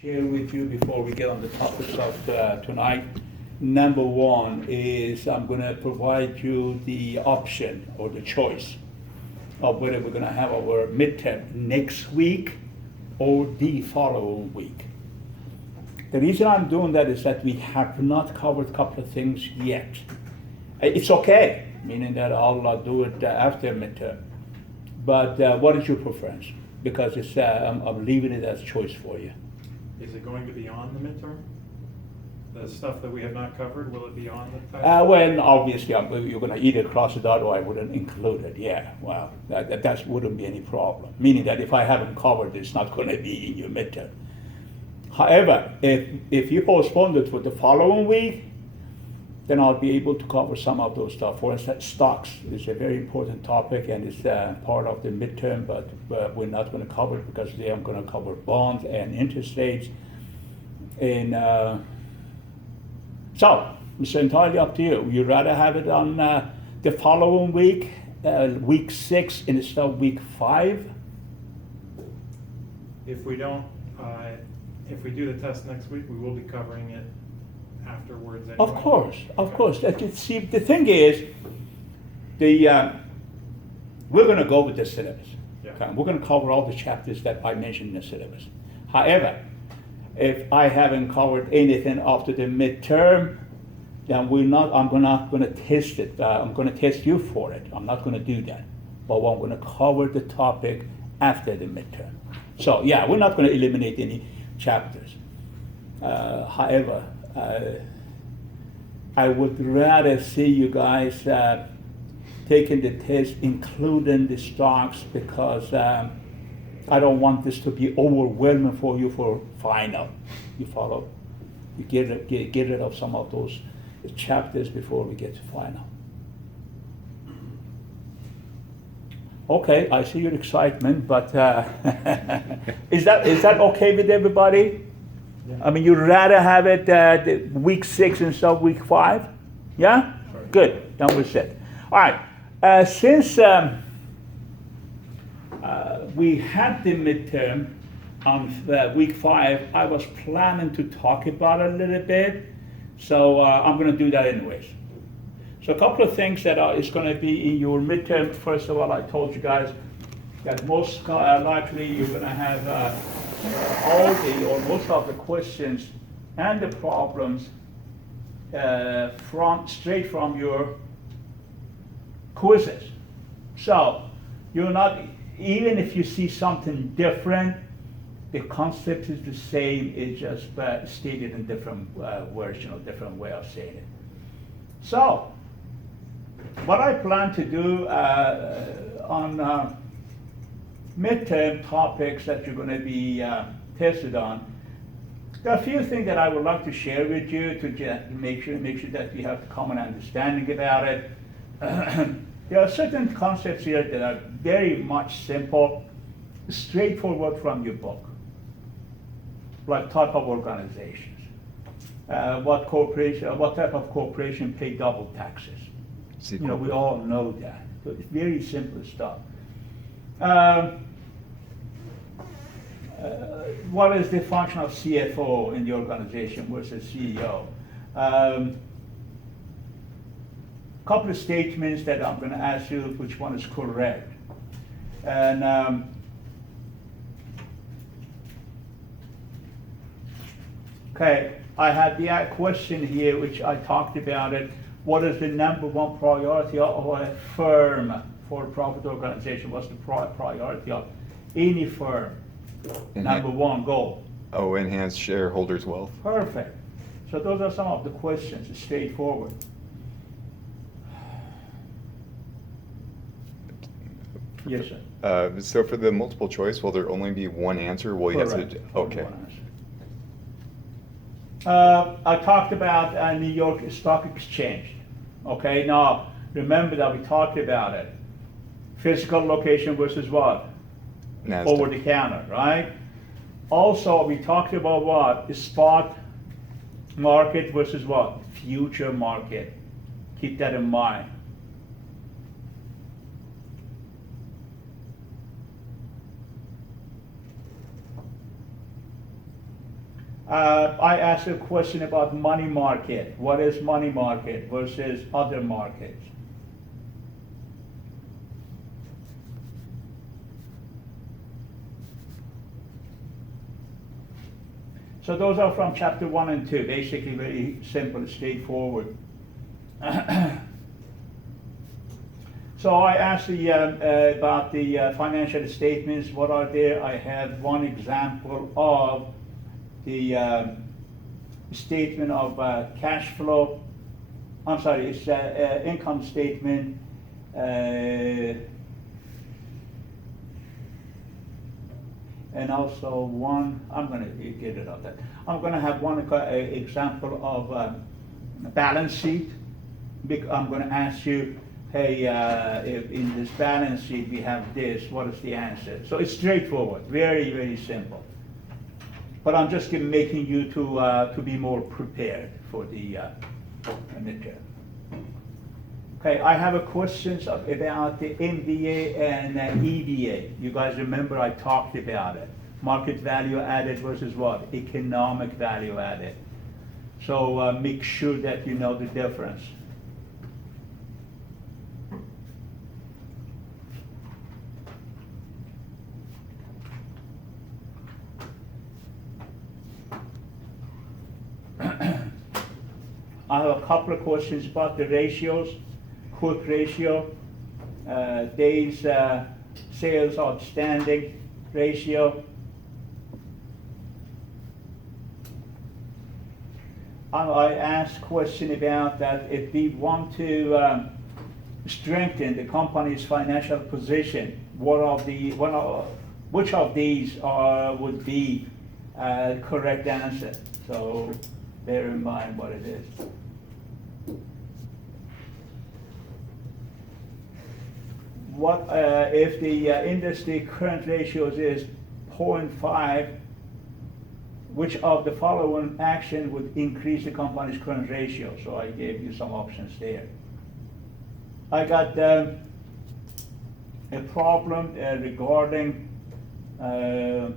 Share with you before we get on the topics of tonight. Number one is I'm going to provide you the option or the choice of whether we're going to have our midterm next week or the following week. The reason I'm doing that is that we have not covered a couple of things yet. It's okay, meaning that I'll do it after midterm. But what is your preference? Because I'm leaving it as choice for you. Is it going to be on the midterm? The stuff that we have not covered, will it be on the title? Well, obviously, you're going to either cross it out or I wouldn't include it. Yeah, well, that wouldn't be any problem. Meaning that if I haven't covered it, it's not going to be in your midterm. However, if you postpone it for the following week, then I'll be able to cover some of those stuff. For instance, stocks is a very important topic and it's part of the midterm, but we're not going to cover it because today I'm going to cover bonds and interest rates. And so it's entirely up to you. You'd rather have it on the following week, week 6 instead of week 5? If we don't, if we do the test next week, we will be covering it afterwards anyway. Of course. See, the thing is, we're going to go with the syllabus. Yeah. Okay? We're going to cover all the chapters that I mentioned in the syllabus. However, if I haven't covered anything after the midterm, then I'm not going to test it. I'm going to test you for it. I'm not going to do that. But I'm going to cover the topic after the midterm. So yeah, we're not going to eliminate any chapters. However, I would rather see you guys taking the test, including the stocks, because I don't want this to be overwhelming for you for final. You follow? You get rid of some of those chapters before we get to final. Okay, I see your excitement, but is that okay with everybody? Yeah. I mean, you'd rather have it week 6 instead of week 5? Yeah? Sure. Good, then we're set. All right, since we had the midterm on week 5, I was planning to talk about it a little bit, so I'm going to do that anyways. So a couple of things that is going to be in your midterm. First of all, I told you guys that most likely you're going to have all the or most of the questions and the problems straight from your quizzes. So you're not, even if you see something different, the concept is the same. It's just stated in different version or different way of saying it. So what I plan to do on midterm topics that you're going to be tested on, there are a few things that I would like to share with you to make sure that you have a common understanding about it. There are certain concepts here that are very much simple, straightforward from your book, like type of organizations, what type of corporation pay double taxes. We all know that. So it's very simple stuff. What is the function of CFO in the organization versus CEO? Couple of statements that I'm going to ask you which one is correct. And okay, I had the question here which I talked about it. What is the number one priority of a firm for a profit organization? What's the priority of any firm? Number one goal. Enhance shareholders' wealth. Perfect. So those are some of the questions, straightforward. Yes, sir. So for the multiple choice, will there only be one answer? Will you have Correct. to? Okay. I talked about New York Stock Exchange. Okay, now remember that we talked about it. Physical location versus what? NASDAQ. Over the counter, right? Also, we talked about what? Spot market versus what? Future market. Keep that in mind. I asked a question about money market. What is money market versus other markets? So those are from chapter 1 and 2, basically very simple, straightforward. So I asked about the financial statements, what are there? I have one example of the statement of cash flow. I'm sorry, it's income statement. And also one, I'm going to get it out there. I'm going to have one example of balance sheet. I'm going to ask you, hey, if in this balance sheet we have this, what is the answer? So it's straightforward, very, very simple. But I'm just making you to be more prepared for the midterm. Okay, I have a questions about the MBA and EVA. You guys remember I talked about it. Market value added versus what? Economic value added. So make sure that you know the difference. I have a couple of questions about the ratios. Quick ratio, days sales outstanding ratio. I asked question about that if we want to strengthen the company's financial position, which of these would be correct answer? So bear in mind what it is. What if the industry current ratios is 0.5, which of the following action would increase the company's current ratio? So I gave you some options there. I got a problem regarding the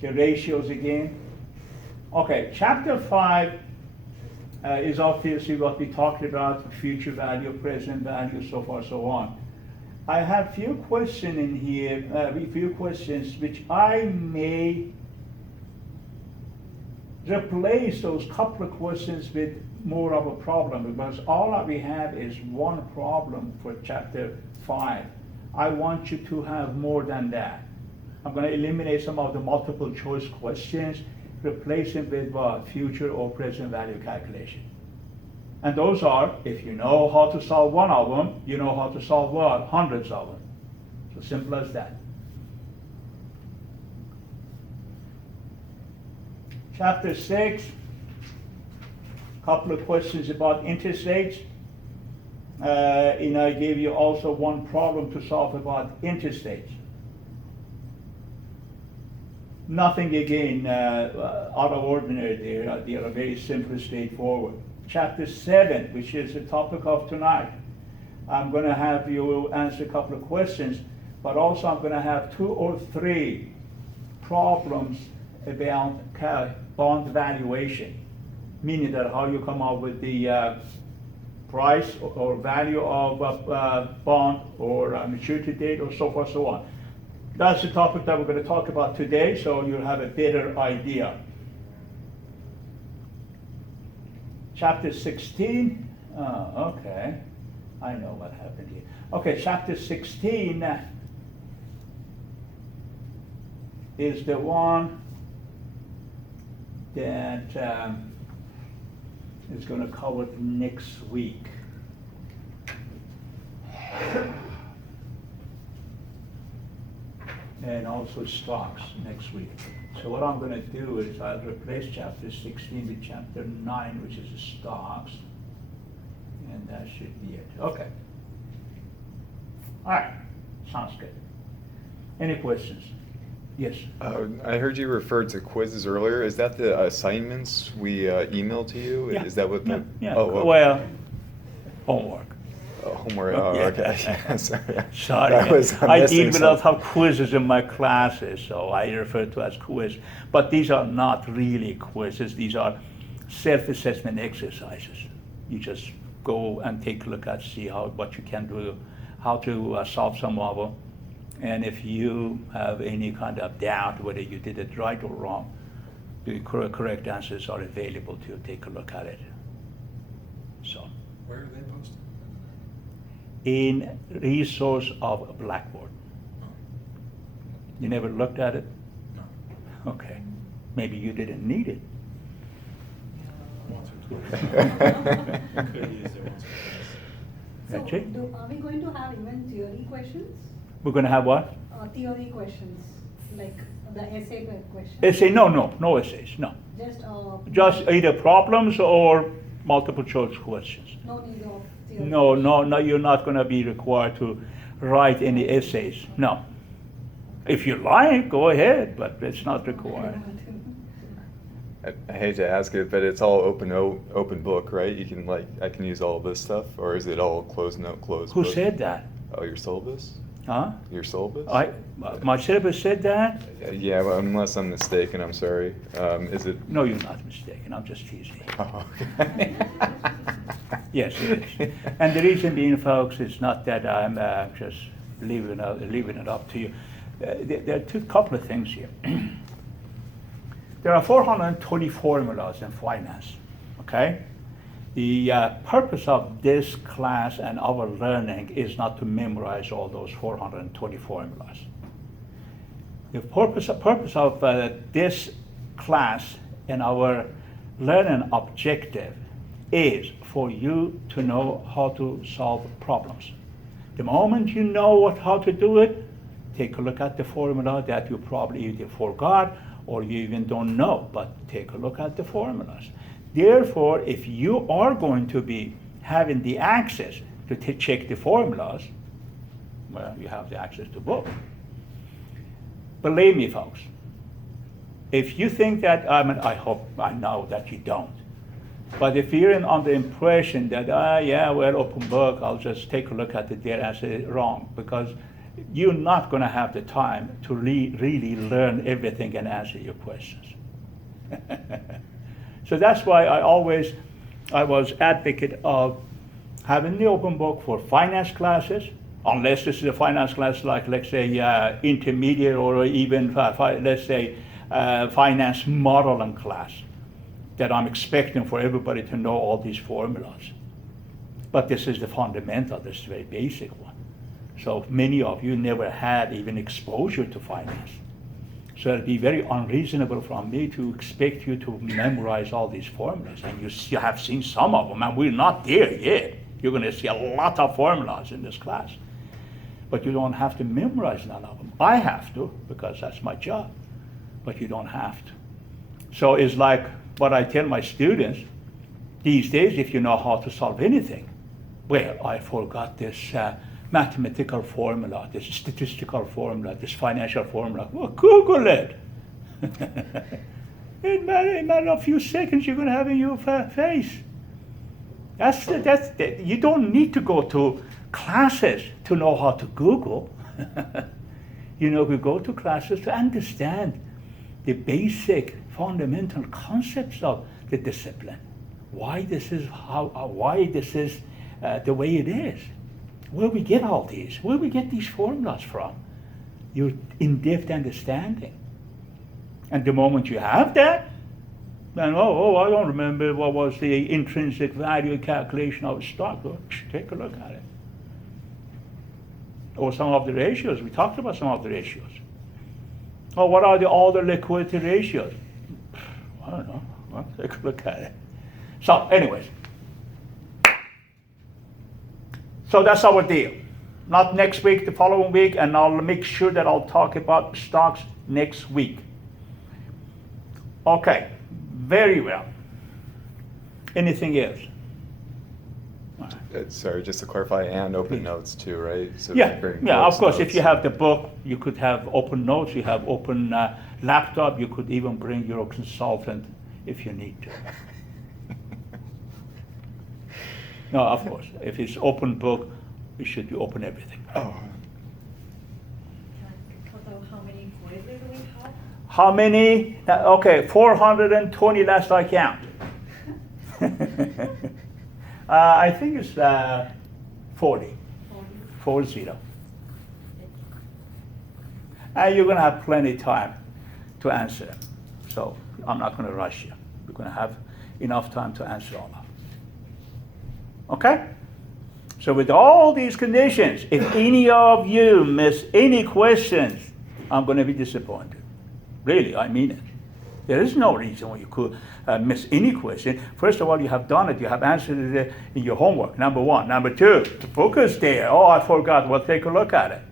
ratios again. Okay, chapter 5 is obviously what we talked about, future value, present value, so far, so on. I have few questions in here, few questions which I may replace those couple of questions with more of a problem, because all that we have is one problem for chapter 5. I want you to have more than that. I'm going to eliminate some of the multiple choice questions, replace them with what? Future or present value calculation. And those are, if you know how to solve one of them, you know how to solve what? Hundreds of them. So simple as that. Chapter 6, couple of questions about interest rates. And I gave you also one problem to solve about interest rates. Nothing again out of ordinary there. They are very simple, straightforward. Chapter 7, which is the topic of tonight. I'm going to have you answer a couple of questions, but also I'm going to have 2 or 3 problems about bond valuation, meaning that how you come up with the price or value of a bond or maturity date or so forth, so on. That's the topic that we're going to talk about today, so you'll have a better idea. Chapter 16, okay, I know what happened here. Okay, chapter 16 is the one that is going to cover next week. And also stocks next week. So what I'm going to do is I'll replace chapter 16 with chapter 9, which is the stocks. And that should be it. Okay. All right. Sounds good. Any questions? Yes. I heard you referred to quizzes earlier. Is that the assignments we emailed to you? Yeah. Is that what the? Yeah. Oh, okay. Well, homework. Homework, oh, Yeah. okay, yeah, sorry. Sorry, I was I missing deal with a lot something. of quizzes in my classes, so I refer to as quiz. But these are not really quizzes, these are self-assessment exercises. You just go and take a look at, see what you can do, how to solve some of them. And if you have any kind of doubt whether you did it right or wrong, the correct answers are available to take a look at it. So, Where are they posted? in resource of Blackboard. Oh, You never looked at it? no. Okay, maybe you didn't need it. Once or twice. Could use it once or So, That's it. are we going to have even theory questions? We're gonna have what? Theory questions, like the essay questions? Essay, no essays, no. Just, Just either problems or multiple choice questions. no need of theory? No, you're not gonna be required to write any essays, no. If you like, go ahead, but it's not required. I hate to ask it, but it's all open book, right? You can I can use all this stuff, or is it all closed book? Who said that? Oh, your syllabus? Huh? Your syllabus? My syllabus said that? Yeah, well, unless I'm mistaken, I'm sorry. Is it? No, you're not mistaken, I'm just teasing. Oh, okay. Yes, it is. And the reason being, folks, is not that I'm just leaving it up to you. There are couple of things here. There are 420 formulas in finance, okay? The purpose of this class and our learning is not to memorize all those 420 formulas. The purpose of this class and our learning objective is for you to know how to solve problems. The moment you know how to do it, take a look at the formula that you probably either forgot or you even don't know, but take a look at the formulas. Therefore, if you are going to be having the access to check the formulas, well, you have the access to both. Believe me, folks, if you think that, I know that you don't, but if you're on the impression that, open book, I'll just take a look at it there and say wrong, because you're not going to have the time to really learn everything and answer your questions. So that's why I was advocate of having the open book for finance classes, unless this is a finance class like, let's say, intermediate or even, let's say, finance modeling class, that I'm expecting for everybody to know all these formulas. But this is the fundamental, this is a very basic one. So many of you never had even exposure to finance. So it'd be very unreasonable from me to expect you to memorize all these formulas. And you have seen some of them, and we're not there yet. You're going to see a lot of formulas in this class. But you don't have to memorize none of them. I have to, because that's my job. But you don't have to. So it's like what I tell my students these days, if you know how to solve anything. Well, I forgot this mathematical formula, this statistical formula, this financial formula. Well, Google it. in matter of a few seconds, you're going to have it in your face. You don't need to go to classes to know how to Google. We go to classes to understand the basic fundamental concepts of the discipline. Why this is the way it is. Where we get all these, where we get these formulas from. Your in-depth understanding. And the moment you have that, then, I don't remember what was the intrinsic value calculation of a stock. Well, take a look at it. Or some of the ratios, we talked about some of the ratios. Or what are all the liquidity ratios? I don't know, well, take a look at it. So anyways, so that's our deal. Not next week, the following week, and I'll make sure that I'll talk about stocks next week. Okay, very well. Anything else? All right. Sorry, just to clarify, and open notes too, right? So Yeah, comparing of books, course, if notes. you have the book, you could have open notes, you have open laptop, you could even bring your consultant if you need to. No, of course. If it's open book, it should be open everything. Oh, Can I count out how many voided we have? How many? Okay, 420 last I count. I think it's 40. 40. You're going to have plenty of time to answer them. So I'm not going to rush you. We're going to have enough time to answer all of them. Okay? So with all these conditions, if any of you miss any questions, I'm going to be disappointed. Really, I mean it. There is no reason why you could miss any question. First of all, you have done it. You have answered it in your homework, number one. Number two, the book is there. Oh, I forgot. Well, take a look at it.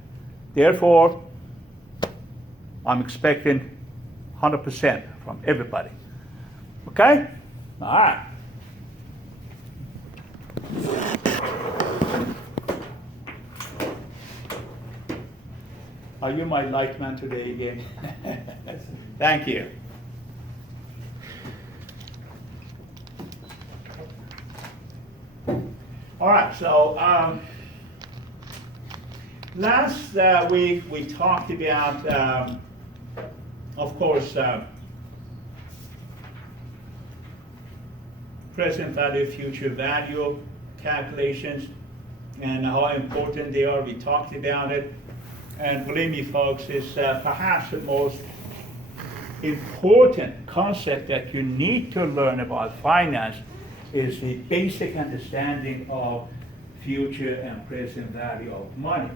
Therefore, I'm expecting 100% from everybody. Okay? All right. Are you my light man today again? Thank you. All right, so last week we talked about, of course, present value, future value calculations, and how important they are. We talked about it. And believe me, folks, it's perhaps the most important concept that you need to learn about finance is the basic understanding of future and present value of money.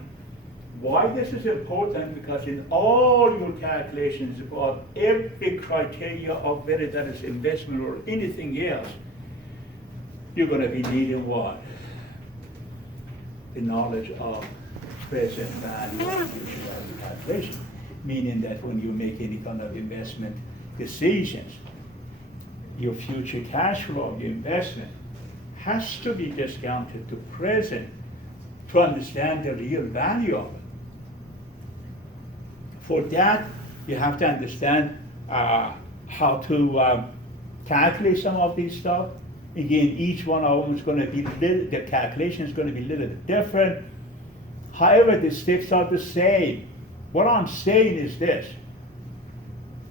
Why this is important? Because in all your calculations about every criteria of whether that is investment or anything else, you're going to be needing what? The knowledge of present value and future value calculation. Meaning that when you make any kind of investment decisions, your future cash flow of your investment has to be discounted to present to understand the real value of it. For that, you have to understand how to calculate some of these stuff. Again, each one of them is going to be, the calculation is going to be a little bit different. However, the steps are the same. What I'm saying is this.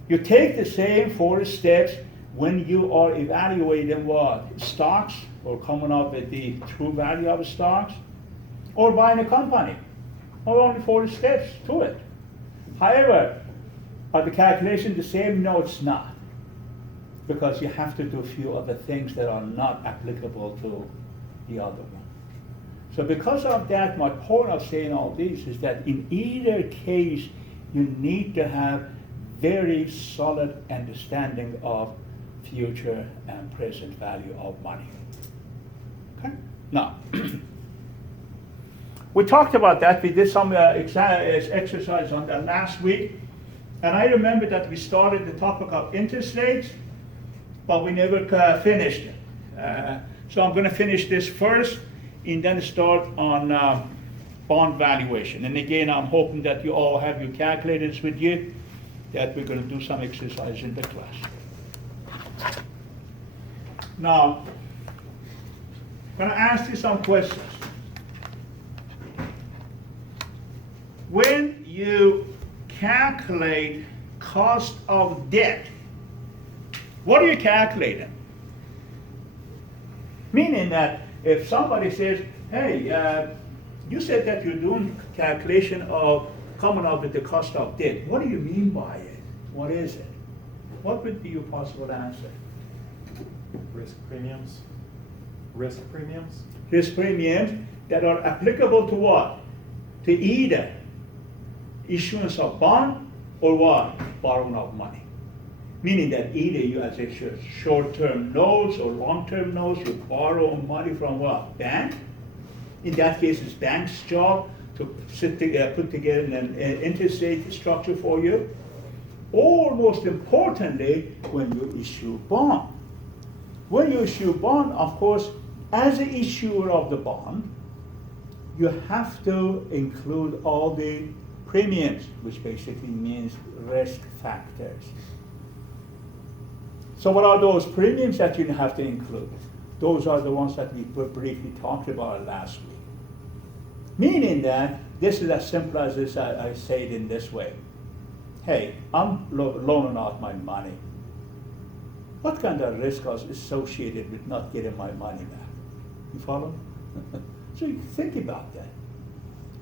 You take the same 4 steps when you are evaluating what? Stocks, or coming up with the true value of stocks, or buying a company. Or only 4 steps to it. However, are the calculations the same? No, it's not. Because you have to do a few other things that are not applicable to the other one. So because of that, my point of saying all this is that in either case, you need to have very solid understanding of future and present value of money. Okay? Now, we talked about that. We did some exercise on that last week. And I remember that we started the topic of interest rates, but we never finished it. So I'm going to finish this first and then start on bond valuation. And again, I'm hoping that you all have your calculators with you, that we're going to do some exercise in the class. Now, I'm going to ask you some questions. When you calculate cost of debt, what are you calculating? Meaning that if somebody says, hey, you said that you're doing calculation of coming up with the cost of debt. What do you mean by it? What is it? What would be your possible answer? Risk premiums. Risk premiums. Risk premiums that are applicable to what? To either issuance of bond or what? Borrowing of money. Meaning that either you as a short-term notes or long-term notes, you borrow money from what? Bank. In that case, it's bank's job to put together an interest rate structure for you. Or most importantly, when you issue bond. When you issue bond, of course, as an issuer of the bond, you have to include all the premiums, which basically means risk factors. So what are those premiums that you have to include? Those are the ones that we briefly talked about last week. Meaning that this is as simple as this, I say it in this way. Hey, I'm loaning out my money. What kind of risk is associated with not getting my money back? You follow? So you think about that.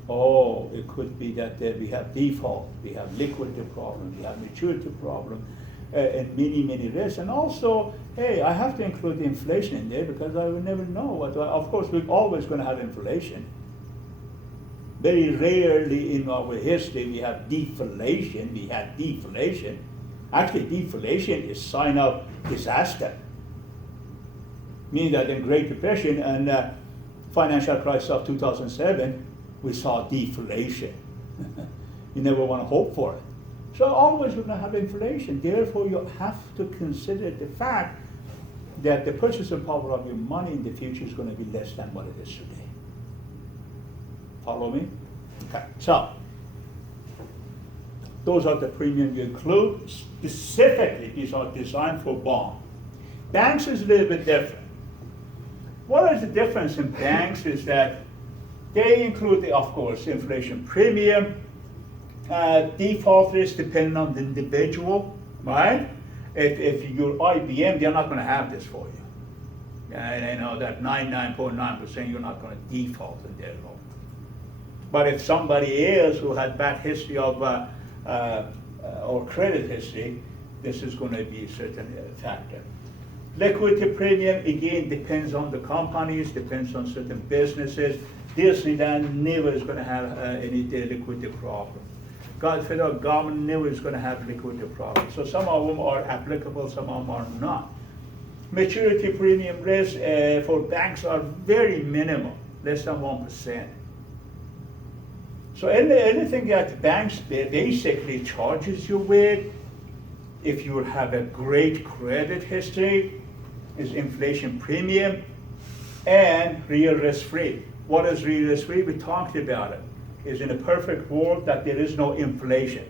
Oh, it could be that we have default, we have liquidity problem, we have maturity problem, and many risks. And also, hey, I have to include the inflation in there because I will never know what. Of course, we're always going to have inflation. Very rarely in our history we have deflation. We had deflation. Actually, deflation is sign of disaster. Meaning that in Great Depression and financial crisis of 2007, we saw deflation. You never want to hope for it. So always we're going to have inflation. Therefore, you have to consider the fact that the purchasing power of your money in the future is going to be less than what it is today. Follow me? Okay, so those are the premium you include. Specifically, these are designed for bond. Banks is a little bit different. What is the difference in banks is that they include, of course, inflation premium, default risk depending on the individual, right? If you're IBM, they're not going to have this for you. And you know that 99.9% you're not going to default in their loan. But if somebody else who had bad history of or credit history, this is going to be a certain factor. Liquidity premium, again, depends on the companies, depends on certain businesses. Disneyland never is going to have any liquidity problem. Federal government never is going to have liquidity problem. So some of them are applicable, some of them are not. Maturity premium risk for banks are very minimal, less than 1%. So anything that banks basically charges you with, if you have a great credit history, is inflation premium and real risk-free. What is real risk-free? We talked about it. Is in a perfect world that there is no inflation.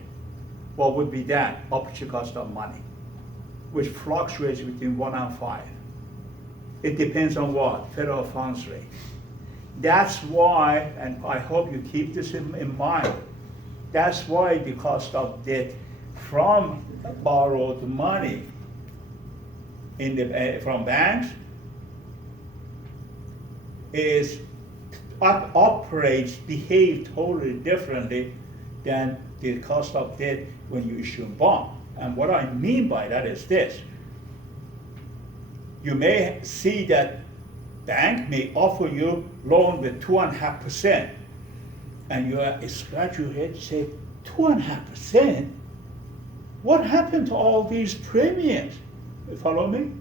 What would be that? Opportunity cost of money, which fluctuates between 1 and 5. It depends on what? Federal funds rate. That's why, and I hope you keep this in mind, that's why the cost of debt from borrowed money from banks behaves totally differently than the cost of debt when you issue a bond. And what I mean by that is this. You may see that bank may offer you loan with 2.5%, and you scratch your head and say, 2.5%? What happened to all these premiums? You follow me?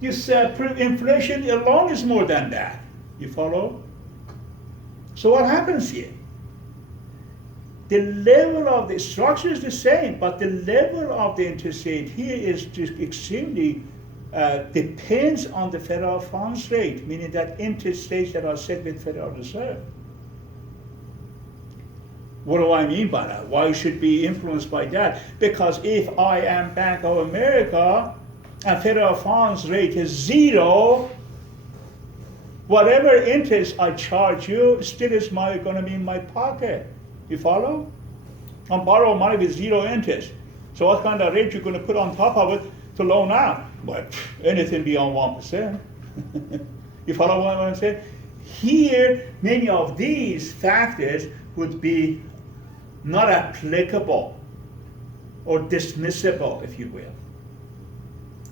This inflation alone is more than that. You follow? So what happens here? The level of the structure is the same, but the level of the interest rate here is just extremely depends on the federal funds rate, meaning that interest rates that are set with Federal Reserve. What do I mean by that? Why should be influenced by that? Because if I am Bank of America and federal funds rate is 0, whatever interest I charge you still is going to be in my pocket. You follow? I'm borrowing money with 0 interest. So what kind of rate you're going to put on top of it to loan out? But anything beyond 1%. You follow what I'm saying? Here, many of these factors would be not applicable or dismissible, if you will.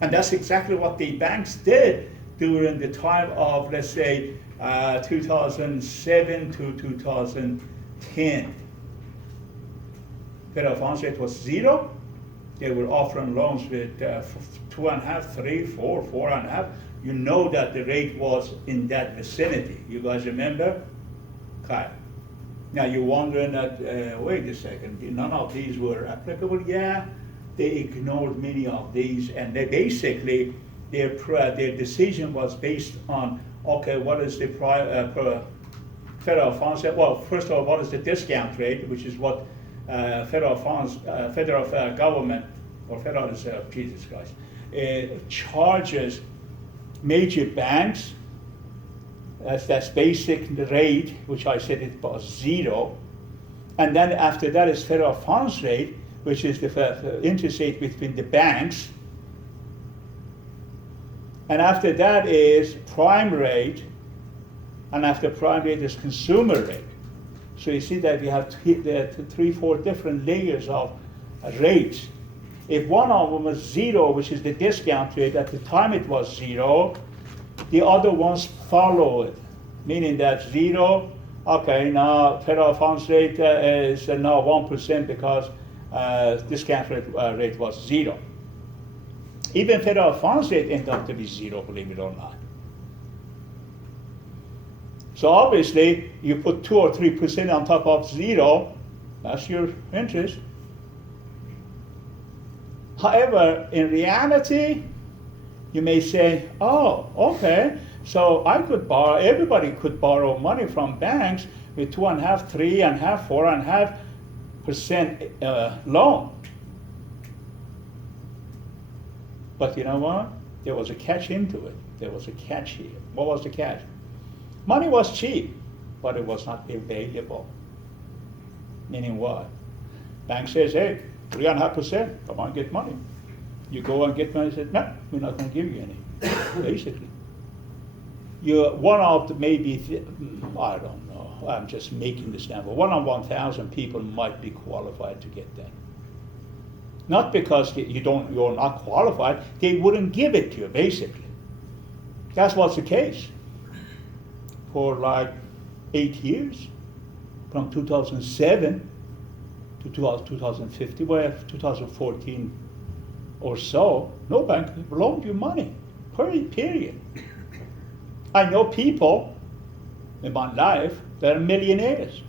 And that's exactly what the banks did during the time of, let's say, 2007 to 2010. Federal funds rate was 0. They were offering loans with 2.5, 3, 4, 4.5. You know that the rate was in that vicinity. You guys remember? Okay. Now you're wondering that, wait a second, none of these were applicable? Yeah, they ignored many of these, and they basically, their decision was based on, okay, what is the federal funds rate? Well, first of all, what is the discount rate, which is what federal government or Federal Reserve, Jesus Christ, charges major banks, that's basic rate, which I said it was 0. And then after that is federal funds rate, which is the interest rate between the banks. And after that is prime rate, and after prime rate is consumer rate. So you see that we have 3-4 different layers of rates. If one of them was 0, which is the discount rate, at the time it was 0, the other ones follow it, meaning that 0, okay, now federal funds rate is now 1% because discount rate was 0. Even federal funds rate ended up to be 0, believe it or not. So obviously, you put 2 or 3% on top of 0, that's your interest. However, in reality, you may say, oh, okay, so I could borrow, everybody could borrow money from banks with 2.5%, 3.5%, 4.5% loan. But you know what? There was a catch into it. There was a catch here. What was the catch? Money was cheap, but it was not available. Meaning what? Bank says, hey, 3.5%, come on, get money. You go and get money, said, no, we're not going to give you any, basically. You're one of the maybe, I don't know, I'm just making this number, 1 on 1,000 people might be qualified to get that. Not because you're not qualified, they wouldn't give it to you, basically. That's what's the case. For like 8 years, from 2007 to 2015, well, 2014 or so, no bank loaned you money, period. I know people in my life that are millionaires.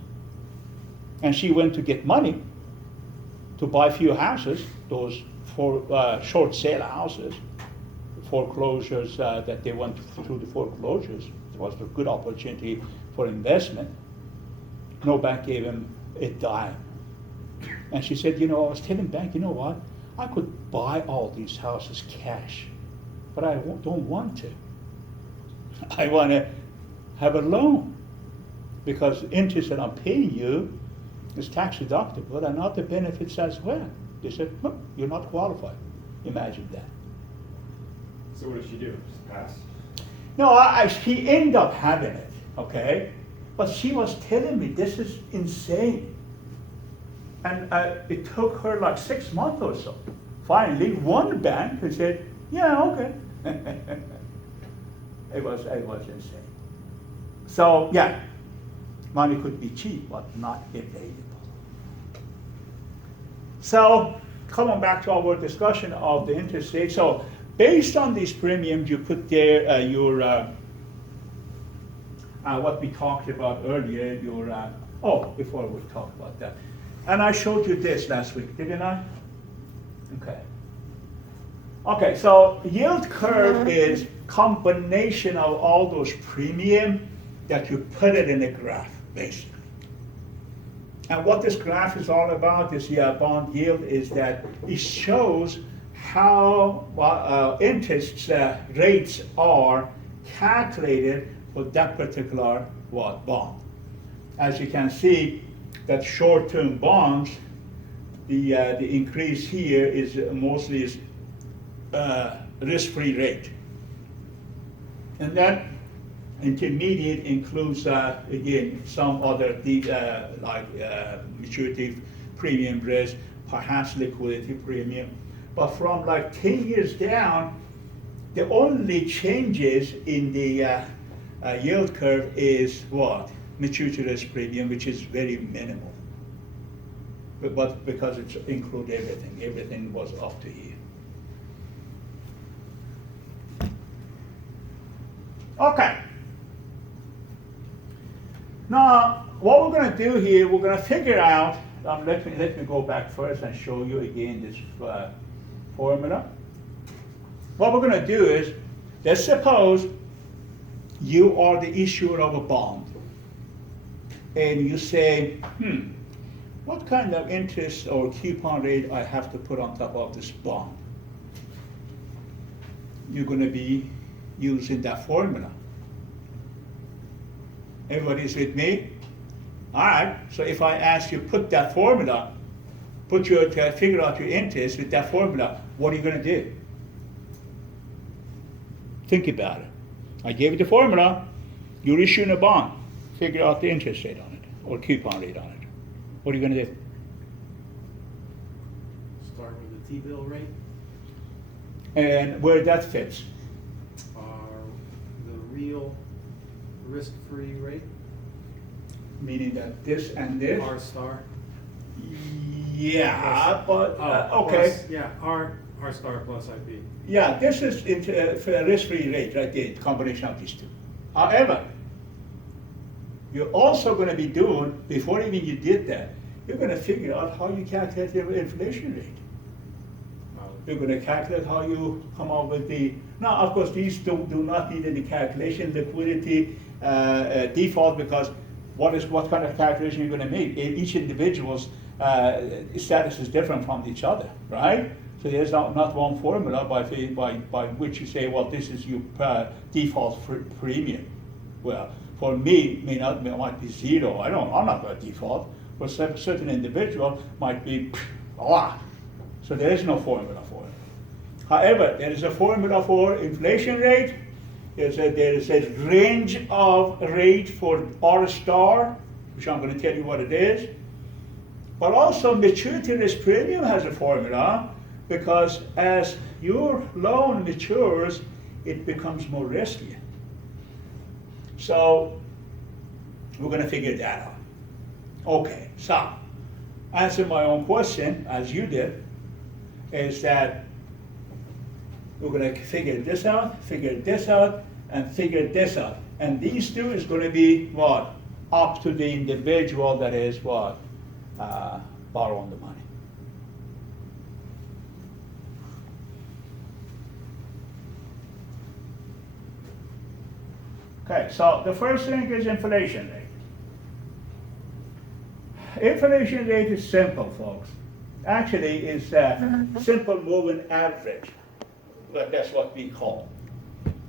And she went to get money to buy a few houses, those short sale houses, foreclosures that they went through the foreclosures. It was a good opportunity for investment. No bank gave him a dime. And she said, I was telling bank, you know what? I could buy all these houses cash, but I don't want to. I want to have a loan because the interest that I'm paying you is tax deductible and other benefits as well. They said, no, you're not qualified. Imagine that. So what did she do? Just pass? No, she ended up having it, okay? But she was telling me this is insane. And it took her like 6 months or so. Finally, one bank who said, yeah, okay. It was insane. So, yeah, money could be cheap, but not available. So, coming back to our discussion of the interest rate. So, based on these premiums, you put there your, what we talked about earlier, your, before we talk about that. And I showed you this last week, didn't I? Okay. Okay, so yield curve is combination of all those premium that you put it in a graph, basically. And what this graph is all about, this bond yield, is that it shows how interest rates are calculated for that particular bond. As you can see, that short-term bonds, the increase here is mostly risk-free rate. And that intermediate includes, again, some other like maturity premium risk, perhaps liquidity premium. But from like 10 years down, the only changes in the yield curve is what? Maturity risk premium, which is very minimal. But because it includes everything was up to here. Okay. Now, what we're going to do here, we're going to figure out, let me go back first and show you again this formula. What we're going to do is, let's suppose you are the issuer of a bond. And you say, what kind of interest or coupon rate I have to put on top of this bond? You're gonna be using that formula. Everybody's with me? All right, so if I ask you put that formula, figure out your interest with that formula, what are you gonna do? Think about it. I gave you the formula, you're issuing a bond, figure out the interest rate on it, or coupon rate on it. What are you gonna do? Start with the T-bill rate, And where that fits? the real risk-free rate, Meaning that this and this? R star. Yeah, but, Oh, okay. plus- Yeah, R star plus IP. Yeah, this is for a risk-free rate right there, the combination of these two. However, you're also gonna be doing, before even you did that, you're gonna figure out how you calculate your inflation rate. You're gonna calculate how you come up with now, of course, these do not need any calculation, liquidity, default, because what kind of calculation you're gonna make? Each individual's status is different from each other, right? So there's not one formula by which you say, well, this is your default premium. Well, for me, it might be zero. I'm not gonna default. For a certain individual, might be a lot. So there is no formula for it. However, there is a formula for inflation rate. There is a range of rate for R star, which I'm going to tell you what it is. But also maturity risk premium has a formula, because as your loan matures, it becomes more risky. So we're going to figure that out. Okay, so answer my own question, as you did, is that we're going to figure this out, and figure this out. And these two is going to be what? Up to the individual that is what? Borrowing the money. Okay, so the first thing is inflation rate. Inflation rate is simple, folks. Actually, it's a simple moving average. But that's what we call.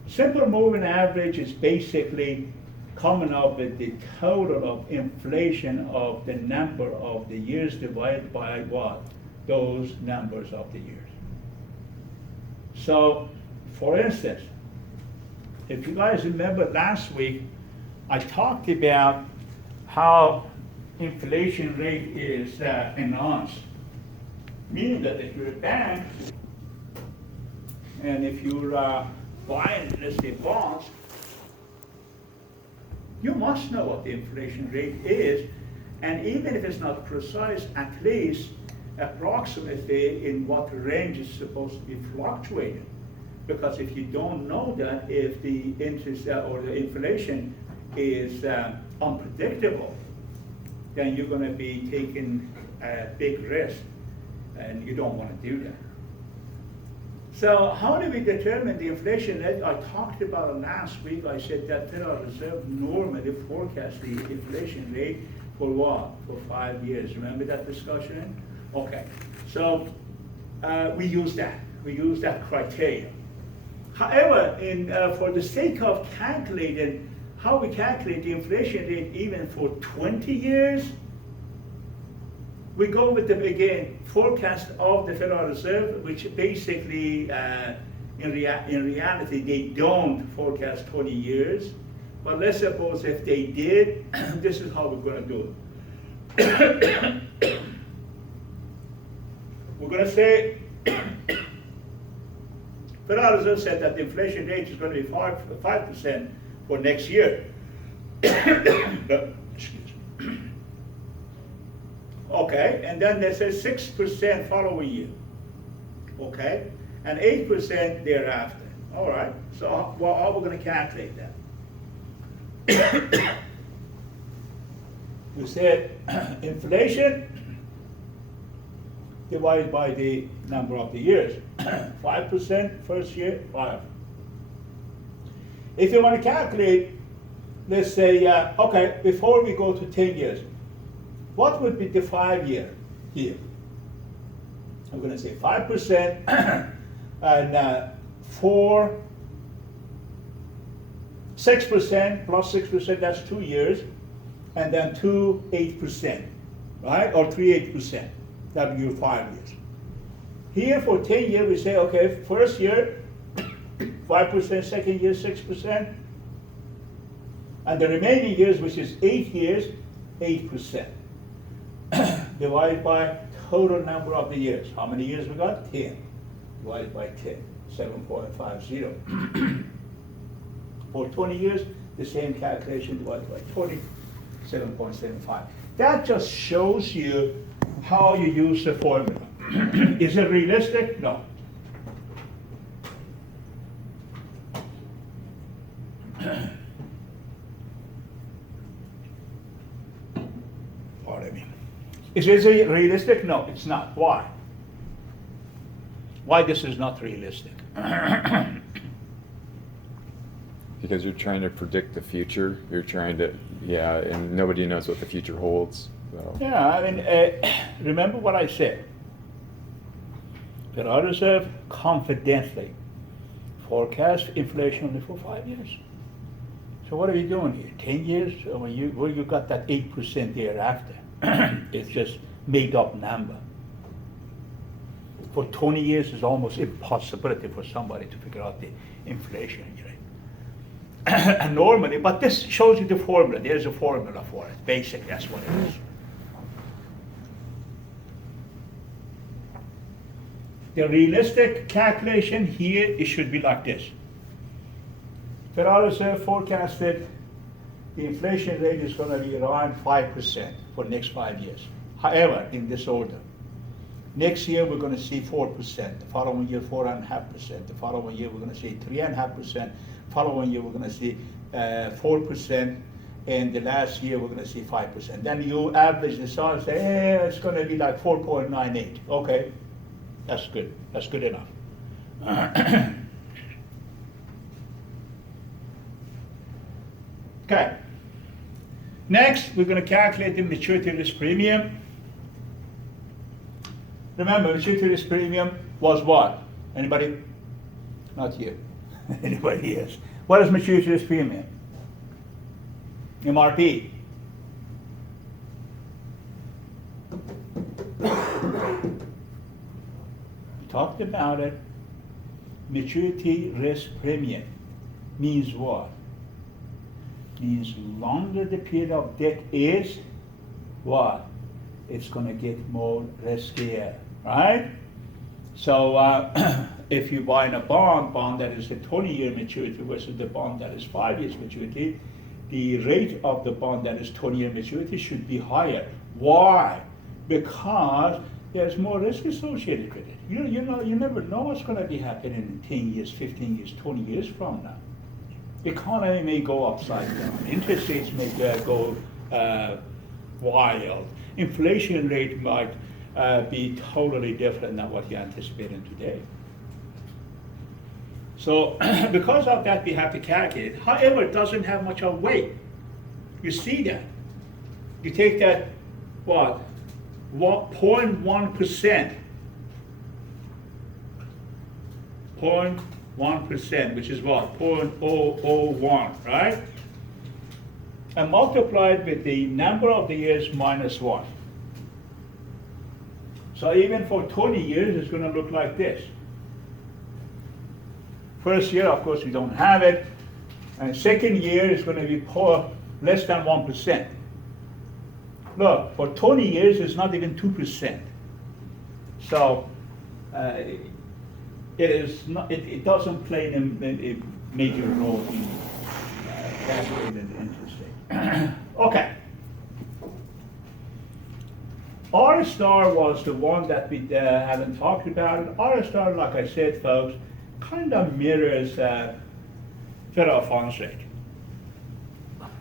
Simple moving average is basically coming up with the total of inflation of the number of the years divided by what? Those numbers of the years. So, for instance, if you guys remember last week, I talked about how inflation rate is enhanced. Meaning that if you're a bank, and if you're buying, let's say, bonds, you must know what the inflation rate is, and even if it's not precise, at least approximately in what range is supposed to be fluctuating. Because if you don't know that, if the interest or the inflation is unpredictable, then you're going to be taking a big risk, and you don't want to do that. So how do we determine the inflation rate? I talked about it last week. I said that Federal Reserve normally forecasts the inflation rate for what? For 5 years. Remember that discussion? Okay. So we use that. We use that criteria. However, for the sake of calculating how we calculate the inflation rate even for 20 years, we go with the, again, forecast of the Federal Reserve, which basically, in reality, they don't forecast 20 years. But let's suppose if they did, this is how we're going to do it. We're going to say, Federal Reserve said that the inflation rate is going to be 5% for next year. Excuse me. Okay, and then they say 6% following year. Okay, and 8% thereafter. All right, so how are we going to calculate that? We said inflation divided by the number of the years. 5% first year, 5. If you want to calculate, let's say, okay, before we go to 10 years, what would be the 5-year here? I'm gonna say 5%, and 6% plus 6%, that's 2 years, and then 8%, right? Or 8%, that would give you 5 years. Here for 10 years, we say, okay, first year, 5%, second year, 6%, and the remaining years, which is 8 years, 8%. Divided by total number of the years. How many years we got? 10. Divided by 10, 7.50. For 20 years, the same calculation divided by 20, 7.75. That just shows you how you use the formula. Is it realistic? No. Pardon me. Is it realistic? No, it's not. Why? Why this is not realistic? Because you're trying to predict the future. You're trying to, yeah, and nobody knows what the future holds. So. Yeah, I mean, remember what I said. Federal Reserve confidently forecast inflation only for 5 years. So what are we doing here? 10 years? Well, you got that 8% thereafter. It's just made up number. For 20 years, it's almost impossibility for somebody to figure out the inflation rate. And normally, but this shows you the formula. There's a formula for it. Basically, that's what it is. The realistic calculation here, it should be like this. Federal Reserve forecasted the inflation rate is going to be around 5% for the next 5 years. However, in this order, next year we're going to see 4%, the following year 4.5%, the following year we're going to see 3.5%, following year we're going to see 4%, and the last year we're going to see 5%. Then you average this out and say, it's going to be like 4.98. Okay, that's good. That's good enough. Okay. Next, we're going to calculate the maturity risk premium. Remember, maturity risk premium was what? Anybody? Not you. Anybody else? What is maturity risk premium? MRP. We talked about it. Maturity risk premium means what? Means longer the period of debt is, what? It's going to get more riskier, right? So if you buy in a bond that is a 20-year maturity versus the bond that is 5 years maturity, the rate of the bond that is 20-year maturity should be higher. Why? Because there's more risk associated with it. You never know what's going to be happening in 10 years, 15 years, 20 years from now. Economy may go upside down. Interest rates may go wild. Inflation rate might be totally different than what you're anticipating today. So because of that, we have to calculate. However, it doesn't have much of weight. You see that. You take that, what 0.1%. 0.1%, which is what? 0.001, right? And multiply it with the number of the years minus 1. So even for 20 years, it's going to look like this. First year, of course, we don't have it. And second year is going to be less than 1%. Look, for 20 years, it's not even 2%. So it doesn't play a major role in calculating the interest rate. Okay. R star was the one that we haven't talked about. R star, like I said, folks, kind of mirrors federal funds rate.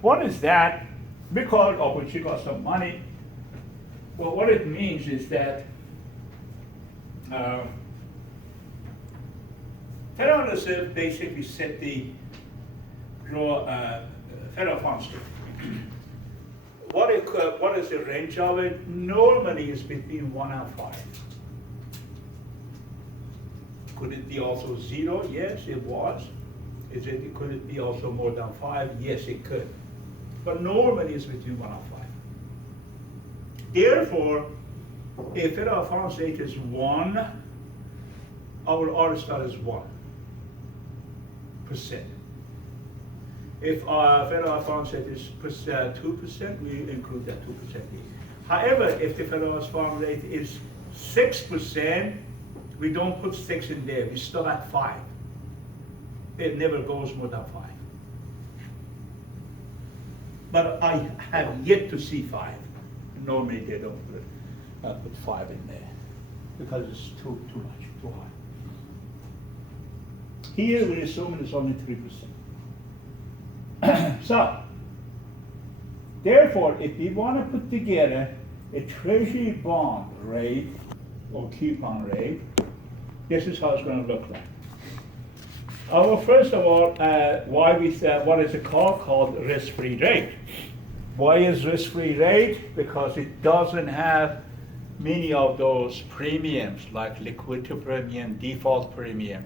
What is that? Because which you got some money. Well, what it means is that Federal Reserve basically set the federal funds rate. what is the range of it? Normally it's between 1 and 5. Could it be also 0? Yes, it was. Could it be also more than 5? Yes, it could. But normally it's between 1 and 5. Therefore, if federal funds rate is 1, our R star is 1%. If federal funds rate is 2%, we include that 2%. However, if the federal funds rate is 6%, we don't put 6 in there. We stop at 5. It never goes more than 5. But I have yet to see 5. Normally they don't put 5 in there because it's too much, too high. Here we assume it's only 3%. So, therefore, if we want to put together a Treasury bond rate or coupon rate, this is how it's going to look like. Well, first of all, why we said, what is it called? Called risk-free rate. Why is risk-free rate? Because it doesn't have many of those premiums like liquidity premium, default premium.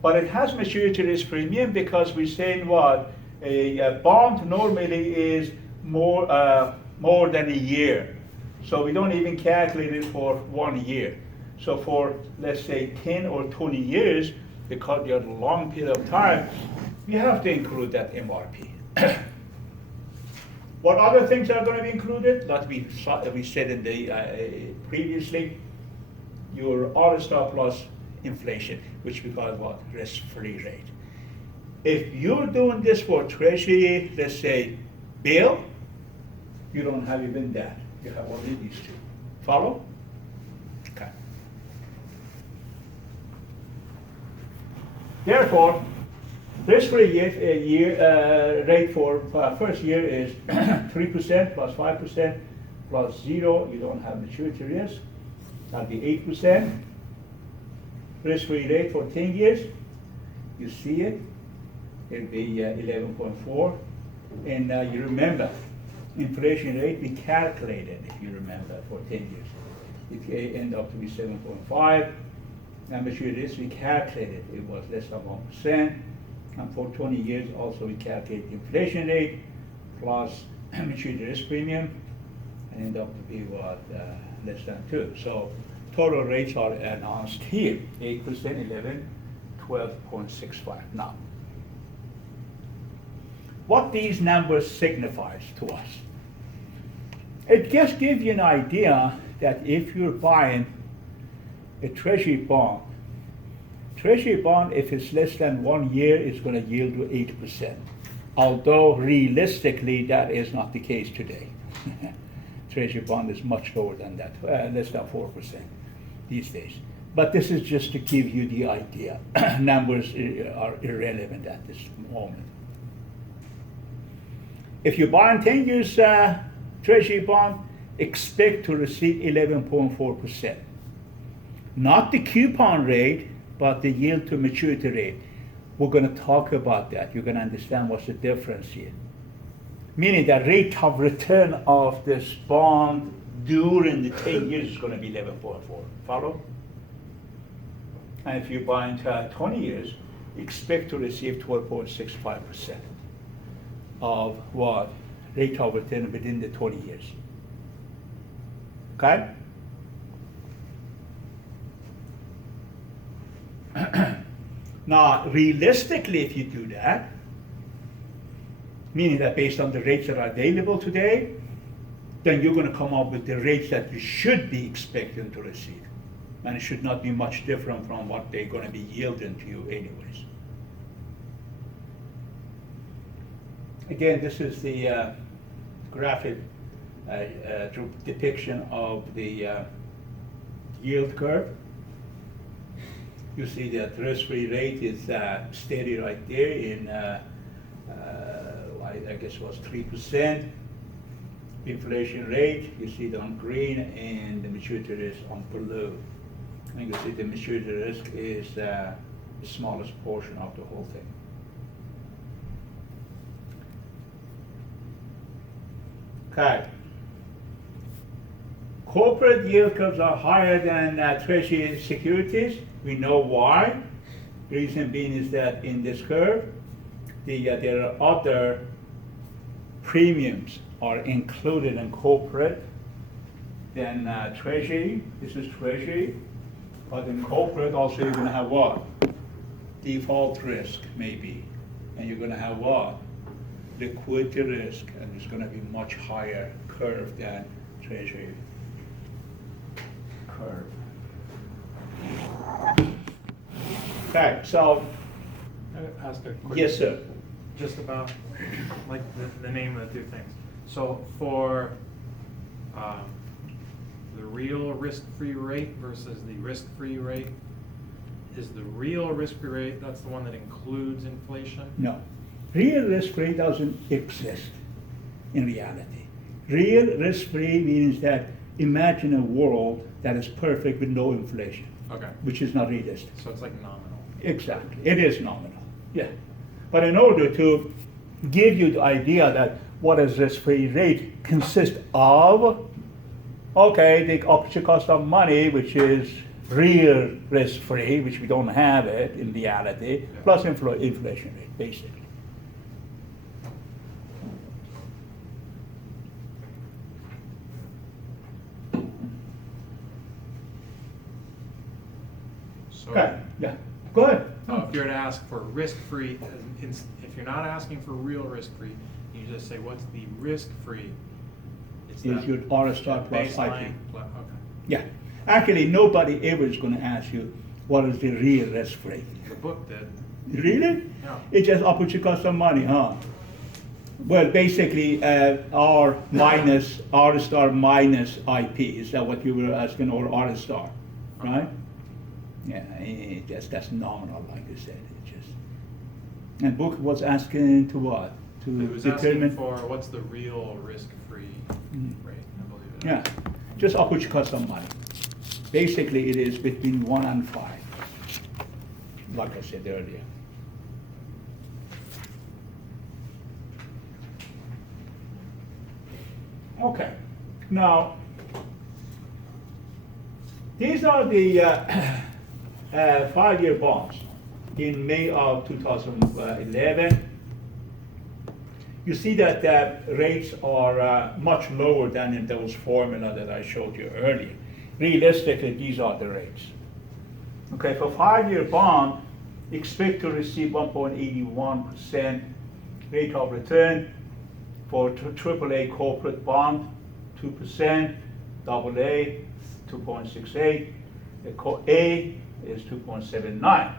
But it has maturity risk premium because we're saying what? A bond normally is more than a year. So we don't even calculate it for 1 year. So for, let's say, 10 or 20 years, because you're a long period of time, you have to include that MRP. What other things are going to be included? Like we said in the previously, your R star plus inflation, which we call what? Risk-free rate. If you're doing this for Treasury, let's say, bill, you don't have even that. You have only these two. Follow? Okay. Therefore, risk-free rate for first year is 3% plus 5% plus 0. You don't have maturity risk. That'll be 8%. Risk-free rate for 10 years, you see it. It'll be 11.4. And you remember, inflation rate we calculated, if you remember, for 10 years. It ended up to be 7.5. And maturity risk we calculated, it was less than 1%. And for 20 years also we calculated inflation rate plus maturity risk premium, and ended up to be what, less than 2. So total rates are announced here, 8%, 11, 12.65. Now, what these numbers signifies to us? It just gives you an idea that if you're buying a Treasury bond, if it's less than 1 year, it's going to yield to 8%. Although realistically, that is not the case today. Treasury bond is much lower than that, less than 4% these days. But this is just to give you the idea. Numbers are irrelevant at this moment. If you buy in 10 years Treasury bond, expect to receive 11.4%. Not the coupon rate, but the yield to maturity rate. We're going to talk about that. You're going to understand what's the difference here. Meaning the rate of return of this bond during the 10 years is going to be 11.4. Follow? And if you buy into 20 years, expect to receive 12.65% of what? Rate of return within the 20 years. Okay? Now, realistically, if you do that, meaning that based on the rates that are available today, then you're going to come up with the rates that you should be expecting to receive. And it should not be much different from what they're going to be yielding to you anyways. Again, this is the graphic depiction of the yield curve. You see that risk-free rate is steady right there in, I guess it was 3%. Inflation rate, you see it on green, and the maturity risk on blue. And you see the maturity risk is the smallest portion of the whole thing. Okay. Corporate yield curves are higher than Treasury securities. We know why. Reason being is that in this curve, there are other premiums are included in corporate than Treasury. This is Treasury. But in corporate also you're going to have what? Default risk maybe. And you're going to have what? Liquidity risk. And it's going to be much higher curve than Treasury curve. Okay, so, Ask a quick. yes, sir. Just about, like, the name of the two things. So for the real risk-free rate versus the risk-free rate, is the real risk-free rate, that's the one that includes inflation? No. Real risk-free doesn't exist in reality. Real risk-free means that imagine a world that is perfect with no inflation, Okay, which is not realistic. so it's like nominal. Exactly, it is nominal, yeah. But in order to give you the idea that what is risk-free rate consists of, okay, the opportunity cost of money, which is real risk-free, which we don't have it in reality, Yeah. plus inflation rate, basically. So, Okay, yeah, go ahead. so if you're to ask for risk-free, if you're not asking for real risk-free, you just say, what's the risk-free? It's Is that- your R star that plus IP. baseline okay. Yeah, actually, nobody ever is gonna ask you, what is the real risk-free? The book did. Really? Yeah. It's just opportunity cost of money, huh? Well, basically, R minus, R star minus IP, is that what you were asking, or R star, right? Yeah, that's nominal, like you said, it just. And book was asking to what? To It was asking determine? for what's the real risk-free rate, I believe it. Yeah, just opportunity cost of money. Basically, it is between 1 and 5, like I said earlier. Okay, now, these are the 5-year bonds in May of 2011. You see that the rates are much lower than in those formula that I showed you earlier. Realistically, these are the rates. Okay, for 5-year bond, expect to receive 1.81% rate of return. For AAA corporate bond, 2%, AA, 2.68, A is 2.79.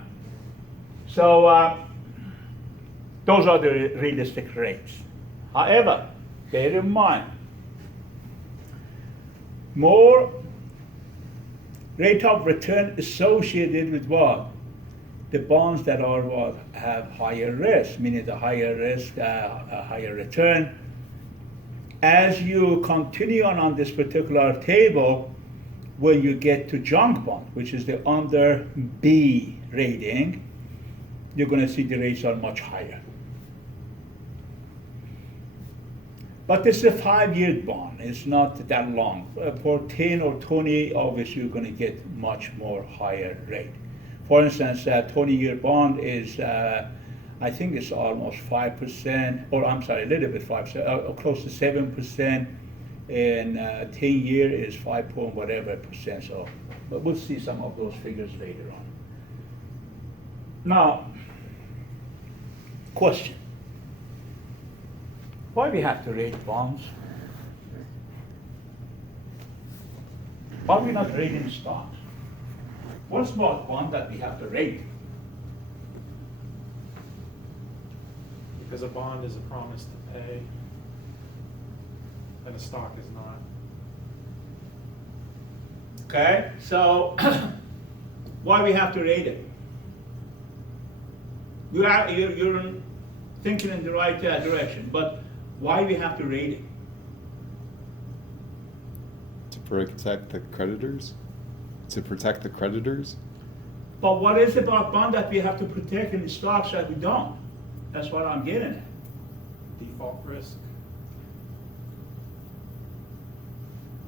So those are the realistic rates. However, bear in mind, more rate of return associated with what? The bonds that are what have higher risk, meaning the higher risk, a higher return. As you continue on this particular table, when you get to junk bond, which is the under B rating, you're going to see the rates are much higher. But this is a 5-year bond. It's not that long. For 10 or 20, obviously, you're going to get much more higher rate. For instance, a 20-year bond is, I think it's almost 5%, or I'm sorry, a little bit 5%, close to 7%, and 10-year is 5 point whatever percent. So, but we'll see some of those figures later on. Now, question: why we have to rate bonds? Why are we not rating stocks? What's about bond that we have to rate? Because a bond is a promise to pay, and a stock is not. Okay, so why we have to rate it? You're thinking in the right direction, but why we have to rate it? To protect the creditors? To protect the creditors? But what is about bond that we have to protect in the stocks that we don't? That's what I'm getting at. Default risk.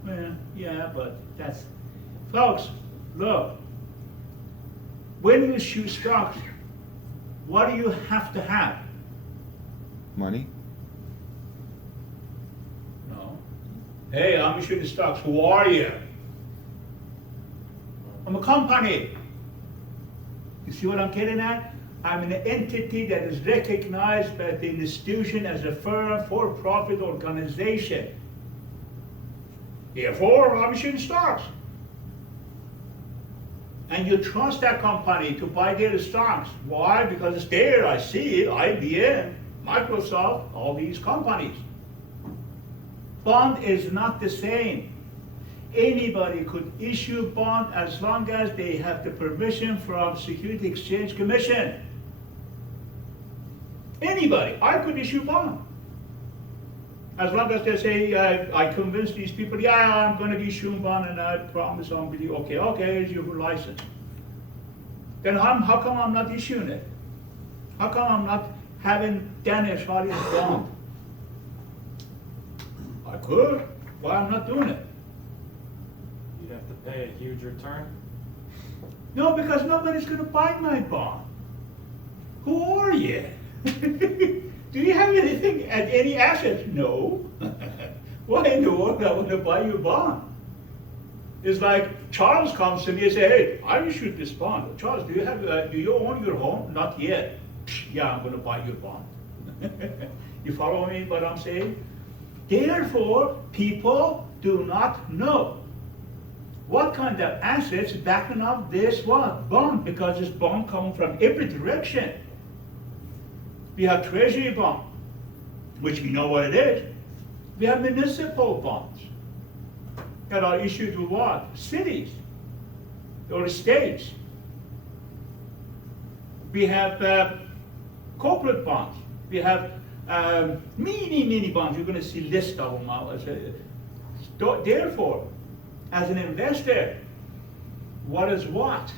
Well, yeah, but that's, folks, look, when you issue stocks, what do you have to have? Money? No. Hey, I'm issuing the stocks. Who are you? I'm a company. You see what I'm getting at? I'm an entity that is recognized by the institution as a firm, for-profit organization. Therefore, I'm issuing stocks. And you trust that company to buy their stocks. Why? Because it's there. I see it. IBM, Microsoft, all these companies. Bond is not the same. Anybody could issue bond as long as they have the permission from Securities Exchange Commission. Anybody, I could issue bond. As long as they say, I convince these people, yeah, I'm going to be issuing bond and I promise I'm going to be, okay, here's your license. Then how come I'm not issuing it? How come I'm not having Danish Hardy's bond? I could. Why I'm not doing it? You'd have to pay a huge return. No, because nobody's going to buy my bond. Who are you? Do you have anything, any assets? No. Why in the world I want to buy you a bond? It's like Charles comes to me and says, hey, I issued this bond. Charles, do you own your home? Not yet. Yeah, I'm going to buy you a bond. You follow me what I'm saying? Therefore, people do not know what kind of assets backing up this bond, because this bond comes from every direction. We have Treasury Bond, which we know what it is. We have municipal bonds that are issued to what? Cities or states. We have corporate bonds. We have many bonds. You're going to see lists of them out. Therefore, as an investor, what is what?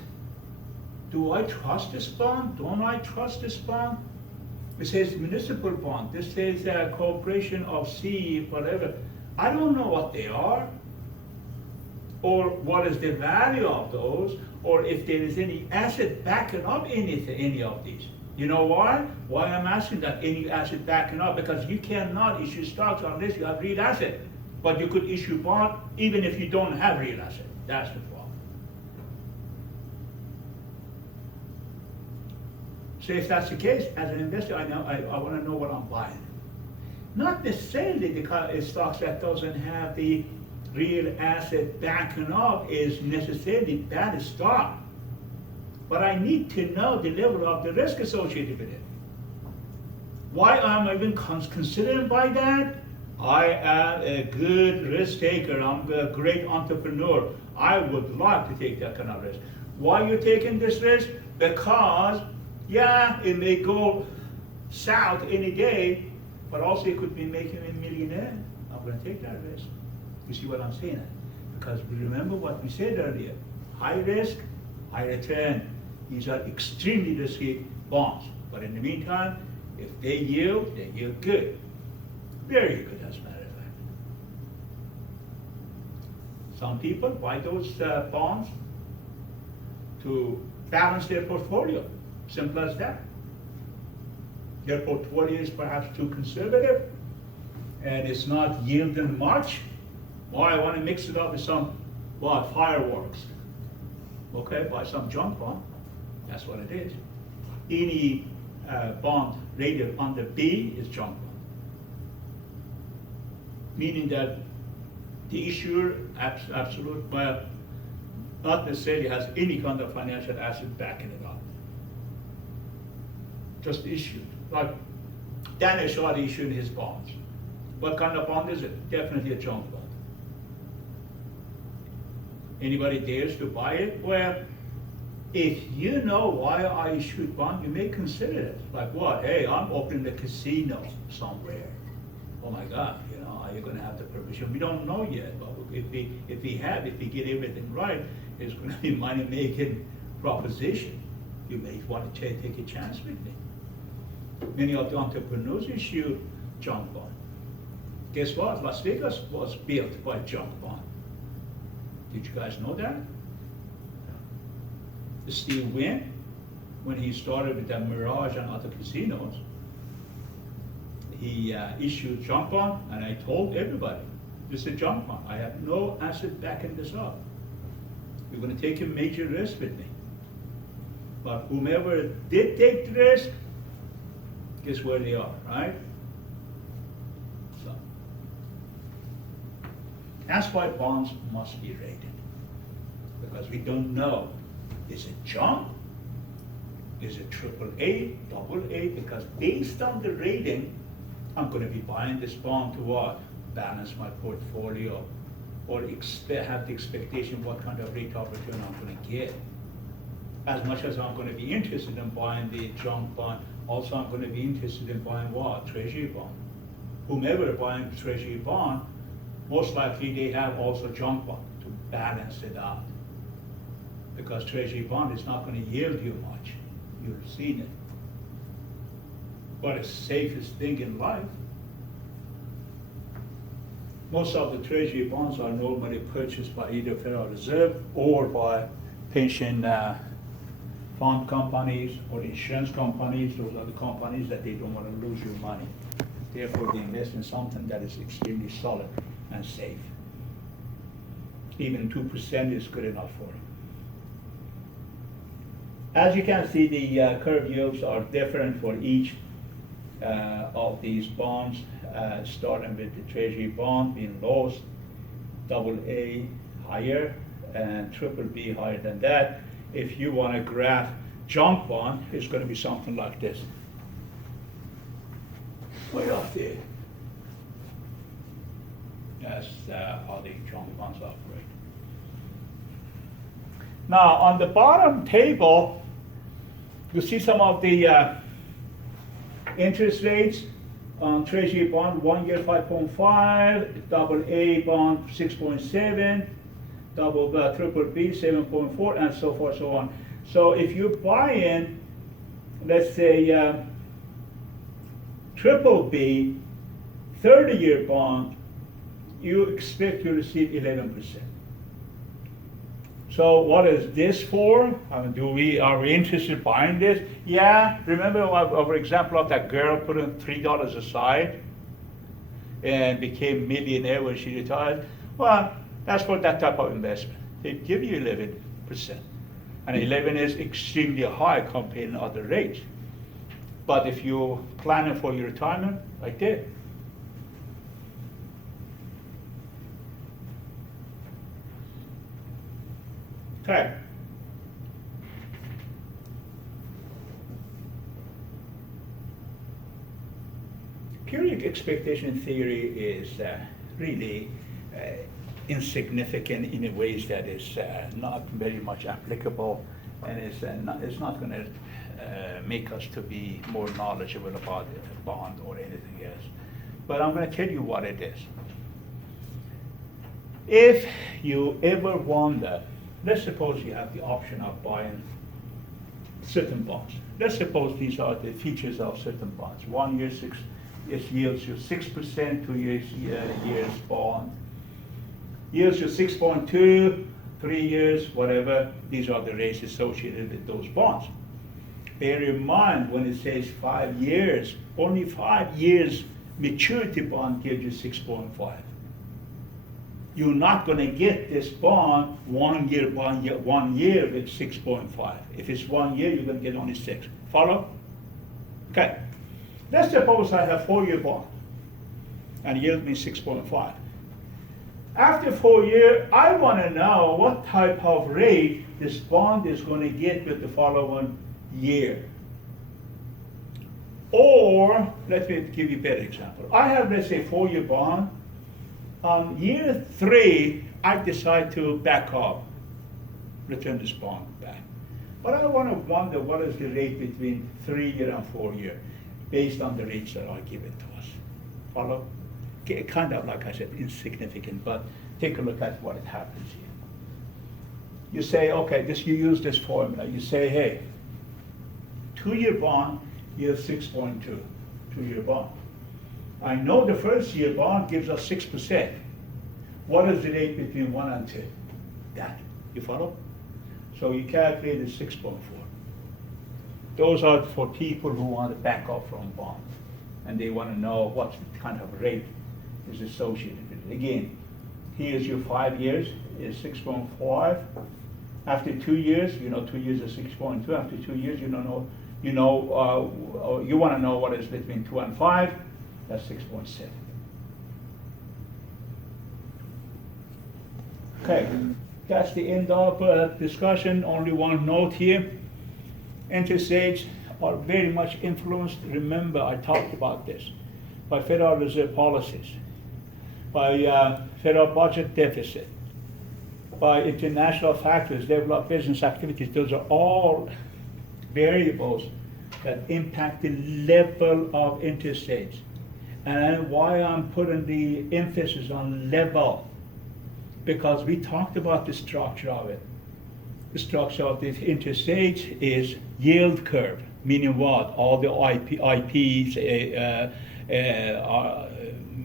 Do I trust this bond? Don't I trust this bond? It says municipal bond. This says corporation of C, whatever. I don't know what they are, or what is the value of those, or if there is any asset backing up any of these. You know why? Why I'm asking that, any asset backing up? Because you cannot issue stocks unless you have real asset. But you could issue bond even if you don't have real asset. That's the problem. So if that's the case, as an investor, I want to know what I'm buying. Not necessarily the stocks that doesn't have the real asset backing up is necessarily bad stock. But I need to know the level of the risk associated with it. Why am I even considering by that? I am a good risk taker. I'm a great entrepreneur. I would like to take that kind of risk. Why are you taking this risk? Because, yeah, it may go south any day, but also it could be making me a millionaire. I'm going to take that risk. You see what I'm saying? Because remember what we said earlier. High risk, high return. These are extremely risky bonds. But in the meantime, if they yield good. Very good, as a matter of fact. Some people buy those bonds to balance their portfolio. Simple as that. Their portfolio is perhaps too conservative and it's not yielding much. Or I want to mix it up with some, fireworks. Okay, buy some junk bond. That's what it is. Any bond rated under B is junk bond. Meaning that the issuer not necessarily has any kind of financial asset backing it up. Just issued. Like Danish Hardy issued his bonds. What kind of bond is it? Definitely a junk bond. Anybody dares to buy it? Well, if you know why I issued bond, you may consider it. Like what? Hey, I'm opening a casino somewhere. Oh my God, are you going to have the permission? We don't know yet, but if we get everything right, it's going to be money-making proposition. You may want to take a chance with me. Many of the entrepreneurs issue junk bond. Guess what? Las Vegas was built by junk bond. Did you guys know that? Steve Wynn, when he started with that Mirage and other casinos, he issued junk bond, and I told everybody, this is a junk bond. I have no asset backing this up. You're gonna take a major risk with me. But whomever did take the risk, guess where they are, right? So, that's why bonds must be rated. Because we don't know, is it junk? Is it AAA, AA? Because based on the rating, I'm gonna be buying this bond to what? Balance my portfolio, or have the expectation what kind of rate of return I'm gonna get. As much as I'm gonna be interested in buying the junk bond, also I'm gonna be interested in buying what? Treasury bond. Whomever buying Treasury bond, most likely they have also junk bond to balance it out. Because Treasury bond is not gonna yield you much. You've seen it. But it's the safest thing in life. Most of the Treasury bonds are normally purchased by either Federal Reserve or by pension fund companies or insurance companies. Those are the companies that they don't want to lose your money. Therefore, they invest in something that is extremely solid and safe. Even 2% is good enough for them. As you can see, the curve yields are different for each of these bonds, starting with the Treasury bond being lowest, AA higher, and BBB higher than that. If you want to graph junk bond, it's going to be something like this. Way off there. That's how the junk bonds operate. Now, on the bottom table, you see some of the interest rates on Treasury bond, 1 year 5.5, AA bond 6.7, BBB 7.4, and so forth, so on. So if you buy in, let's say BBB 30-year bond, you expect to receive 11%. So what is this for? I mean, are we interested in buying this? Yeah, remember our example of that girl putting $3 aside and became a millionaire when she retired? Well, that's for that type of investment. They give you 11%. And 11 is extremely high compared to other rates. But if you're planning for your retirement, like that. Okay. Periodic expectation theory is really insignificant in ways that is not very much applicable, and it's not going to make us to be more knowledgeable about a bond or anything else. But I'm going to tell you what it is. If you ever wonder, let's suppose you have the option of buying certain bonds. Let's suppose these are the features of certain bonds. 1 year, it yields you 6%, 2 years bond. Yields you 6.2, 3 years, whatever. These are the rates associated with those bonds. Bear in mind, when it says 5 years, only 5 years maturity bond gives you 6.5. You're not going to get this bond 1 year with 6.5. If it's 1 year, you're going to get only 6. Follow? Okay. Let's suppose I have 4 year bond and yield me 6.5. After 4 years, I want to know what type of rate this bond is going to get with the following year. Or, let me give you a better example. I have, let's say, 4 year bond. Year 3, I decide to back off, return this bond back. But I want to wonder what is the rate between 3 year and 4 year, based on the rates that are given to us. Follow? Kind of, like I said, insignificant, but take a look at what happens here. You say, okay, you use this formula. You say, hey, 2 year bond yields 6.2, 2 year bond. I know the first year bond gives us 6%. What is the rate between 1 and 2? that. You follow? So you calculate it 6.4. Those are for people who want to back off from bonds, and they want to know what kind of rate is associated with it. Again, here's your 5 years is 6.5. After 2 years, 2 years is 6.2. After 2 years, you want to know what is between 2 and 5. That's 6.7. Okay, that's the end of discussion. Only one note here. Interest rates are very much influenced, remember I talked about this, by Federal Reserve policies, by federal budget deficit, by international factors, developed business activities. Those are all variables that impact the level of interest rates. And why I'm putting the emphasis on level, because we talked about the structure of it. The structure of the interest rates is yield curve, meaning what? All the IPs,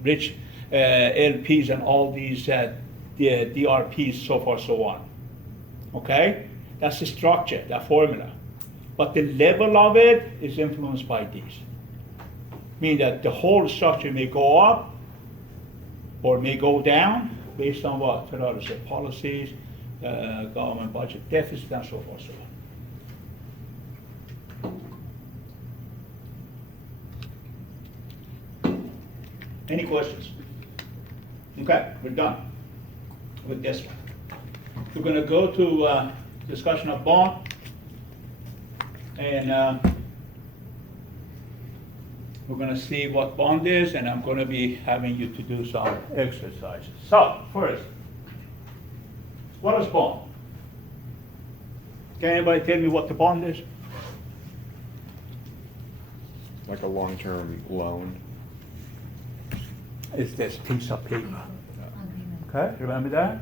rich LPs, and all these the DRPs, so forth, so on. Okay? That's the structure, that formula. But the level of it is influenced by these. Meaning that the whole structure may go up or may go down based on what? Federal Reserve policies, government budget deficit, and so forth, so on. Any questions? Okay, we're done with this one. We're going to go to discussion of bond, and we're going to see what bond is, and I'm going to be having you to do some exercises. So, first, what is bond? Can anybody tell me what the bond is? Like a long-term loan. It's this piece of paper. Okay, remember that?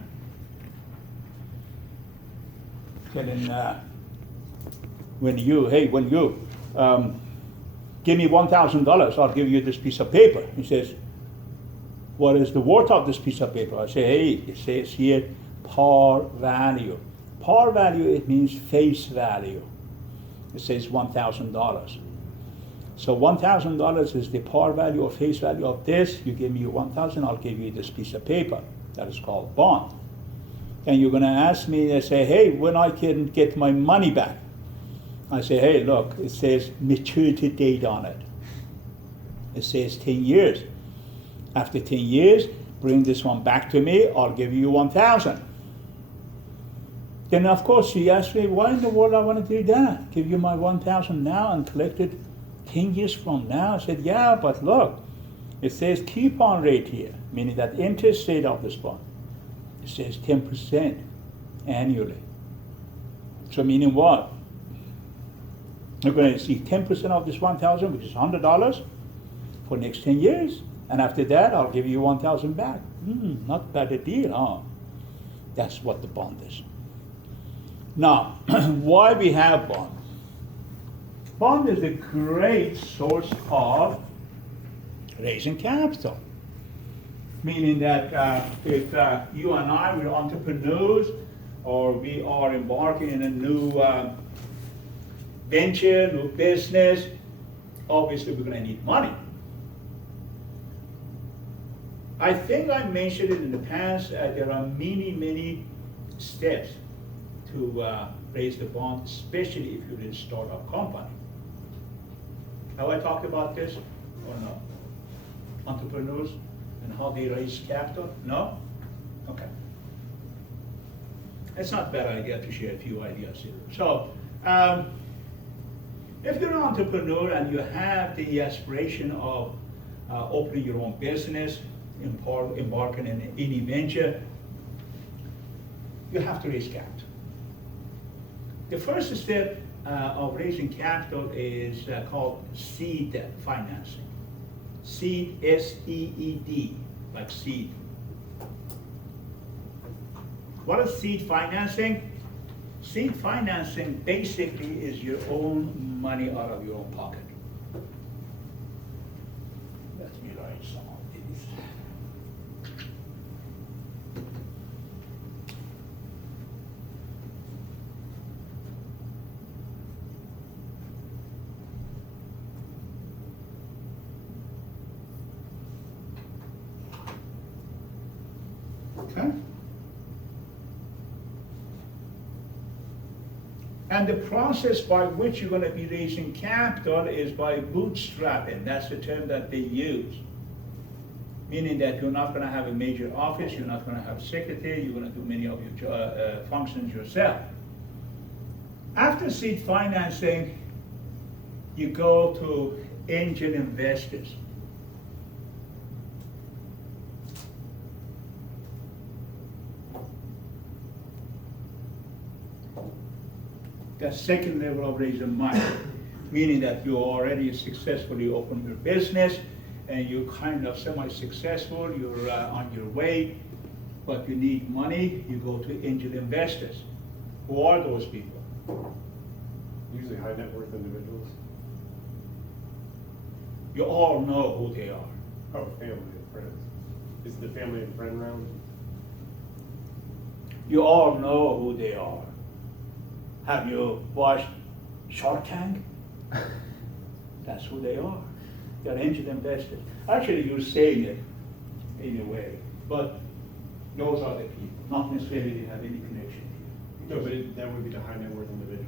Telling when you give me $1,000, I'll give you this piece of paper. He says, what is the worth of this piece of paper? I say, hey, it says here par value. Par value, it means face value. It says $1,000. So $1,000 is the par value or face value of this. You give me 1,000, I'll give you this piece of paper. That is called bond. And you're going to ask me, they say, hey, when I can get my money back? I say, hey, look, it says maturity date on it. It says 10 years. After 10 years, bring this one back to me, I'll give you 1,000. Then of course you ask me, why in the world I want to do that? Give you my 1,000 now and collect it 10 years from now? I said, yeah, but look, it says coupon rate here, meaning that interest rate of this bond. It says 10% annually. So meaning what? You're going to see 10% of this 1,000, which is $100, for next 10 years. And after that, I'll give you 1,000 back. Not bad a deal, huh? That's what the bond is. Now, why we have bond? Bond is a great source of raising capital. Meaning that if you and I, we're entrepreneurs, or we are embarking in a new venture, new business, obviously we're going to need money. I think I mentioned it in the past, there are many steps to raise the bond, especially if you're in a startup company. Have I talked about this or no? Entrepreneurs and how they raise capital? No? Okay. It's not a bad idea to share a few ideas here. So, if you're an entrepreneur and you have the aspiration of opening your own business, embarking in any venture, you have to raise capital. The first step of raising capital is called seed financing. Seed, S-E-E-D, like seed. What is seed financing? Seed financing basically is your own money out of your own pocket. Let me write some of these. And the process by which you're gonna be raising capital is by bootstrapping. That's the term that they use. Meaning that you're not gonna have a major office, you're not gonna have a secretary, you're gonna do many of your functions yourself. After seed financing, you go to angel investors. The second level of raising money, meaning that you already successfully opened your business and you're kind of semi-successful, you're on your way, but you need money, you go to angel investors. Who are those people? Usually high net worth individuals. You all know who they are. Oh, family and friends. Is the family and friend round? You all know who they are. Have you watched Shark Tank? That's who they are. They're angel investors. Actually, you're saying it in a way, but those are the people, not necessarily they have any connection here. No, but that would be the high net worth individuals.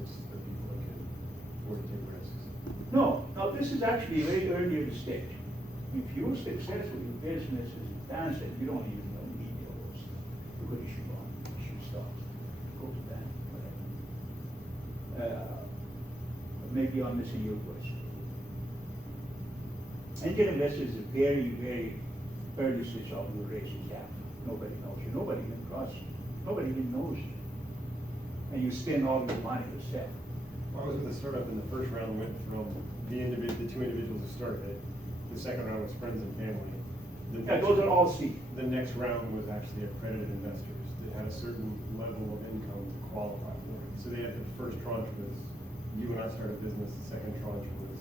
It's the people that can afford to take risks. No, this is actually a very earlier stage. If you're successful, your business is advancing, you don't even need those. Because you should run, you should start, go to that, whatever. Maybe I'm missing your question. Angel investors is a very, very early stage of your raising capital. Nobody knows you, nobody even trusts you, nobody even knows you. And you spend all your money yourself. Well, I was with the startup in the first round, went from the two individuals who started it. The second round was friends and family. Yeah, those are all seed. The next round was actually accredited investors that had a certain level of income to qualify for it. So they had the first tranche was you and I started a business, the second tranche was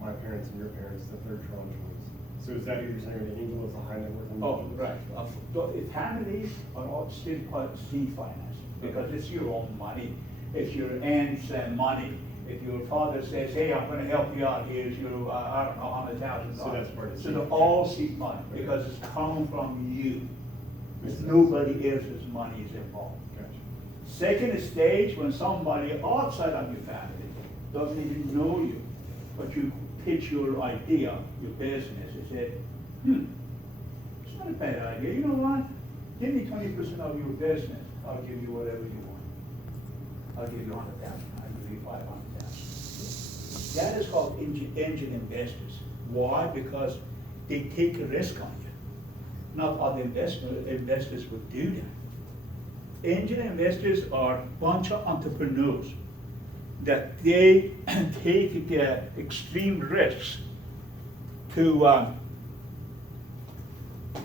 my parents and your parents, the third tranche was. So is that what you're saying, the angel is a high net worth Oh, individual? right. Families are all still called seed financing because it's your own money. It's your aunt's money. If your father says, hey, I'm gonna help you out, here's your, I don't know, $100,000. So that's part of So seed. they're all seed money because it's coming from you. Makes sense. Nobody else's money is involved. Gotcha. Second stage, when somebody outside of your family doesn't even know you, but you pitch your idea, your business, and say, it's not a bad idea, you know what? Give me 20% of your business, I'll give you whatever you want. I'll give you 100,000, I'll give you 500,000. That is called angel investors. Why? Because they take a risk on you. Not other investors would do that. Angel investors are a bunch of entrepreneurs that they take extreme risks to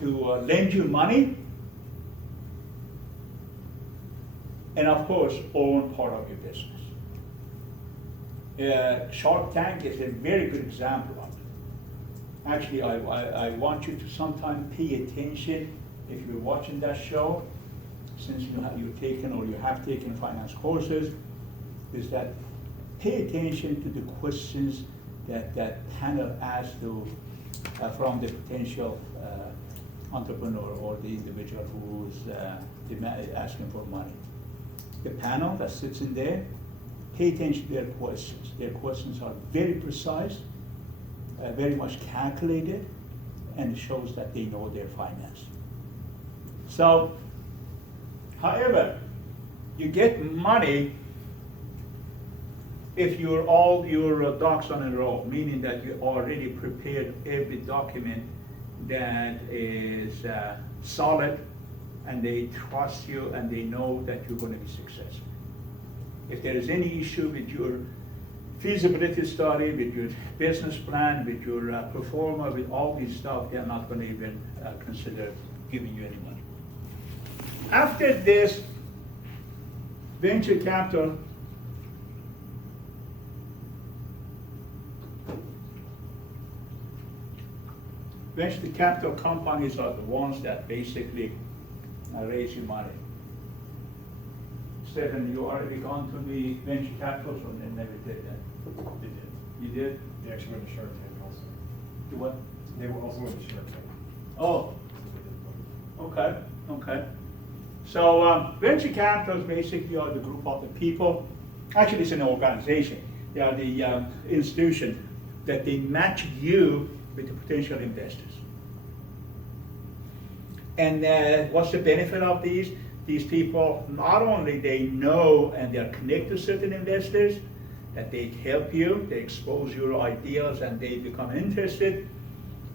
lend you money and of course own part of your business. Shark Tank is a very good example of it. Actually, I want you to sometime pay attention if you're watching that show, since you've taken or you have taken finance courses, is that pay attention to the questions that panel asks from the potential entrepreneur or the individual who's asking for money. The panel that sits in there, pay attention to their questions. Their questions are very precise, very much calculated, and it shows that they know their finance. So, however, you get money if you're all your ducks on a row, meaning that you already prepared every document that is solid, and they trust you and they know that you're going to be successful. If there is any issue with your feasibility study, with your business plan, with your pro forma, with all these stuff, they're not going to even consider giving you any money. After this, venture capital venture capital companies are the ones that basically raise your money. Stephen, you already gone to the venture capitals or they never did that? They did. You did? They actually went to Shark Tank also. To what? They also went to Shark Tank. Oh, So they did both. okay. So venture capitals basically are the group of the people Actually, it's an organization. They are the institution that they match you with the potential investors. And what's the benefit of these? These people, not only they know and they are connected to certain investors, that they help you, they expose your ideas and they become interested,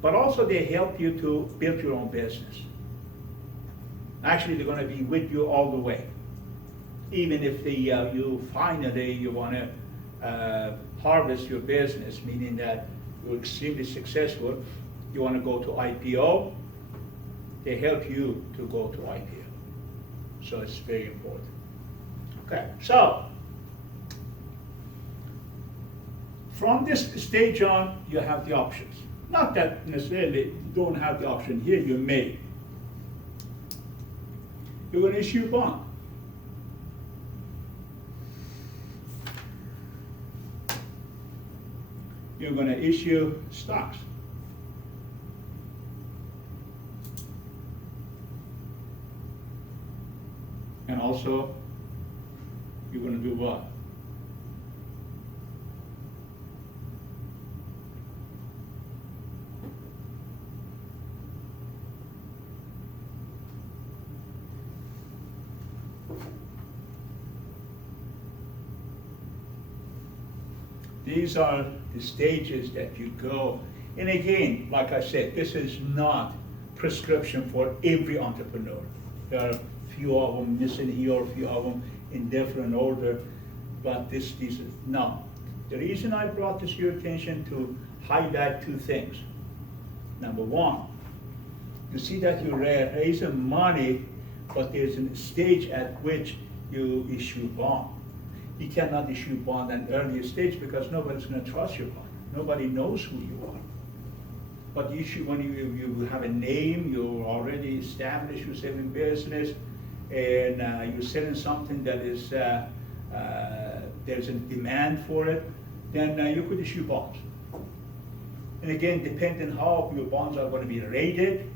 but also they help you to build your own business. Actually, they're gonna be with you all the way. Even if you finally, you wanna harvest your business, meaning that you're extremely successful, you wanna go to IPO, they help you to go to IPO. So it's very important. Okay, so from this stage on, you have the options. Not that necessarily you don't have the option here, you may. You're going to issue a bond. You're going to issue stocks. And also, you're going to do what? These are the stages that you go. And again, like I said, this is not prescription for every entrepreneur. There are a few of them missing here, a few of them in different order, but these is, no. The reason I brought this to your attention to highlight two things. Number one, you see that you're raising money, but there's a stage at which you issue bond. You cannot issue bond at an earlier stage because nobody's going to trust your bond. Nobody knows who you are. But you issue when you have a name, you're already established yourself in business, and you're selling something that is there's a demand for it, then you could issue bonds. And again, depending how your bonds are going to be rated,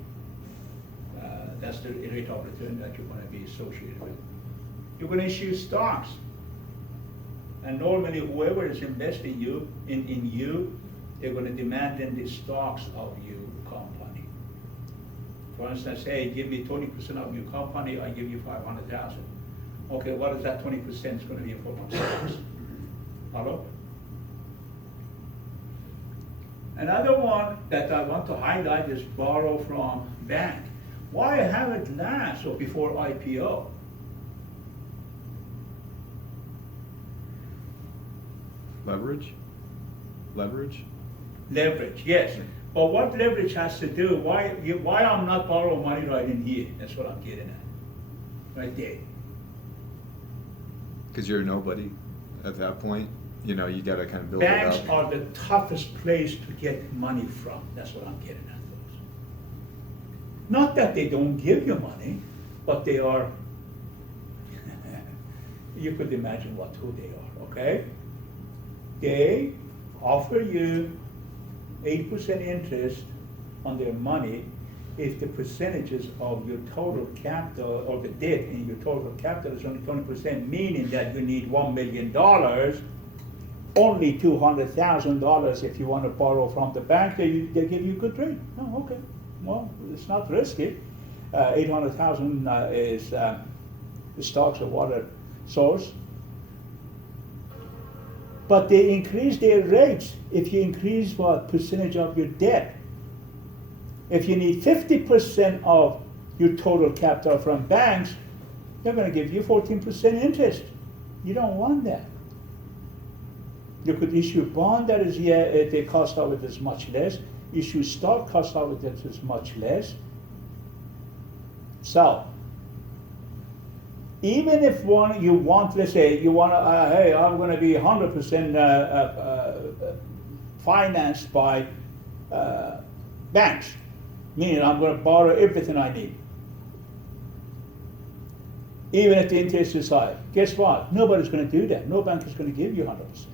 that's the rate of return that you're going to be associated with. You're going to issue stocks. And normally whoever is investing in you, they're going to demand in the stocks of your company. For instance, hey, give me 20% of your company, I give you 500,000. Okay, what is that 20% is going to be in form of stocks? Follow? Another one that I want to highlight is borrow from bank. Why have it last or before IPO? Leverage? Leverage, yes. But what leverage has to do, why I'm not borrowing money right in here? That's what I'm getting at. Right there. Because you're nobody at that point. You know, you got to kind of build Banks it up. are the toughest place to get money from. That's what I'm getting at. Not that they don't give you money, but they are, you could imagine who they are, okay? They offer you 8% interest on their money if the percentages of your total capital or the debt in your total capital is only 20%, meaning that you need $1 million, only $200,000 if you want to borrow from the bank, they give you a good rate. Oh, okay. Well, it's not risky. 800,000 is the stocks or water source. But they increase their rates if you increase what percentage of your debt. If you need 50% of your total capital from banks, they're going to give you 14% interest. You don't want that. You could issue a bond that is, the cost of it is much less. Issue stock, cost of it is much less. So, even if you want, let's say, you want to, hey, I'm going to be 100% financed by banks, meaning I'm going to borrow everything I need. Even if the interest is high. Guess what? Nobody's going to do that. No bank is going to give you 100%.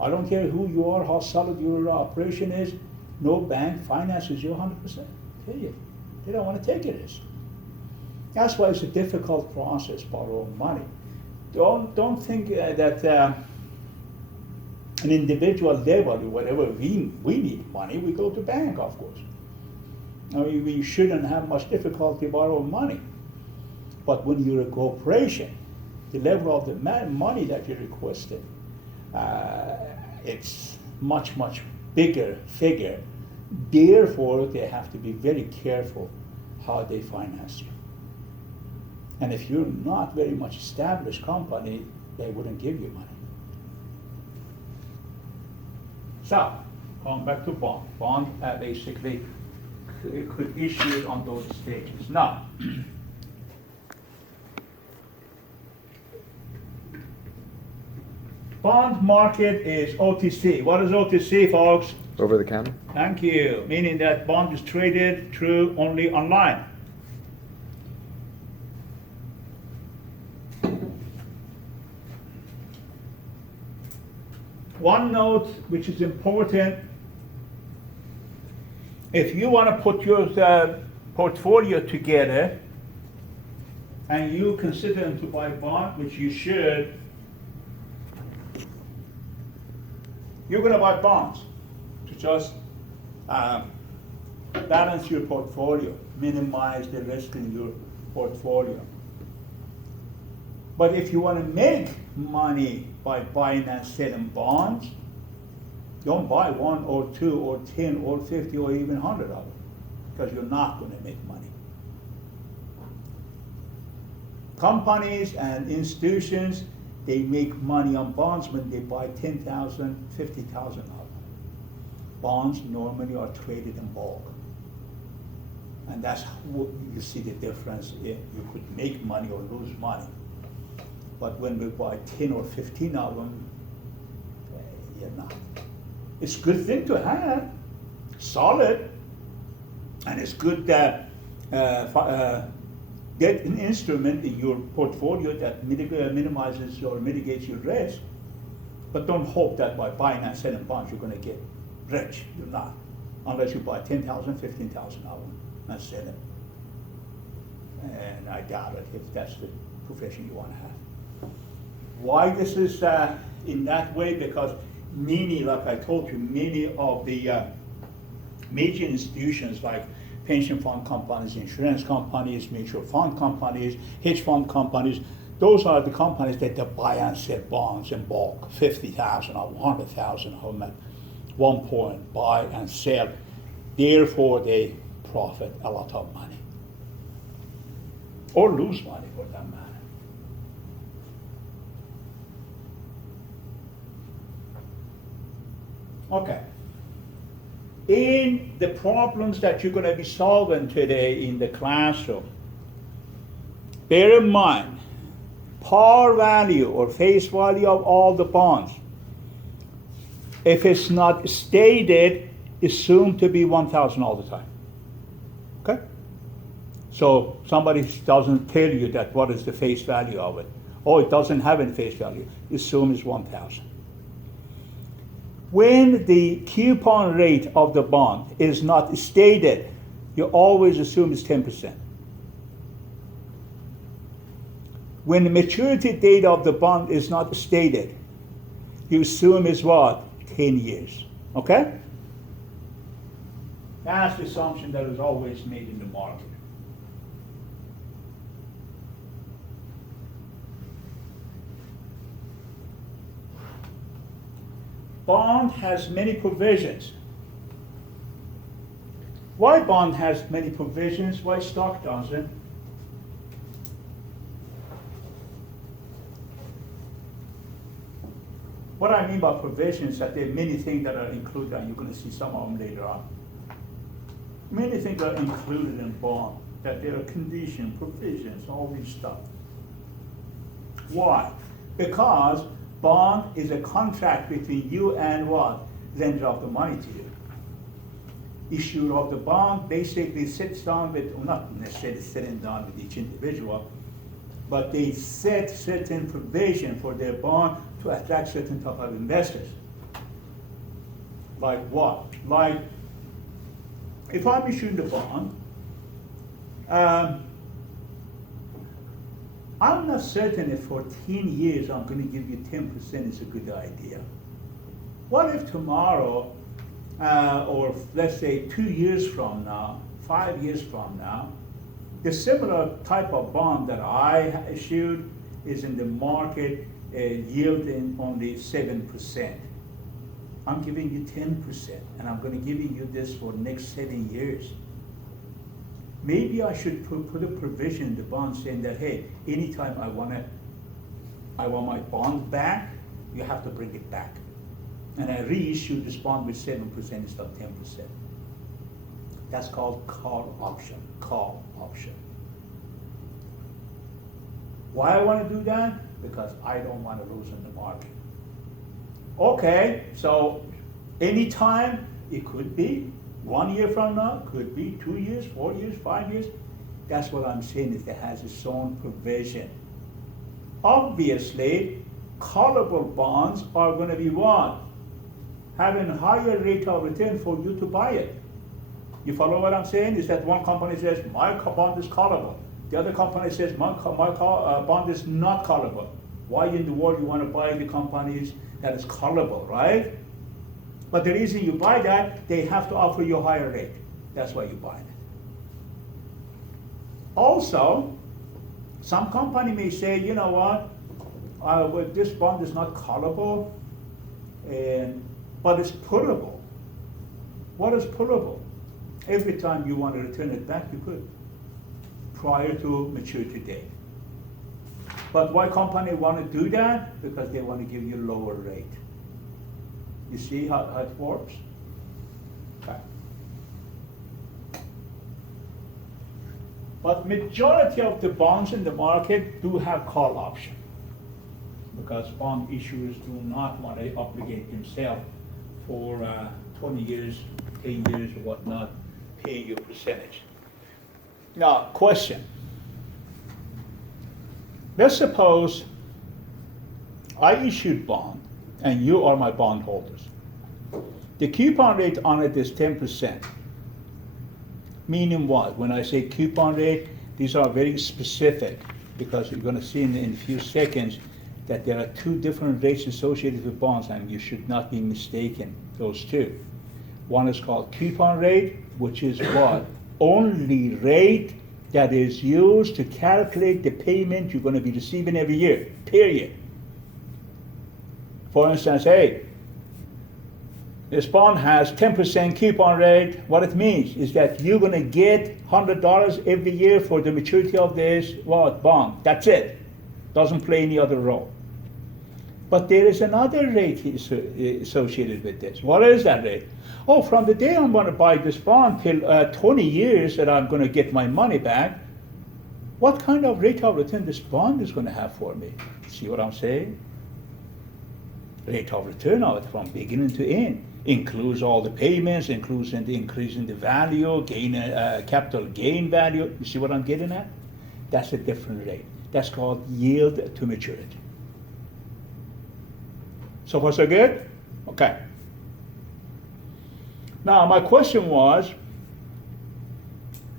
I don't care who you are, how solid your operation is, no bank finances you 100%. Period. They don't want to take a risk. That's why it's a difficult process, borrowing money. don't think that an individual level, whatever we need money, we go to bank, of course. I mean, we shouldn't have much difficulty borrowing money. But when you're a corporation, the level of the money that you requested, it's much, much bigger figure. Therefore, they have to be very careful how they finance you. And if you're not very much established company, they wouldn't give you money. So, going back to bond. Bond basically could issue it on those stages. Now, bond market is OTC. What is OTC, folks? Over the counter? Thank you. Meaning that bond is traded through only online. One note which is important, if you want to put your portfolio together and you consider to buy bond, which you should, you're going to buy bonds to just balance your portfolio, minimize the risk in your portfolio. But if you want to make money by buying and selling bonds, don't buy 1 or 2 or 10 or 50 or even 100 of them, because you're not going to make money. Companies and institutions, they make money on bonds when they buy 10,000, 50,000 of them. Bonds normally are traded in bulk. And that's what you see the difference. You could make money or lose money. But when we buy 10 or 15 of them, you're not. It's a good thing to have, solid, and it's good that get an instrument in your portfolio that minimizes or mitigates your risk. But don't hope that by buying and selling bonds you're going to get rich. You're not, unless you buy 10,000, 15,000 of them and sell them. And I doubt it if that's the profession you want to have. Why this is in that way? Because many, like I told you, many of the major institutions like pension fund companies, insurance companies, mutual fund companies, hedge fund companies, those are the companies that they buy and sell bonds in bulk, 50,000 or 100,000 of them at one point, buy and sell. Therefore, they profit a lot of money. Or lose money for that matter. Okay. In the problems that you're going to be solving today in the classroom, bear in mind, par value or face value of all the bonds, if it's not stated, assumed to be 1,000 all the time. Okay? So somebody doesn't tell you that what is the face value of it. Oh, it doesn't have any face value. Assume it's 1,000. When the coupon rate of the bond is not stated, you always assume it's 10%. When the maturity date of the bond is not stated, you assume it's what? 10 years. Okay? That's the assumption that is always made in the market. Bond has many provisions. Why bond has many provisions? Why stock doesn't? What I mean by provisions is that there are many things that are included, and you're going to see some of them later on. Many things are included in bond, that there are conditions, provisions, all these stuff. Why? Because bond is a contract between you and what? Lender of the money to you. Issuer of the bond basically sits down with, well, not necessarily sitting down with each individual, but they set certain provision for their bond to attract certain type of investors. Like what? Like, if I'm issuing the bond, I'm not certain if for 10 years I'm gonna give you 10% is a good idea. What if tomorrow, or let's say 2 years from now, 5 years from now, the similar type of bond that I issued is in the market yielding only 7%. I'm giving you 10%, and I'm gonna give you this for next 7 years. Maybe I should put a provision in the bond saying that, hey, anytime I want my bond back, you have to bring it back. And I reissue this bond with 7% instead of 10%. That's called call option, call option. Why I want to do that? Because I don't want to lose in the market. Okay, so anytime, it could be 1 year from now, could be 2 years, 4 years, 5 years. That's what I'm saying, is it has its own provision. Obviously, callable bonds are going to be what? Having higher rate of return for you to buy it. You follow what I'm saying? Is that one company says, my bond is callable. The other company says, my bond is not callable. Why in the world you want to buy the companies that is callable, right? But the reason you buy that, they have to offer you a higher rate. That's why you buy it. Also, some company may say, you know what, well, this bond is not callable, but it's pullable. What is pullable? Every time you want to return it back, you could, prior to maturity date. But why company want to do that? Because they want to give you a lower rate. You see how it works? Okay. But majority of the bonds in the market do have call option, because bond issuers do not want to obligate themselves for 20 years, 10 years, or whatnot, paying you percentage. Now, question. Let's suppose I issued bond, and you are my bondholders. The coupon rate on it is 10%. Meaning what? When I say coupon rate, these are very specific, because you're going to see in a few seconds that there are two different rates associated with bonds, and you should not be mistaken those two. One is called coupon rate, which is what? Only rate that is used to calculate the payment you're going to be receiving every year, period. For instance, hey, this bond has 10% coupon rate. What it means is that you're going to get $100 every year for the maturity of this bond. That's it. Doesn't play any other role. But there is another rate associated with this. What is that rate? Oh, from the day I'm going to buy this bond till 20 years that I'm going to get my money back, what kind of rate of return this bond is going to have for me? See what I'm saying? Rate of return of it from beginning to end includes all the payments, includes the increase in the value, capital gain value. You see what I'm getting at? That's a different rate. That's called yield to maturity. So far so good? Okay. Now my question was,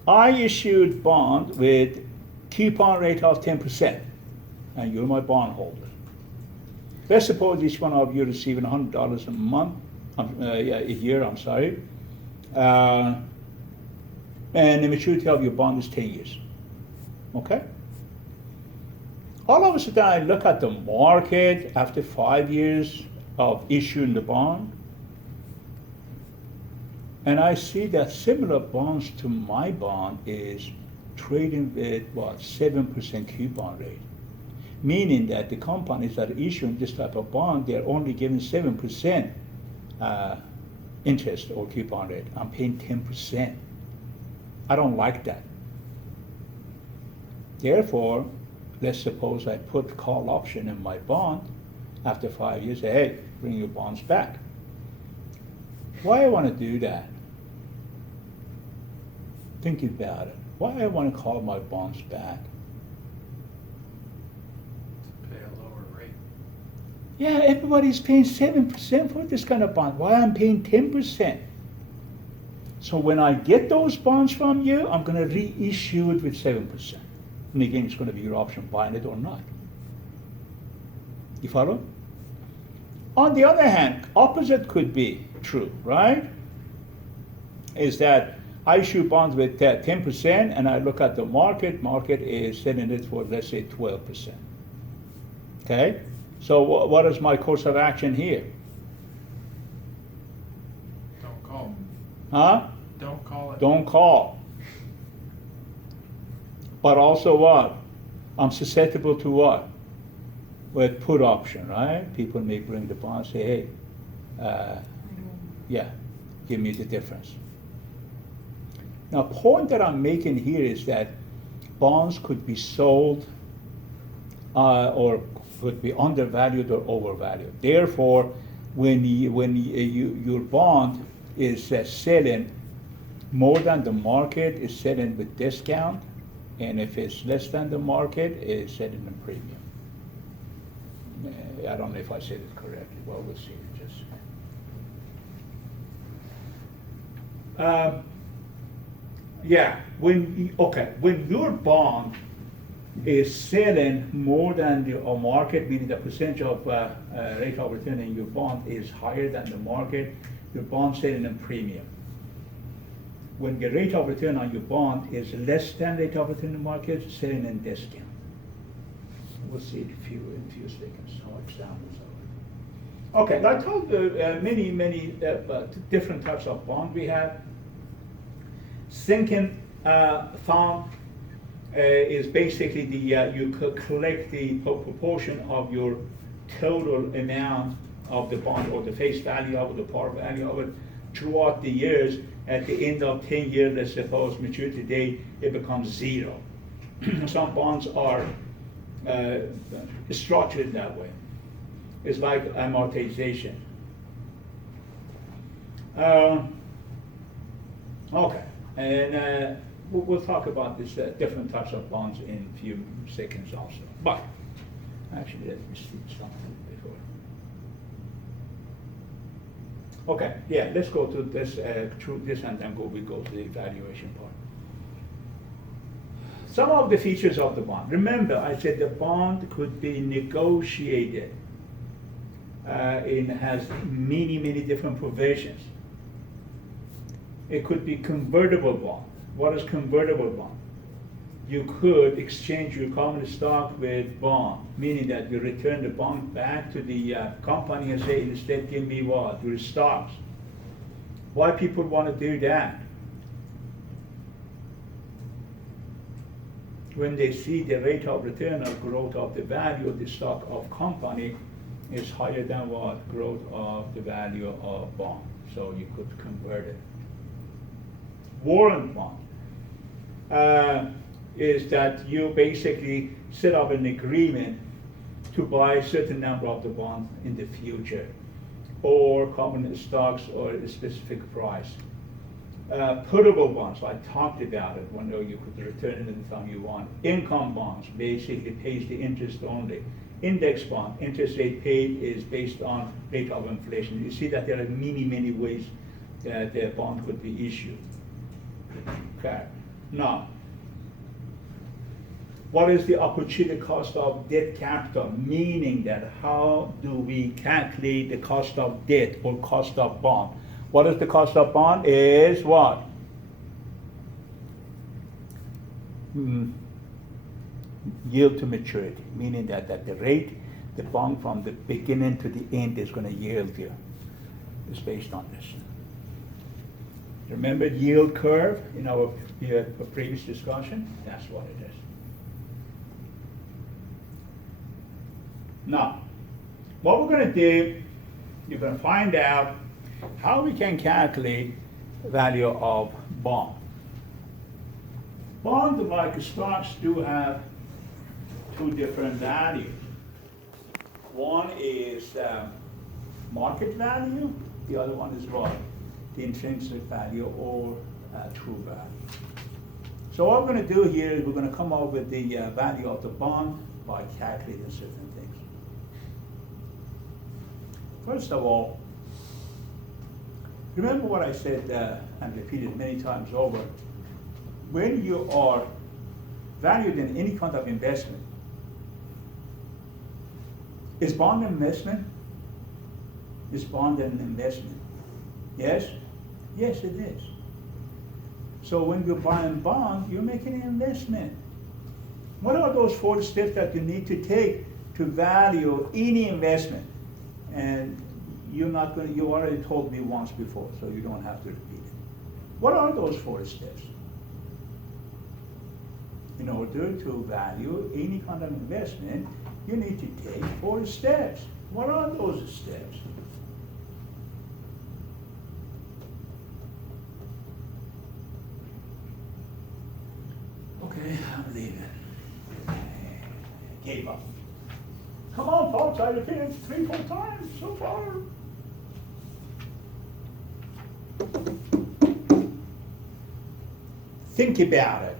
I issued bond with coupon rate of 10%, and you're my bondholder. Let's suppose each one of you receiving $100 a month, a year, I'm sorry, and the maturity of your bond is 10 years. Okay? All of a sudden, I look at the market after 5 years of issuing the bond, and I see that similar bonds to my bond is trading with, 7% coupon rate. Meaning that the companies that are issuing this type of bond, they're only giving 7% interest or coupon rate. I'm paying 10%. I don't like that. Therefore, let's suppose I put call option in my bond. After 5 years, say, hey, bring your bonds back. Why I want to do that? Think about it. Why I want to call my bonds back? Pay a lower rate. Yeah, everybody's paying 7% for this kind of bond. Why I'm paying 10%? So when I get those bonds from you, I'm going to reissue it with 7%. And again, it's gonna be your option, buying it or not. You follow? On the other hand, opposite could be true, right? Is that I issue bonds with 10% and I look at the market is selling it for, let's say, 12%. Okay? So what is my course of action here? Don't call. Huh? Don't call it. Don't call. But also what? I'm susceptible to what? With put option, right? People may bring the bond, say, hey, yeah, give me the difference. Now, point that I'm making here is that bonds could be sold or could be undervalued or overvalued. Therefore, when your bond is selling more than the market, is selling with discount, and if it's less than the market, it's selling in premium. I don't know if I said it correctly. Well, we'll see. When your bond is selling more than the market, meaning the percentage of rate of return in your bond is higher than the market, your bond selling in premium. When the rate of return on your bond is less than rate of return in the market, it's selling in discount. We'll see in a few seconds how examples are. Okay, I told many different types of bond we have. Sinking fund is basically you collect the proportion of your total amount of the bond or the face value of it, the par value of it throughout the years. At the end of 10 years, let's suppose maturity date, it becomes zero. Some bonds are structured that way. It's like amortization. Okay, and we'll talk about this different types of bonds in a few seconds also. But actually, let me see something before. Okay, yeah, let's go to this, through this, and then we go to the evaluation part. Some of the features of the bond. Remember, I said the bond could be negotiated. It has many different provisions. It could be convertible bond. What is convertible bond? You could exchange your common stock with bond, meaning that you return the bond back to the company and say, instead, give me what? Your stocks. Why people want to do that? When they see the rate of return or growth of the value of the stock of company is higher than what? Growth of the value of bond. So you could convert it. Warrant bond is that you basically set up an agreement to buy a certain number of the bonds in the future, or common stocks or a specific price. Puttable bonds, I talked about it, when you could return it anytime you want. Income bonds basically pays the interest only. Index bond, interest rate paid is based on rate of inflation. You see that there are many ways that a bond could be issued. Okay. Now, what is the opportunity cost of debt capital? Meaning that how do we calculate the cost of debt or cost of bond? What is the cost of bond? Is what? Yield to maturity, meaning that at the rate the bond from the beginning to the end is going to yield you. It's based on this. Remember yield curve in our previous discussion? That's what it is. Now, what we're going to do, you're going to find out how we can calculate the value of bond. Bond, like stocks, do have two different values. One is market value, the other one is what? The intrinsic value or true value. So what we're going to do here is we're going to come up with the value of the bond by calculating certain things. First of all, remember what I said and repeated many times over. When you are valued in any kind of investment. Is bond an investment? Is bond an investment? Yes? Yes, it is. So when you're buying bond, you're making an investment. What are those 4 steps that you need to take to value any investment? And you already told me once before, so you don't have to repeat it. What are those 4 steps? In order to value any kind of investment, you need to take 4 steps. What are those steps? Okay, I'm leaving. Gave up. Come on, folks, I repeated 3, 4 times so far. Think about it.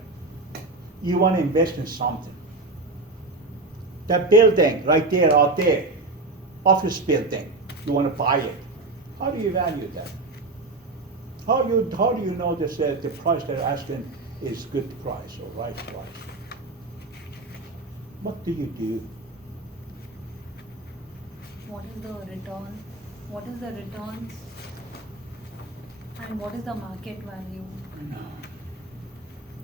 You want to invest in something. That building right there, out there, office building, you want to buy it. How do you value that? How do you know this, the price they're asking is good price or right price? What do you do? What is the return? What is the returns? And what is the market value? No.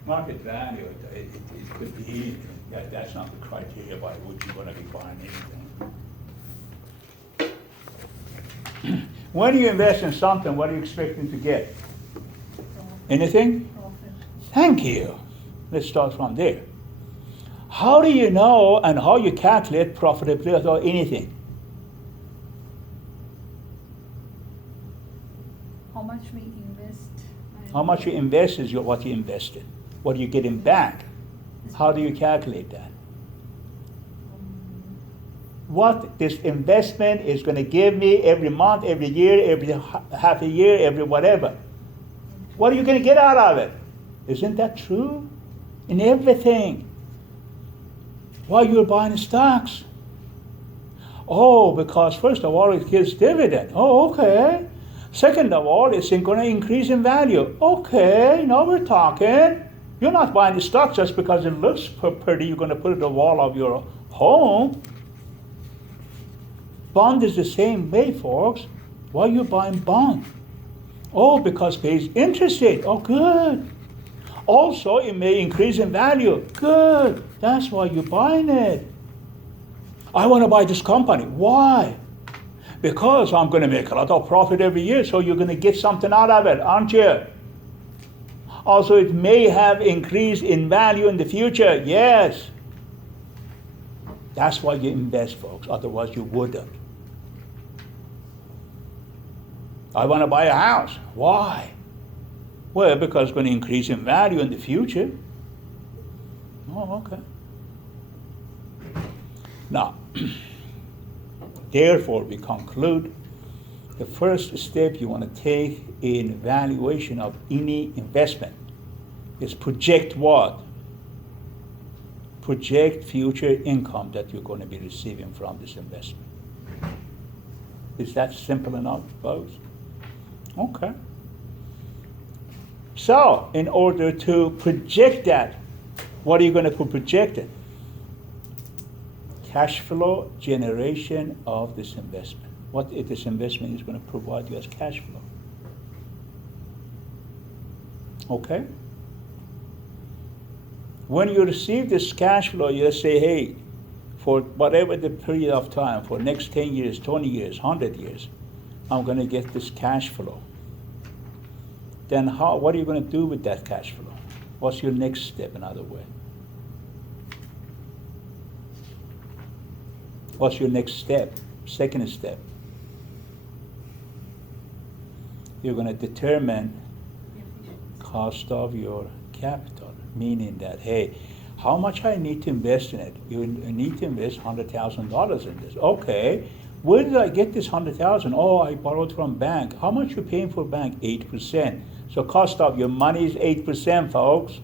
Market value, it could be anything. That's not the criteria by which you're going to be buying anything. When you invest in something, what are you expecting to get? Anything? Profit. Thank you. Let's start from there. How do you know and how you calculate profitability or anything? How much we invest? And How much you invest is what you invested. What are you getting back? How do you calculate that? What this investment is going to give me every month, every year, every half a year, every whatever. What are you going to get out of it? Isn't that true? In everything. Why you're buying stocks? Oh, because first of all, it gives dividend. Oh, okay. Second of all, it's going to increase in value. Okay, now we're talking. You're not buying the stock just because it looks pretty. You're going to put it on the wall of your home. Bond is the same way, folks. Why are you buying bond? Oh, because it pays interest rate. Oh, good. Also, it may increase in value. Good. That's why you're buying it. I want to buy this company. Why? Because I'm going to make a lot of profit every year, so you're going to get something out of it, aren't you? Also, it may have increased in value in the future. Yes. That's why you invest, folks. Otherwise, you wouldn't. I want to buy a house. Why? Well, because it's going to increase in value in the future. Oh, okay. Now, therefore, we conclude the first step you want to take in valuation of any investment is project what? Project future income that you're going to be receiving from this investment. Is that simple enough, folks? Okay. So, in order to project that, what are you going to project it? Cash flow generation of this investment. What if this investment is going to provide you as cash flow? Okay? When you receive this cash flow, you just say, hey, for whatever the period of time, for next 10 years, 20 years, 100 years, I'm going to get this cash flow. Then what are you going to do with that cash flow? What's your next step, in other words? What's your next step? Second step. You're going to determine cost of your capital, meaning that, hey, how much I need to invest in it? You need to invest $100,000 in this. Okay, where did I get this $100,000? Oh, I borrowed from bank. How much you paying for bank? 8%. So cost of your money is 8%, folks.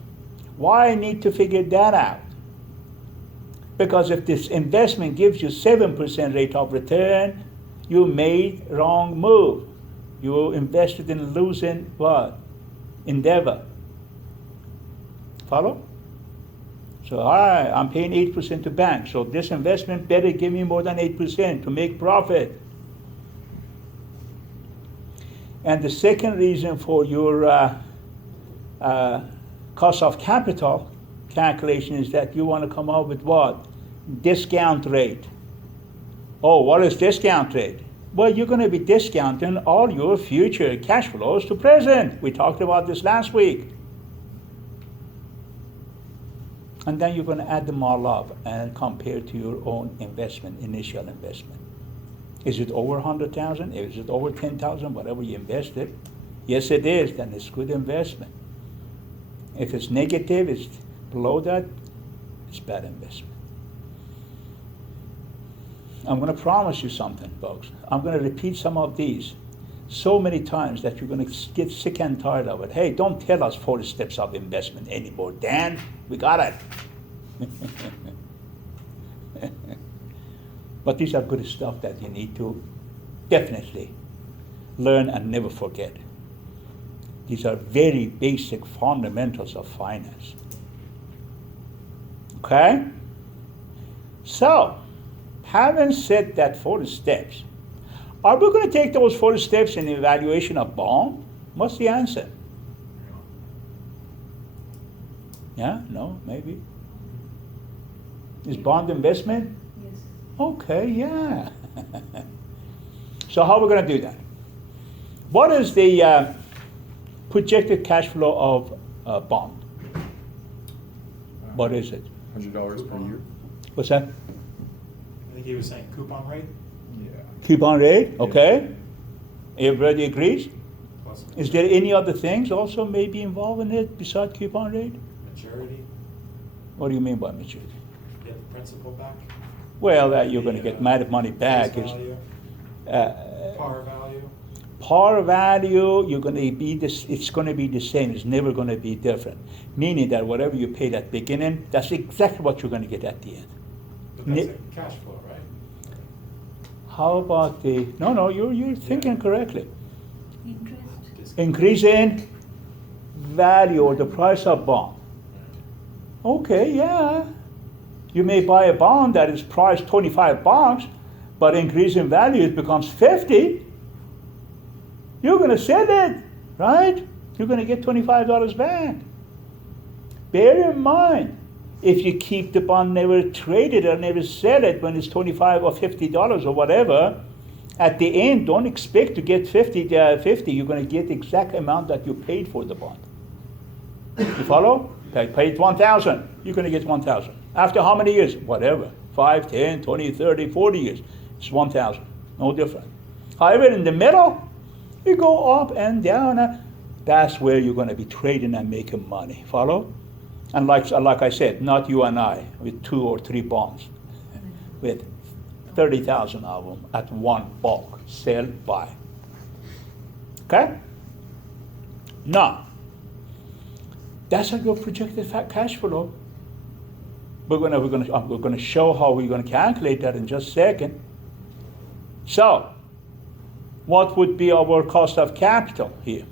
Why I need to figure that out? Because if this investment gives you 7% rate of return, you made wrong move. You invested in losing what? Endeavor. Follow? So, all right, I'm paying 8% to bank, so this investment better give me more than 8% to make profit. And the second reason for your cost of capital calculation is that you want to come up with what? Discount rate. Oh, what is discount rate? Well, you're going to be discounting all your future cash flows to present. We talked about this last week. And then you're going to add them all up and compare to your own investment, initial investment. Is it over 100,000? Is it over 10,000? Whatever you invested. Yes, it is. Then it's good investment. If it's negative, it's below that, it's bad investment. I'm going to promise you something, folks. I'm going to repeat some of these so many times that you're going to get sick and tired of it. Hey, don't tell us 4 steps of investment anymore, Dan. We got it. But these are good stuff that you need to definitely learn and never forget. These are very basic fundamentals of finance. Okay? So, having said that 4 steps, are we going to take those 4 steps in the evaluation of bond? What's the answer? Yeah? No? Maybe? Is bond investment? Yes. Okay, yeah. So how are we going to do that? What is the projected cash flow of a bond? What is it? $100 per year? What's that? I think he was saying coupon rate Yeah. Coupon rate, okay. Everybody agrees? plus Is there any other things also maybe involved in it besides coupon rate? maturity, What do you mean by maturity? get the principal back, Well, you're going to get money back. face Is, value, uh, par value. par value, you're going to be this. It's going to be the same. It's never going to be different. Meaning that whatever you paid at the beginning, that's exactly what you're going to get at the end. But that's a cash flow, right? How about the? No, you're thinking correctly. Interest. Increase in value or the price of bond. Okay, yeah. You may buy a bond that is priced $25, but increase in value it becomes 50. You're going to sell it, right? You're going to get $25 back. Bear in mind, if you keep the bond, never trade it or never sell it when it's $25 or $50 or whatever, at the end, don't expect to get 50. You're going to get the exact amount that you paid for the bond. You follow? Paid 1,000. You're going to get 1,000. After how many years? Whatever. 5, 10, 20, 30, 40 years. It's 1,000. No different. However, in the middle, you go up and down. That's where you're going to be trading and making money. Follow? And like I said, not you and I with 2 or 3 bonds, with 30,000 of them at one bulk, sell, buy. Okay? Now, that's your projected cash flow. We're going to show how we're going to calculate that in just a second. So, what would be our cost of capital here?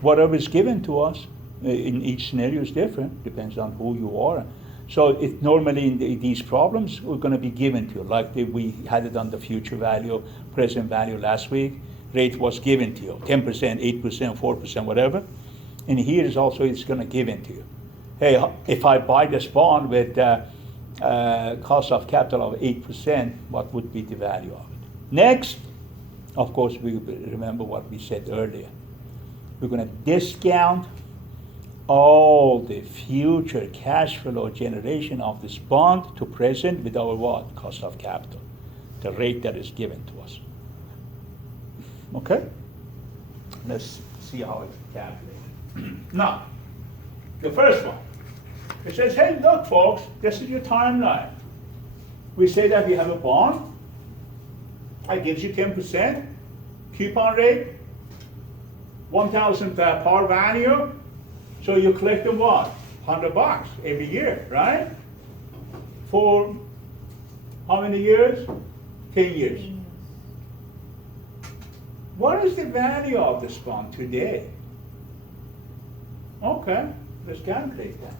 Whatever is given to us in each scenario is different, depends on who you are. So it normally in these problems we're going to be given to you, like we had it on the future value, present value last week. Rate was given to you, 10%, 8%, 4%, whatever. And here is also it's going to give in to you. Hey, if I buy this bond with cost of capital of 8%, what would be the value of it? Next, of course, we remember what we said earlier. We're going to discount all the future cash flow generation of this bond to present with our what? Cost of capital, the rate that is given to us. Okay? Let's see how it's calculated. Now, the first one. It says, hey, look, folks, this is your timeline. We say that we have a bond. It gives you 10%. Coupon rate, 1,000 par value. So you collect them what? $100 every year, right? For how many years? 10 years. What is the value of this bond today? Okay, let's calculate that.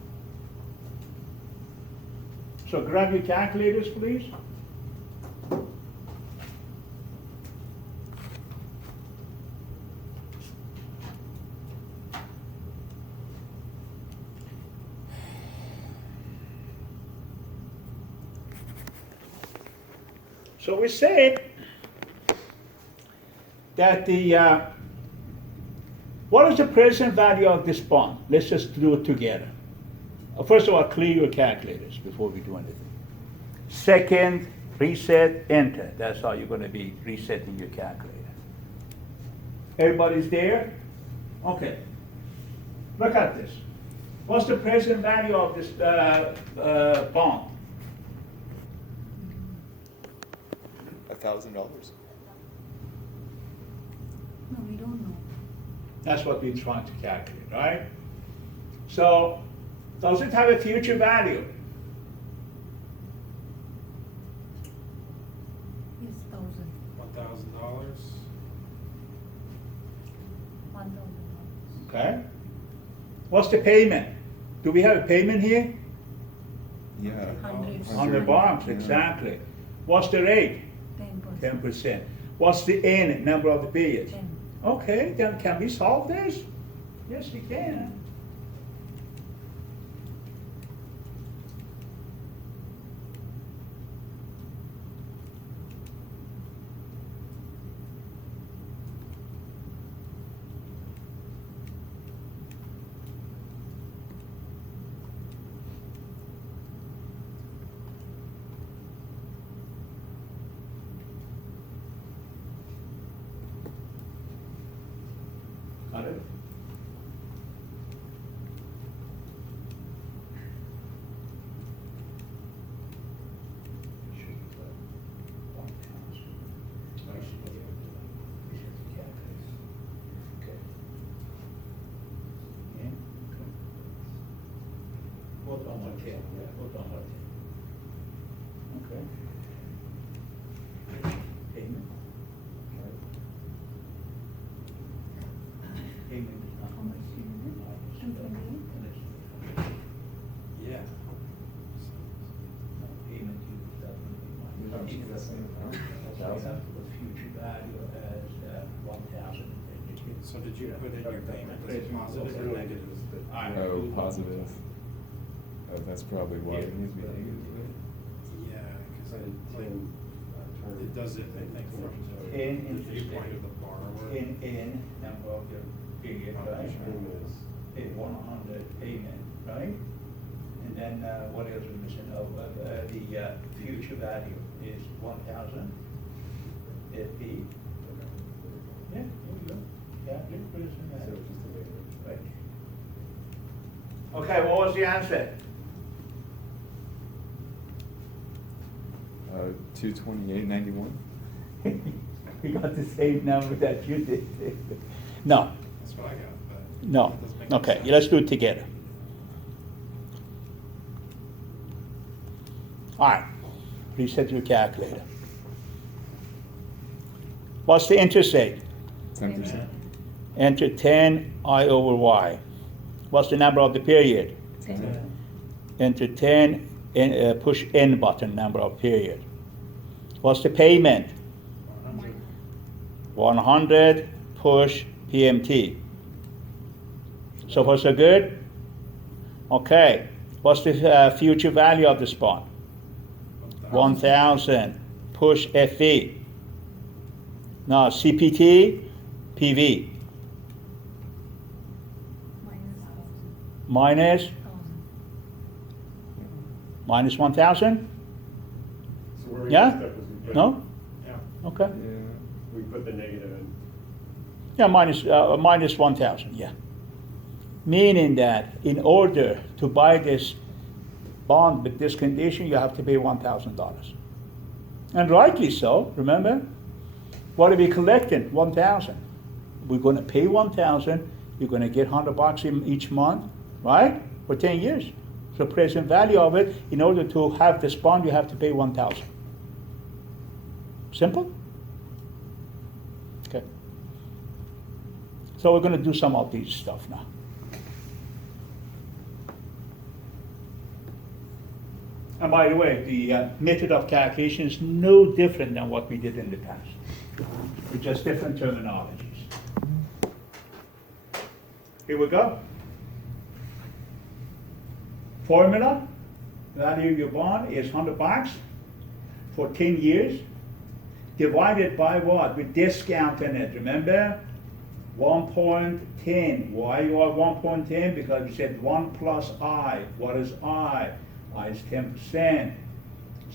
So grab your calculators, please. So we said that what is the present value of this bond? Let's just do it together. First of all, clear your calculators before we do anything. Second, reset, enter. That's how you're going to be resetting your calculator. Everybody's there? Okay. Look at this. What's the present value of this bond? $1,000. No, we don't know. That's what we're trying to calculate, right? So, does it have a future value? Yes, 1,000. $1,000. $1,000. Okay. What's the payment? Do we have a payment here? Yeah. 100. On the bonds, Yeah. exactly. What's the rate? 10%. 10%. What's the N, number of the periods? 10. Okay, then can we solve this? Yes, we can. Got it? Hold on one second. Hold on one second. Okay. Payment. Payment is not. How much is it? 228? Yeah. No, payment is with future value as 1,000. So did you put in your payment as positive or negative? Oh, positive. Oh, that's probably why it needs to be negative. Yeah, because it does it, I think, from the In viewpoint of the borrower. in number of the period, right? A 100 payment, right? And then what else we missing? Oh, the future value is 1,000. FP. Yeah, there you go. Yeah, put it in there. Right. Okay, what was the answer? 228.91. We got the same number that you did. No, That's what I got, but. no. it doesn't make Okay, sense. let's do it together. All right, reset your calculator. What's the interest rate? 10%. Enter 10 I over Y. What's the number of the period? 10. Enter 10 and push N button, number of period. What's the payment? 100, push PMT. So far so good? Okay. What's the future value of this bond? 1,000, push FE. Now CPT, PV. Minus 1,000. Minus, minus 1,000? So where we Yeah? messed up was we put. No? Yeah. Okay. Yeah. We put the negative in. Yeah, minus 1,000, yeah. Meaning that in order to buy this bond with this condition, you have to pay $1,000. And rightly so, remember? What are we collecting? 1,000. We're gonna pay 1,000, you're gonna get $100 in each month, right? For 10 years. So present value of it, in order to have this bond, you have to pay 1,000. Simple? Okay. So we're gonna do some of these stuff now. And by the way, the method of calculation is no different than what we did in the past. It's just different terminologies. Here we go. Formula, value of your bond is $100 for 10 years, divided by what? With discount in it, remember? 1.10. Why you are 1.10? Because we said 1 plus I. What is I? I is 10%.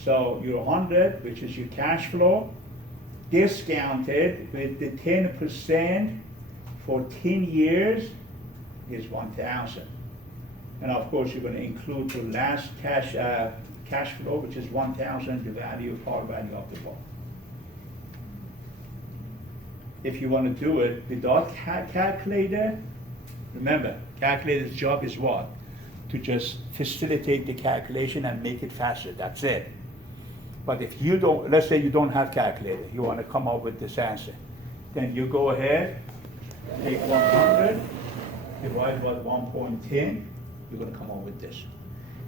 So your 100, which is your cash flow, discounted with the 10% for 10 years is 1,000. And of course, you're going to include your last cash flow, which is 1,000, the value, par value of the bond. If you want to do it without calculator, remember, calculator's job is what? To just facilitate the calculation and make it faster. That's it. But if you don't, let's say you don't have calculator, you want to come up with this answer, then you go ahead, take 100, divide by 1.10, you're going to come up with this.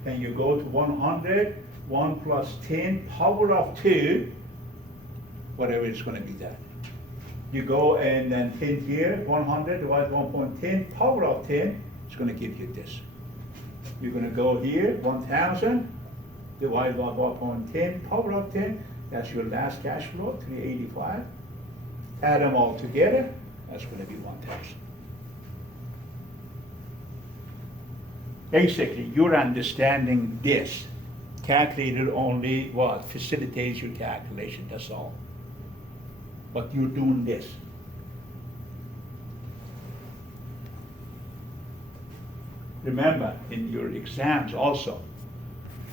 Then you go to 100, 1 plus 10, power of 2, whatever it's going to be that. You go and then 10 here, 100 divided 1.10, power of 10, it's going to give you this. You're going to go here, 1,000 divided by 1.10, power of 10, that's your last cash flow, 385. Add them all together, that's going to be 1,000. Basically, you're understanding this. Calculator only what? Facilitates your calculation, that's all. But you're doing this. Remember, in your exams also,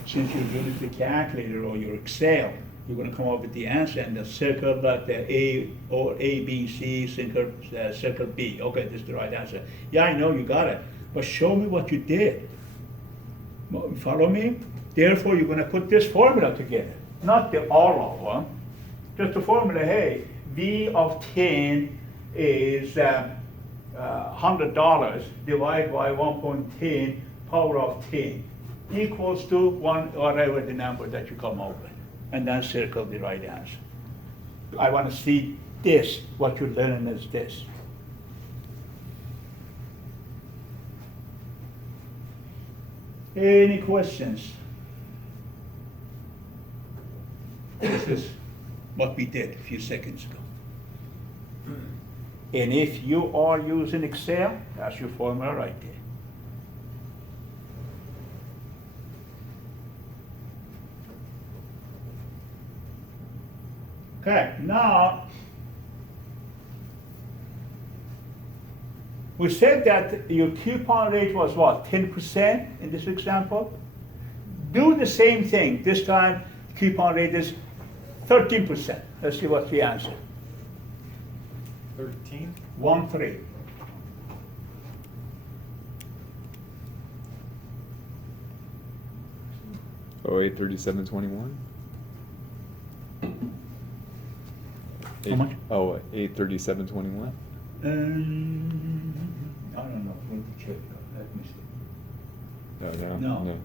since you're doing it with the calculator or your Excel, you're going to come up with the answer and the circle like the A or A, B, C, circle B. Okay, this is the right answer. Yeah, I know you got it, but show me what you did. Follow me? Therefore, you're going to put this formula together, not the all of them. Just the formula, hey, V of 10 is $100 divided by 1.10 power of 10 equals to one, whatever the number that you come up with, and then circle the right answer. I want to see this, what you're learning is this. Any questions? This is what we did a few seconds ago. And if you are using Excel, that's your formula right there. Okay, now, we said that your coupon rate was what, 10% in this example? Do the same thing. This time, coupon rate is 13%. Let's see what's the answer. 13? 1-3. Oh, 837.21. How much? Oh, 837.21. I don't know. Let me check. Let me see. No. No.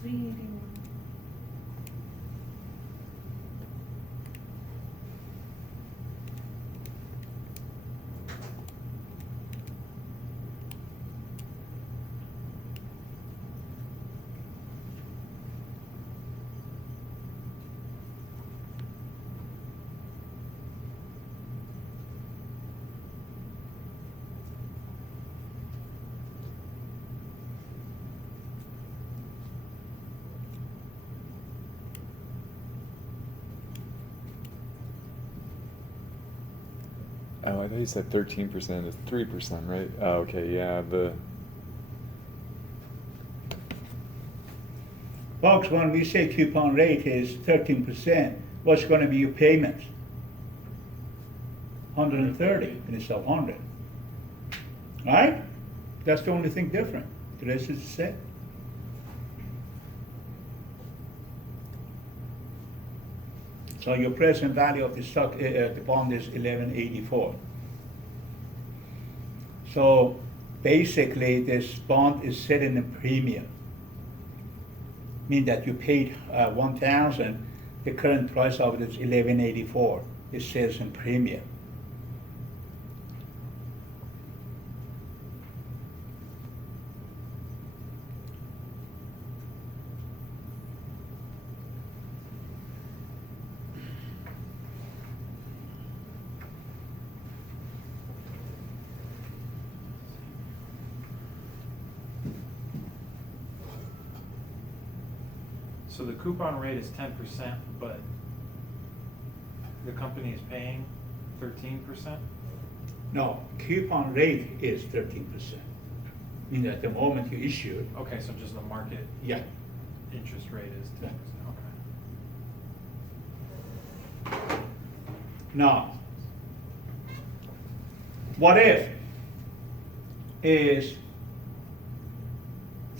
381. Oh, I thought you said 13% is 3%, right? Oh, okay, yeah, Folks, when we say coupon rate is 13%, what's going to be your payments? 130 instead of 100. Right? That's the only thing different. The rest is the same. So your present value of the stock, the bond is 1184. So basically, this bond is set in a premium. Mean that you paid 1,000, the current price of it is 1184. It says in premium. So the coupon rate is 10%, but the company is paying 13%? No, coupon rate is 13%. Meaning at the moment you issue it, Okay, so just the market yeah. interest rate is 10%, okay. Now, what if is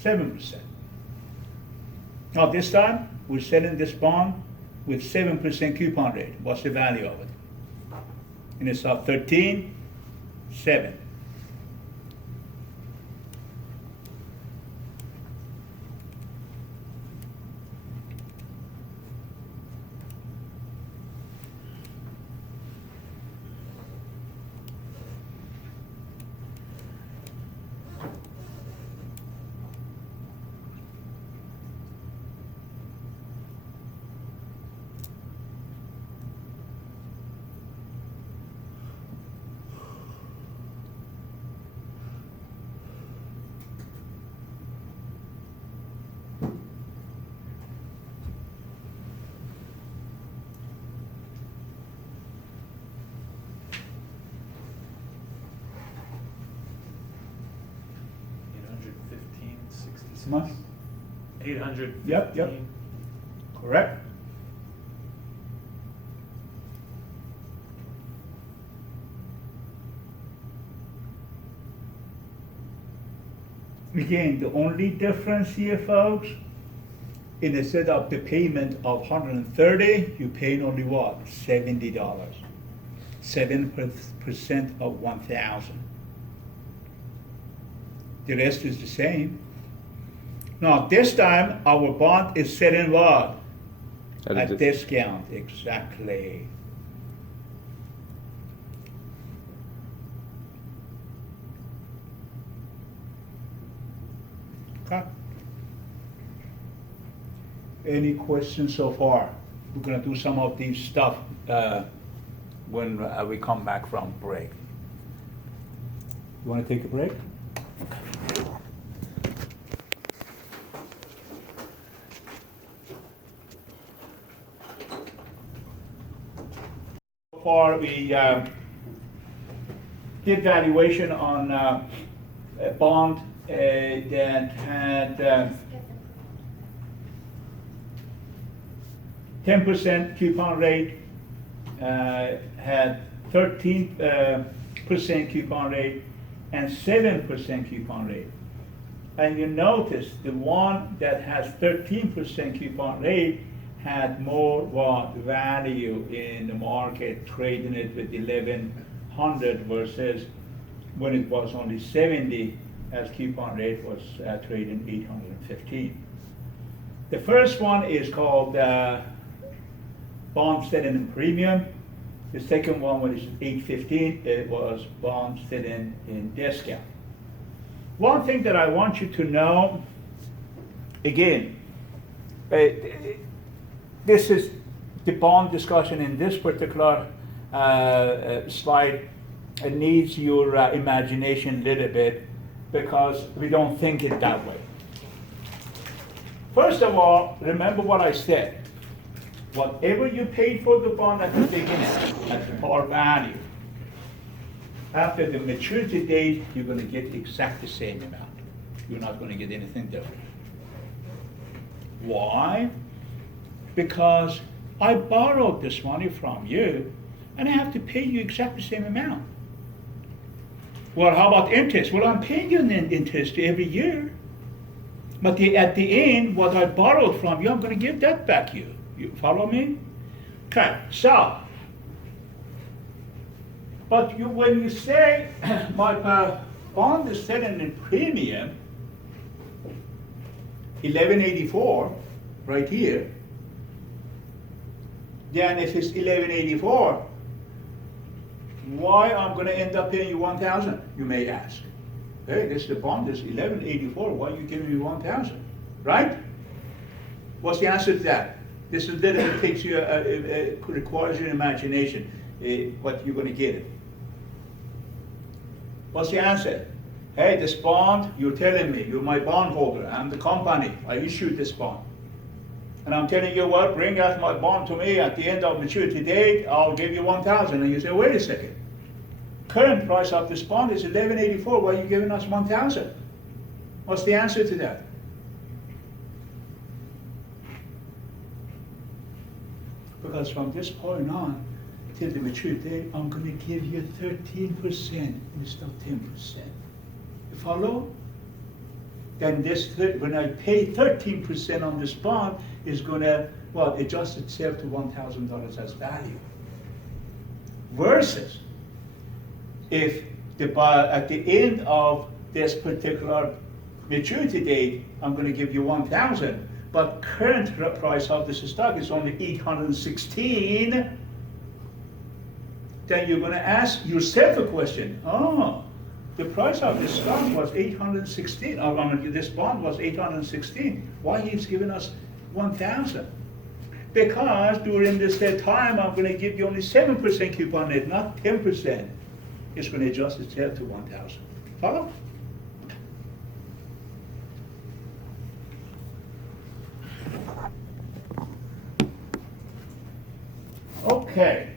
7%? Now this time, we're selling this bond with 7% coupon rate. What's the value of it? And it's 13, 7. Money. 815. Yep. Correct? Again, the only difference here, folks, instead of the payment of 130, you pay only what? $70. 7% of 1,000. The rest is the same. Now, this time, our bond is set in what? At a Discount, exactly. Okay. Any questions so far? We're gonna do some of these stuff when we come back from break. You wanna take a break? So far, we did valuation on a bond that had 10% coupon rate, had 13% coupon rate, and 7% coupon rate. And you notice the one that has 13% coupon rate had more value in the market, trading it with 1100 versus when it was only 70, as coupon rate was trading 815. The first one is called bond set in premium. The second one was 815. It was bond set in discount. One thing that I want you to know, again, this is the bond discussion in this particular slide. It needs your imagination a little bit because we don't think it that way. First of all, remember what I said. Whatever you paid for the bond at the beginning, at the par value, after the maturity date, you're going to get exactly the same amount. You're not going to get anything different. Why? Because I borrowed this money from you, and I have to pay you exactly the same amount. Well, how about interest? Well, I'm paying you an interest every year. But at the end, what I borrowed from you, I'm going to give that back you. You follow me? Okay, so, but when you say, bond is selling in premium, 1184, right here, then if it's 1184, why I'm gonna end up paying you 1,000, you may ask. Hey, the bond is 1184, why are you giving me 1,000, right? What's the answer to that? This is little bit takes you, requires your imagination, what you're gonna get it. What's the answer? Hey, this bond, you're telling me, you're my bondholder, I'm the company, I issued this bond. And I'm telling you what, bring out my bond to me at the end of maturity date, I'll give you 1,000. And you say, wait a second, current price of this bond is 1184, why are you giving us 1,000? What's the answer to that? Because from this point on, till the maturity date, I'm gonna give you 13% instead of 10%. You follow? Then this, when I pay 13% on this bond, is gonna, well, adjust itself to $1,000 as value. Versus, if at the end of this particular maturity date, I'm gonna give you 1,000, but current price of this stock is only 816, then you're gonna ask yourself a question, oh, the price of this stock was 816, or this bond was 816. Why he's giving us 1,000? Because during this time, I'm going to give you only 7% coupon rate, not 10%. It's going to adjust itself to 1,000. Follow? Okay.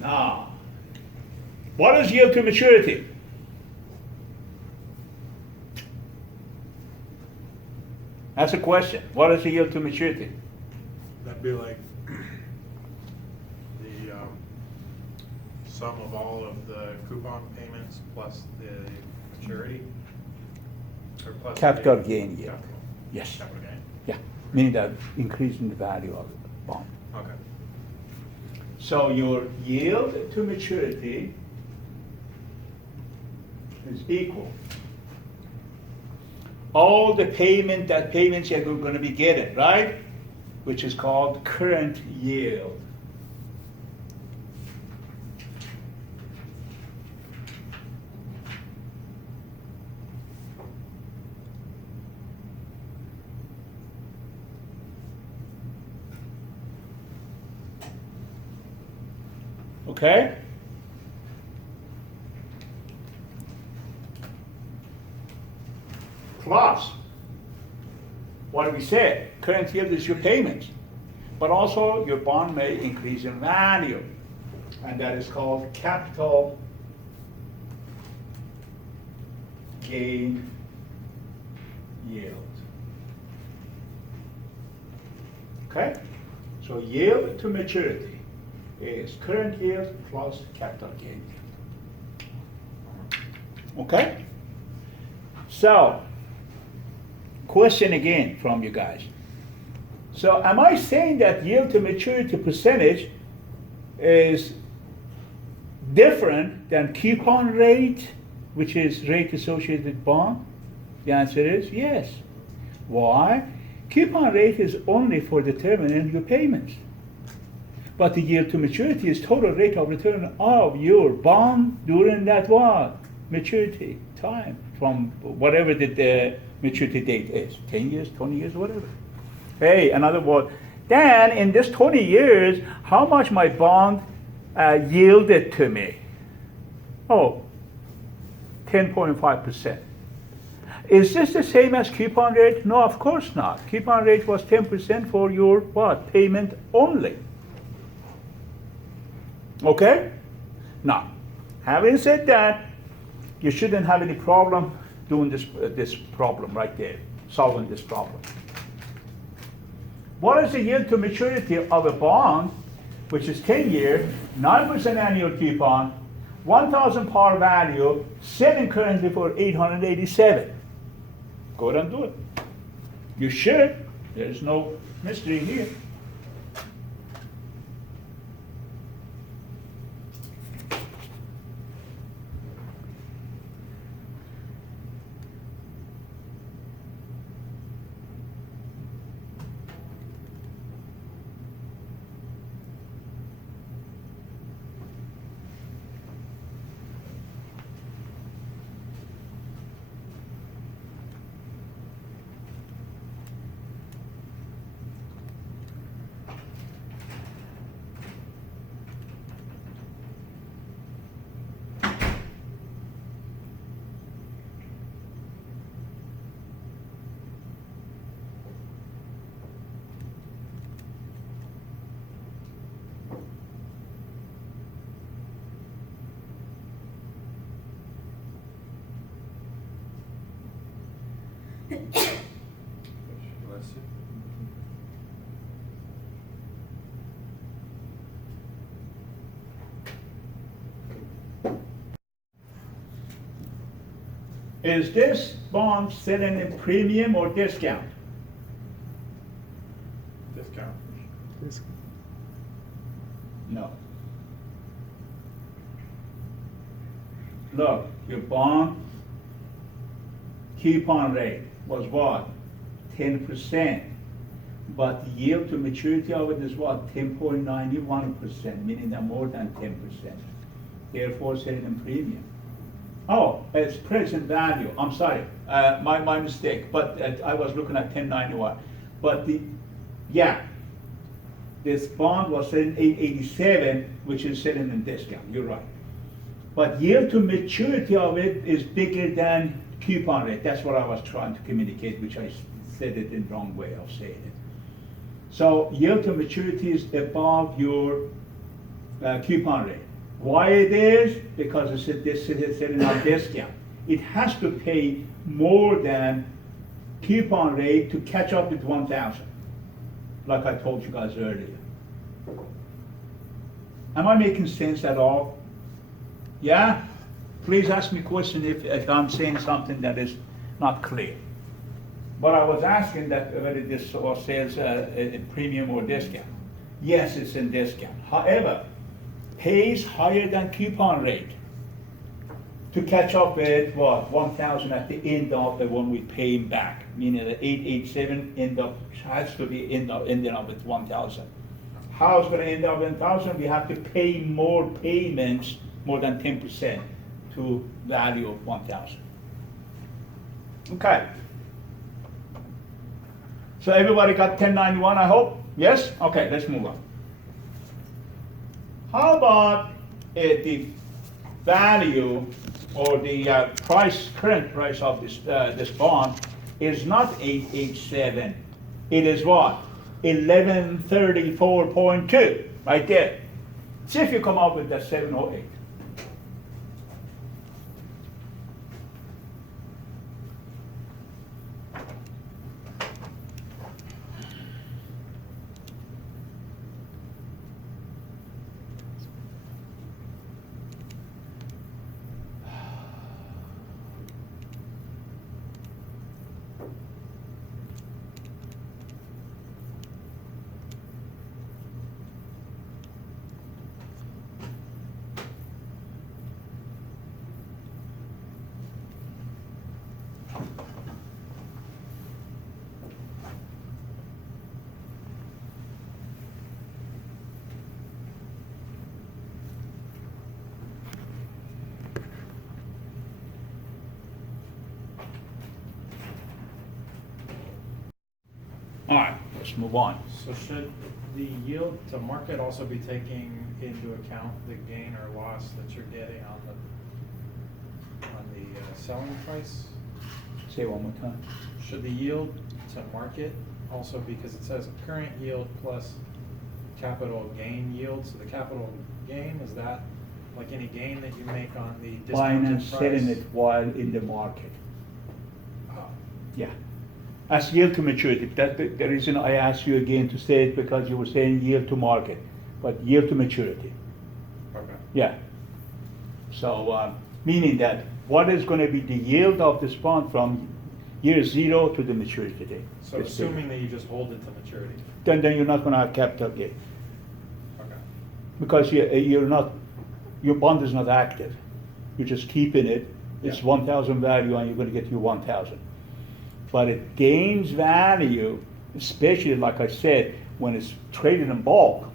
Now, what is yield to maturity? That's a question. What is the yield to maturity? That'd be like the sum of all of the coupon payments plus the maturity? Or plus Capital the gain yield. capital- Yes. Capital gain, Yeah, meaning that increasing the value of the bond. okay. So your yield to maturity is equal. All the payments you're going to be getting, right? Which is called current yield. Okay? Plus, what do we say? Current yield is your payments, but also your bond may increase in value, and that is called capital gain yield. Okay? So yield to maturity is current yield plus capital gain yield. Okay? So, question again from you guys. So am I saying that yield to maturity percentage is different than coupon rate, which is rate associated with bond? The answer is yes. Why? Coupon rate is only for determining your payments. But the yield to maturity is total rate of return of your bond during that what? Maturity time, from whatever the maturity date is, 10 years, 20 years, whatever. Hey, another word. Then in this 20 years, how much my bond yielded to me? Oh, 10.5%. Is this the same as coupon rate? No, of course not. Coupon rate was 10% for your what? Payment only. Okay? Now, having said that, you shouldn't have any problem doing this problem right there, solving this problem. What is the yield to maturity of a bond, which is 10-year, 9% annual coupon, 1,000 par value, selling currently for 887? Go ahead and do it. You should. There is no mystery here. Bless you. Is this bond selling in premium or discount? Discount. No. Look, your bond coupon rate was what? 10%. But the yield to maturity of it is what? 10.91%, meaning that more than 10%. Therefore, selling in premium. Oh, it's present value. I'm sorry, my mistake. But I was looking at 1091. But this bond was selling 887, which is selling in discount. You're right. But yield to maturity of it is bigger than coupon rate. That's what I was trying to communicate, which I said it in the wrong way of saying it. So yield to maturity is above your coupon rate. Why it is? Because it's selling on discount. It has to pay more than coupon rate to catch up with 1,000, like I told you guys earlier. Am I making sense at all? Yeah? Please ask me a question if I'm saying something that is not clear. But I was asking that whether this says in premium or discount. Yes, it's in discount. However, pays higher than coupon rate to catch up with what? 1,000 at the end of the when we pay him back. Meaning the 887 has to be ending up with 1,000. How it's going to end up with 1,000? We have to pay more payments, more than 10% to value of 1,000. Okay. So everybody got 1091, I hope? Yes? Okay, let's move on. How about the value or the current price of this bond is not 887. It is what? 1134.2, right there. See if you come up with that 708. All right, let's move on. So should the yield to market also be taking into account the gain or loss that you're getting on the selling price? Say one more time. Should the yield to market also, because it says current yield plus capital gain yield, so the capital gain, is that like any gain that you make on the Buying and discounted price? selling it while in the market. Oh, Yeah. As yield to maturity. That the reason I asked you again to say it because you were saying yield to market, but yield to maturity. okay. Yeah. So meaning that what is going to be the yield of this bond from year 0 to the maturity date? So assuming that you just hold it to maturity? Then you're not going to have capital gain Okay. because you're not, your bond is not active. You're just keeping it. It's Yeah. 1,000 value and you're going to get your 1,000. But it gains value, especially like I said, when it's traded in bulk.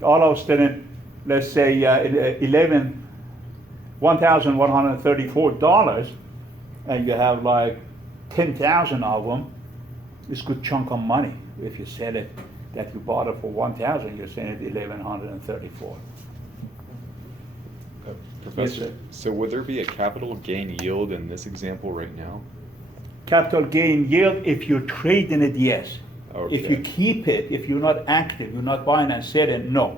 All of a sudden, let's say $1,134, and you have like 10,000 of them. It's a good chunk of money. If you sell it, that you bought it for 1,000, you're selling it 1,134. Professor, sir. so would there be a capital gain yield in this example right now? Capital gain yield, if you're trading it, yes. If you Okay. keep it, if you're not active, you're not buying and selling, no.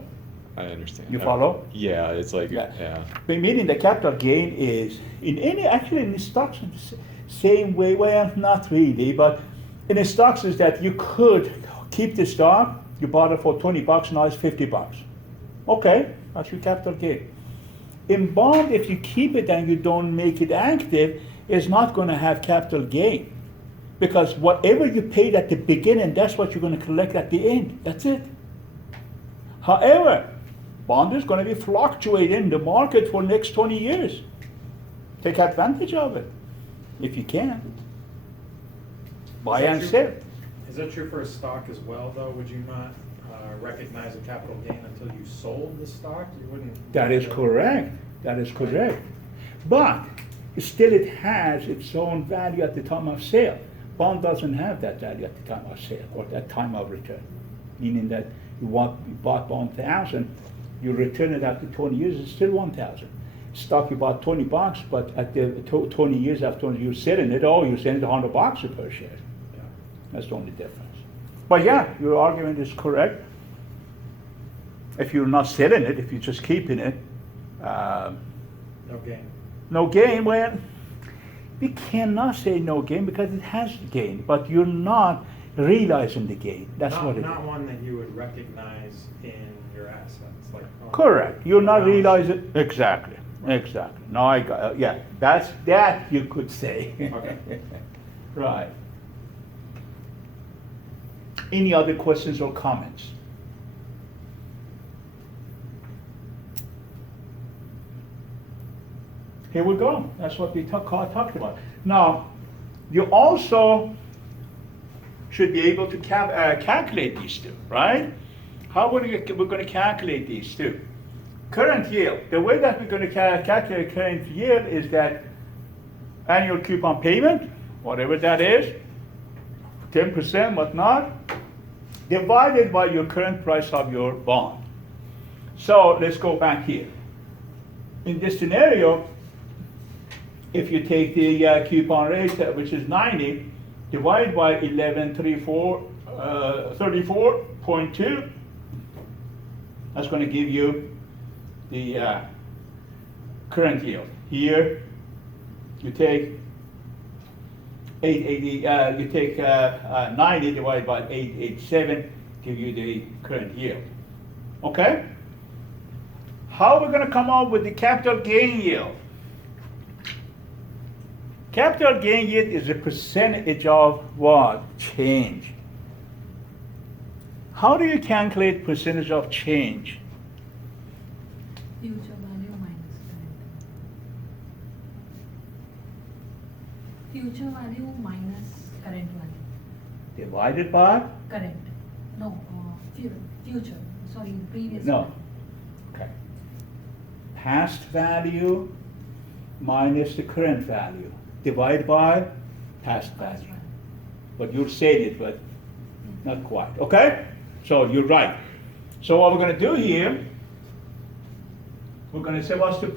I understand. You follow? Yeah, it's like, Yeah. yeah. But meaning the capital gain is actually in the stocks it's the same way. Well, not really, but in the stocks is that you could keep the stock. You bought it for $20, now it's $50. Okay, that's your capital gain. In bond, if you keep it and you don't make it active, it's not going to have capital gain, because whatever you paid at the beginning, that's what you're going to collect at the end. That's it. However, bond is going to be fluctuating in the market for the next 20 years. Take advantage of it if you can. Buy and sell. Is that true for a stock as well, though? Would you not recognize a capital gain until you sold the stock? You wouldn't. That is correct. That is correct. But still, it has its own value at the time of sale. Bond doesn't have that value at the time of sale or that time of return. Meaning that you bought bond 1,000, you return it after 20 years, it's still 1,000. Stock you bought $20, but at the 20 years after you're selling it, you're selling it $100 per share. Yeah. That's the only difference. But yeah, your argument is correct. If you're not selling it, if you're just keeping it, No gain. no gain, well, we cannot say no gain because it has gain, but you're not realizing the gain. That's what it Not is. one that you would recognize in your assets, like. Correct. You're not balance sheet. realizing, exactly. No, I got, yeah, that you could say. Okay. Right. Any other questions or comments? Here we go. That's what we talked about. Now, you also should be able to calculate these two, right? How we're going to calculate these two? Current yield. The way that we're going to calculate current yield is that annual coupon payment, whatever that is, 10%, whatnot, divided by your current price of your bond. So let's go back here. In this scenario, if you take the coupon rate, which is 90, divide by 34.2, that's going to give you the current yield. Here, you take 880. You take 90 divided by 887, give you the current yield. Okay. How are we going to come up with the capital gain yield? Capital gain yield is a percentage of what? Change. How do you calculate percentage of change? Future value minus current. Future value minus current value. Divided by? Current. No, future. Sorry, previous. No. value. Okay. Past value minus the current value. Divide by past Past value. value. But you said it, but not quite. Okay? So you're right. So what we're going to do here, we're going to say what's the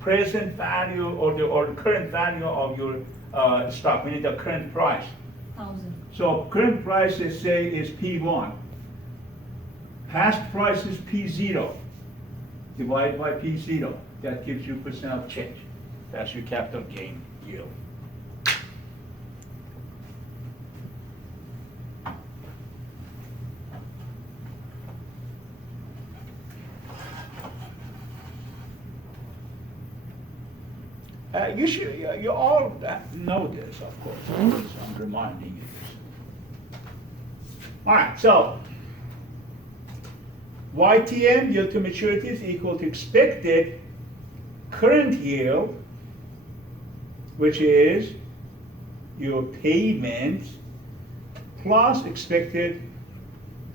present value or the current value of your stock, meaning the current price. 1,000. So current price, let's say, is P1. Past price is P0. Divided by P0. That gives you percent of change. That's your capital gain yield. You all know this, of course. I'm reminding you. All right, so YTM, yield to maturity, is equal to expected current yield, which is your payment, plus expected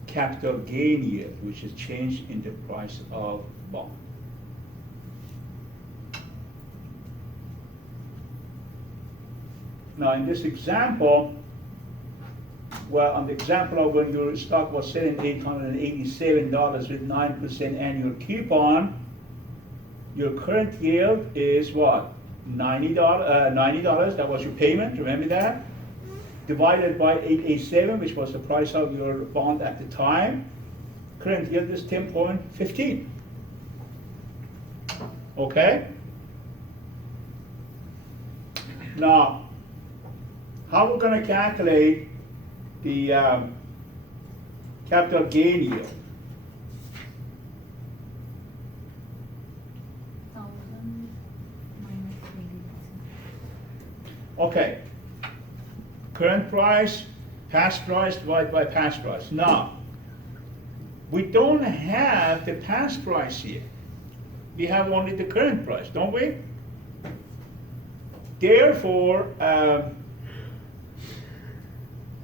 capital gain yield, which is change in the price of bond. Now, in this example, well, on the example of when your stock was selling $887 with 9% annual coupon, your current yield is what? $90. That was your payment. Remember that? Divided by 887, which was the price of your bond at the time. current yield is 10.15. Okay? Now, how we're going to calculate the capital gain yield? 1,000 minus 20%. Okay. Current price, past price divided by past price. Now, we don't have the past price here. We have only the current price, don't we? Therefore,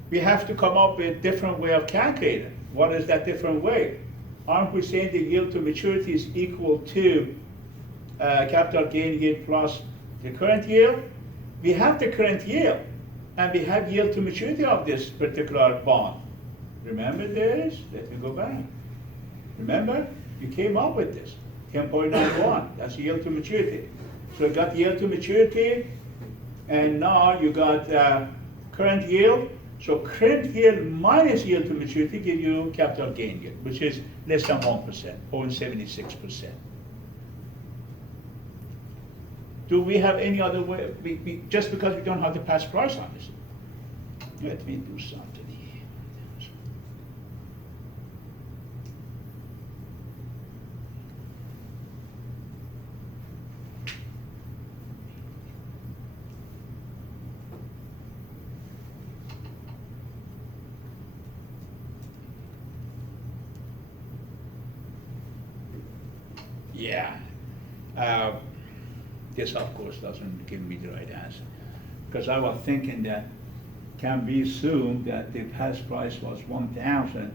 we have to come up with a different way of calculating. What is that different way? Aren't we saying the yield to maturity is equal to capital gain yield plus the current yield? We have the current yield, and we have yield to maturity of this particular bond. Remember this? Let me go back. Remember? You came up with this, 10.91. That's yield to maturity. So you got yield to maturity, and now you got current yield. So current yield minus yield to maturity give you capital gain yield, which is less than 1%, 0.76%. Do we have any other way? Just because we don't have the past price on this. Let me do something here. Yeah. This, of course, doesn't give me the right answer. Because I was thinking that can we assume that the past price was 1,000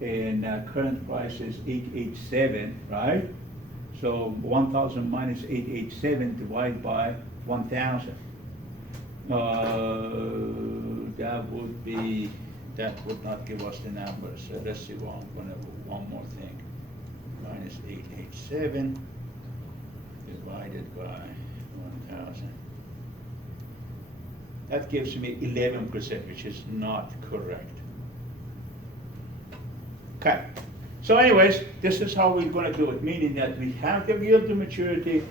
and current price is 887, right? So 1,000 minus 887 divided by 1,000. That would not give us the numbers. So let's see one more thing. Minus 887 divided by 1,000. That gives me 11%, which is not correct. Okay. So anyways, this is how we're going to do it, meaning that we have the yield to maturity,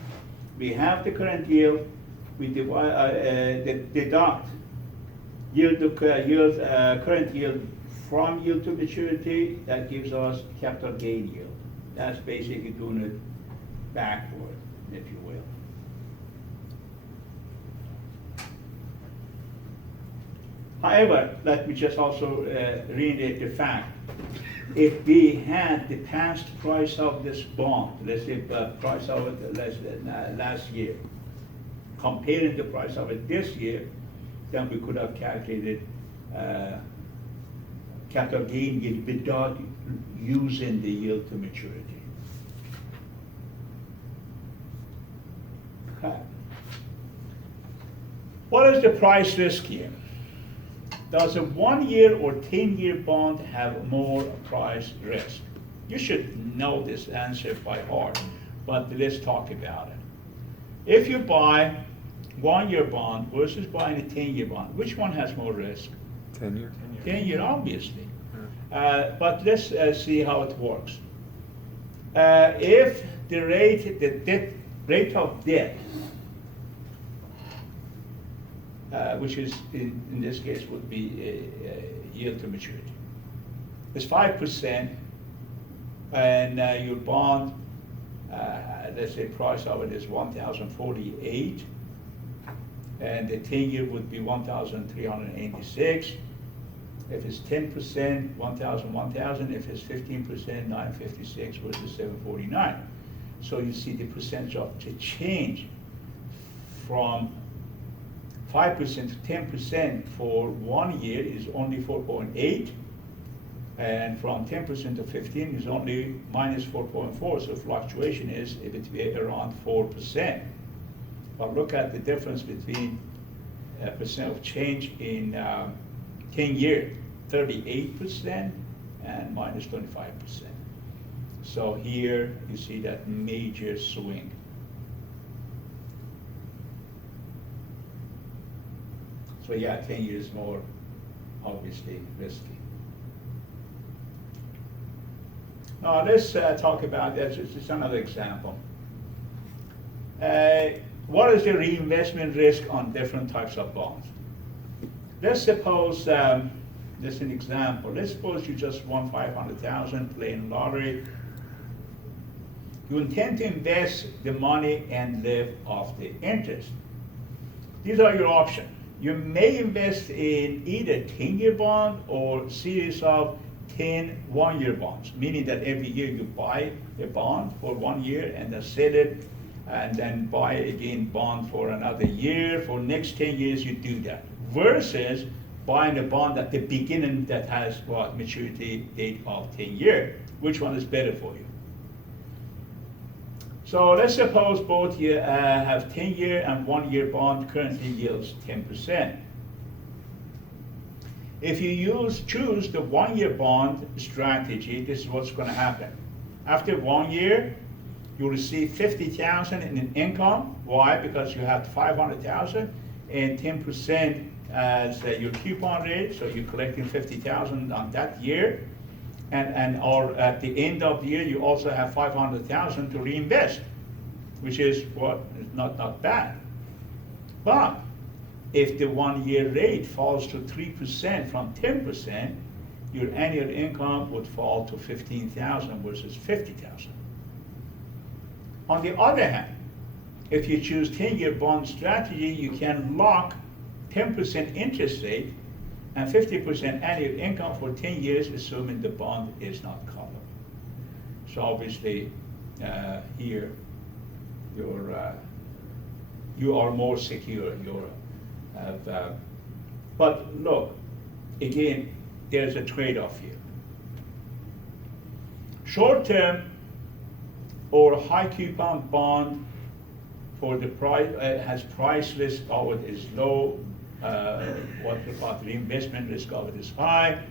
we have the current yield, we deduct current yield from yield to maturity. That gives us capital gain yield. That's basically doing it backward, if you will. However, let me just also reiterate the fact. If we had the past price of this bond, let's say the price of it last year, comparing the price of it this year, then we could have calculated capital gain yield without using the yield to maturity. Okay. What is the price risk here? Does a 1-year or 10-year bond have more price risk? You should know this answer by heart, but let's talk about it. If you buy 1-year bond versus buying a 10-year bond, which one has more risk? 10-year. 10-year, obviously. But let's see how it works. If the rate of debt, which is in this case would be yield to maturity, is 5%, and your bond, let's say price of it is 1,048, and the 10-year would be 1,386. If it's 10%, 1,000. If it's 15%, 956 versus 749. So you see the percentage of the change from 5% to 10% for 1 year is only 4.8, and from 10% to 15 is only minus 4.4. So fluctuation is between around 4%. But look at the difference between percent of change in 10-year, 38% and minus 25%. So here you see that major swing. So yeah, 10 years more obviously risky. Now let's talk about this. This is another example. What is the reinvestment risk on different types of bonds? Let's suppose, this is an example. Let's suppose you just won 500,000 playing lottery. You intend to invest the money and live off the interest. These are your options. You may invest in either 10-year bond or series of 10 one-year bonds, meaning that every year you buy a bond for 1 year and then sell it, and then buy again bond for another year. For next 10 years you do that. Versus buying a bond at the beginning that has what maturity date of 10 years. Which one is better for you? So let's suppose both you have 10-year and 1-year bond currently yields 10%. If you choose the 1-year bond strategy, this is what's going to happen. After 1 year, you'll receive 50,000 in an income. Why? Because you have 500,000 and 10% as your coupon rate. So you're collecting 50,000 on that year. Or at the end of the year, you also have 500,000 to reinvest, which is what is not bad. But if the 1 year rate falls to 3% from 10%, your annual income would fall to 15,000 versus 50,000. On the other hand, if you choose 10-year bond strategy, you can lock 10% interest rate and 50% annual income for 10 years, assuming the bond is not callable. So obviously, here, you are more secure. But look, again, there's a trade-off here. Short-term or high coupon bond for the price has price risk of it is low. What we call the reinvestment risk of it is high.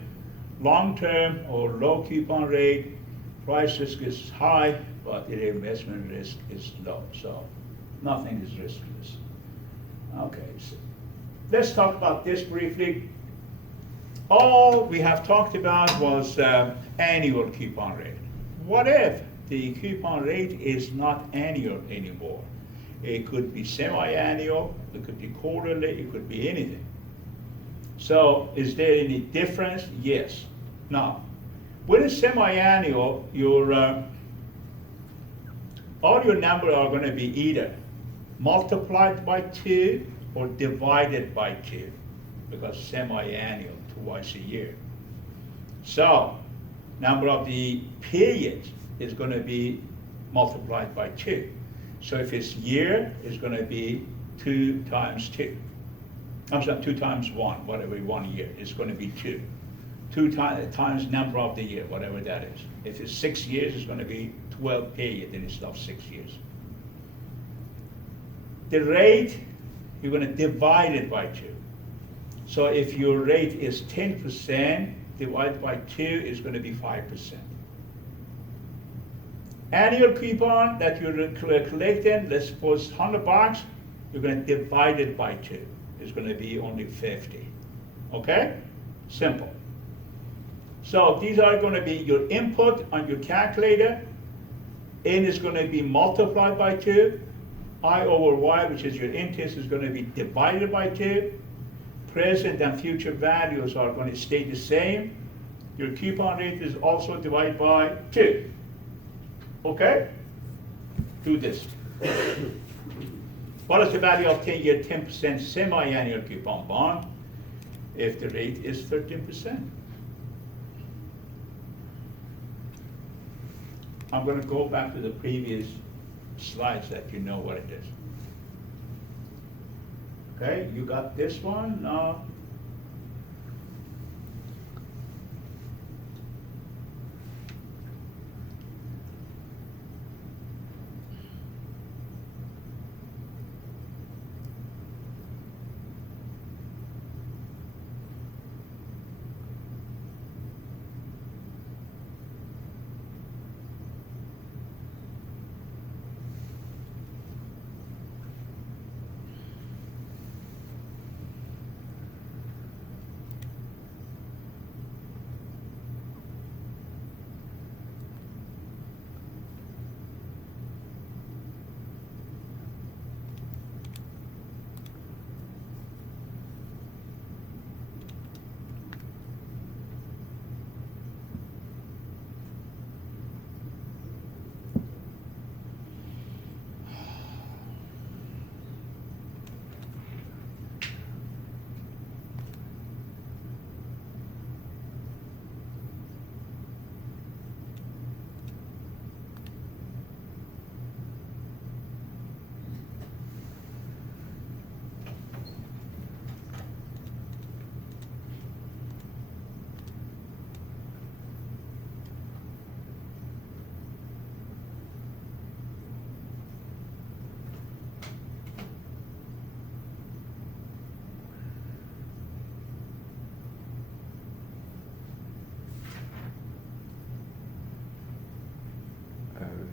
Long-term or low coupon rate, price risk is high, but the reinvestment risk is low. So nothing is riskless. Okay, so let's talk about this briefly. All we have talked about was annual coupon rate. What if the coupon rate is not annual anymore? It could be semi-annual, it could be quarterly, it could be anything. So is there any difference? Yes. Now, with a semi-annual, all your numbers are going to be either multiplied by 2 or divided by 2, because semi-annual, twice a year. So, number of the periods is going to be multiplied by 2. So if it's year, it's going to be 2 times 2. I'm sorry, 2 times 1, whatever 1 year, it's going to be 2. 2 times number of the year, whatever that is. If it's 6 years, it's going to be 12 period instead of 6 years. The rate, you're going to divide it by 2. So if your rate is 10%, divided by 2 is going to be 5%. Annual coupon that you're collecting, let's suppose $100, you're going to divide it by 2. It's going to be only 50. Okay? Simple. So these are going to be your input on your calculator. N is going to be multiplied by 2. I over Y, which is your interest, is going to be divided by 2. Present and future values are going to stay the same. Your coupon rate is also divided by 2. Okay? Do this. What is the value of 10-year 10% semi-annual coupon bond if the rate is 13%? I'm going to go back to the previous slides that you know what it is. Okay, you got this one?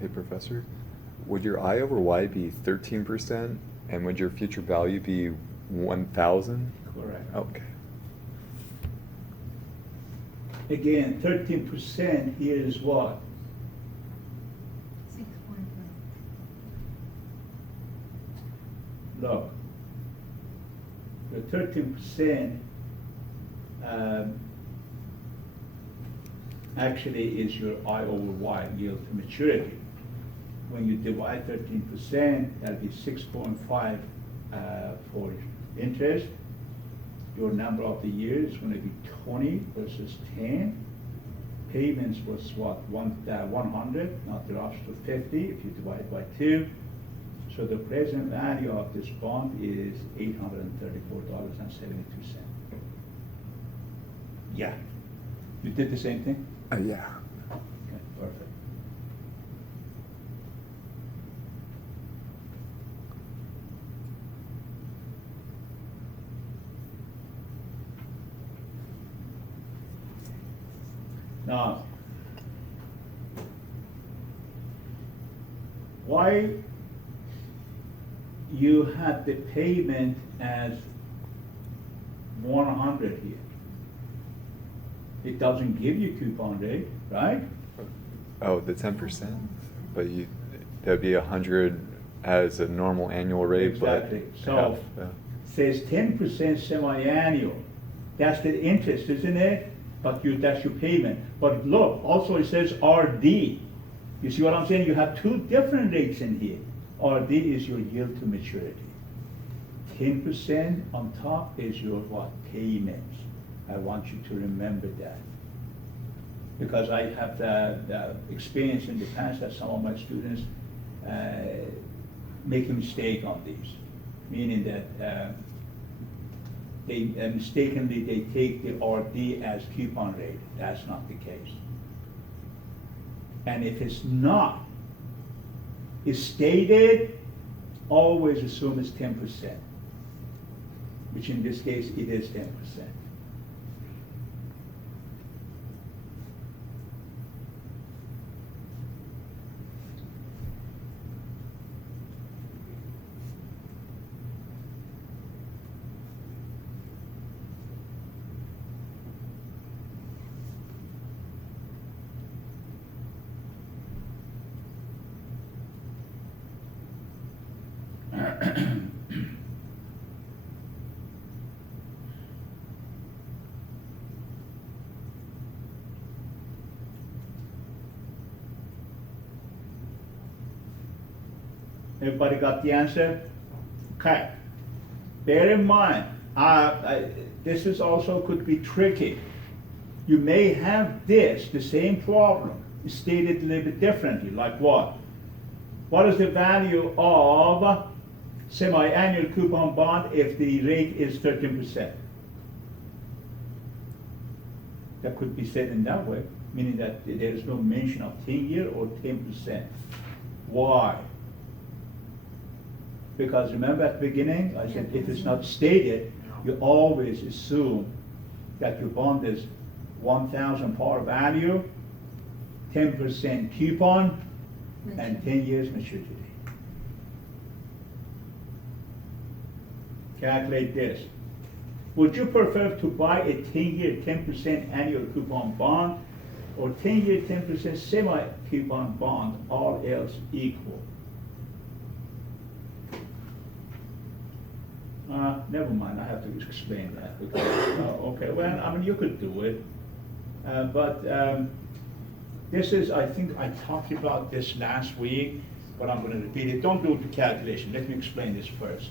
Hey, Professor, would your I over Y be 13%, and would your future value be 1,000? Correct. Okay. Again, 13% here is what? 6.1. Look, the 13% actually is your I over Y, yield to maturity. When you divide 13%, that'll be 6.5 for interest. Your number of the years is gonna be 20 versus 10. Payments was what, 100, now drops to 50 if you divide by 2. So the present value of this bond is $834.72. Yeah. You did the same thing? Yeah. Okay, perfect. Now, why you had the payment as 100 here? It doesn't give you coupon rate, right? Oh, the 10%? But that'd be 100 as a normal annual rate, Exactly. but So, half, yeah. says 10% semi-annual. That's the interest, isn't it? But that's your payment. But look, also it says RD. You see what I'm saying? You have two different rates in here. RD is your yield to maturity. 10% on top is your what? Payments. I want you to remember that. Because I have the experience in the past that some of my students make a mistake on these. Meaning that they mistakenly they take the RD as coupon rate. That's not the case. And if it's not, it's stated, always assume it's 10%, which in this case it is 10%. Everybody got the answer? Okay. Bear in mind, this is also could be tricky. You may have this, the same problem, stated a little bit differently, like what? What is the value of semi-annual coupon bond if the rate is 13%? That could be said in that way, meaning that there is no mention of 10-year or 10%. Why? Because remember at the beginning, I said if it's not stated, you always assume that your bond is 1,000 par value, 10% coupon, and 10 years maturity. Calculate this. Would you prefer to buy a 10-year 10% annual coupon bond or 10-year 10% semi-coupon bond, all else equal? Never mind, I have to explain that. Because, okay, well, I mean, you could do it. But this is, I think I talked about this last week, but I'm going to repeat it. Don't do the calculation. Let me explain this first.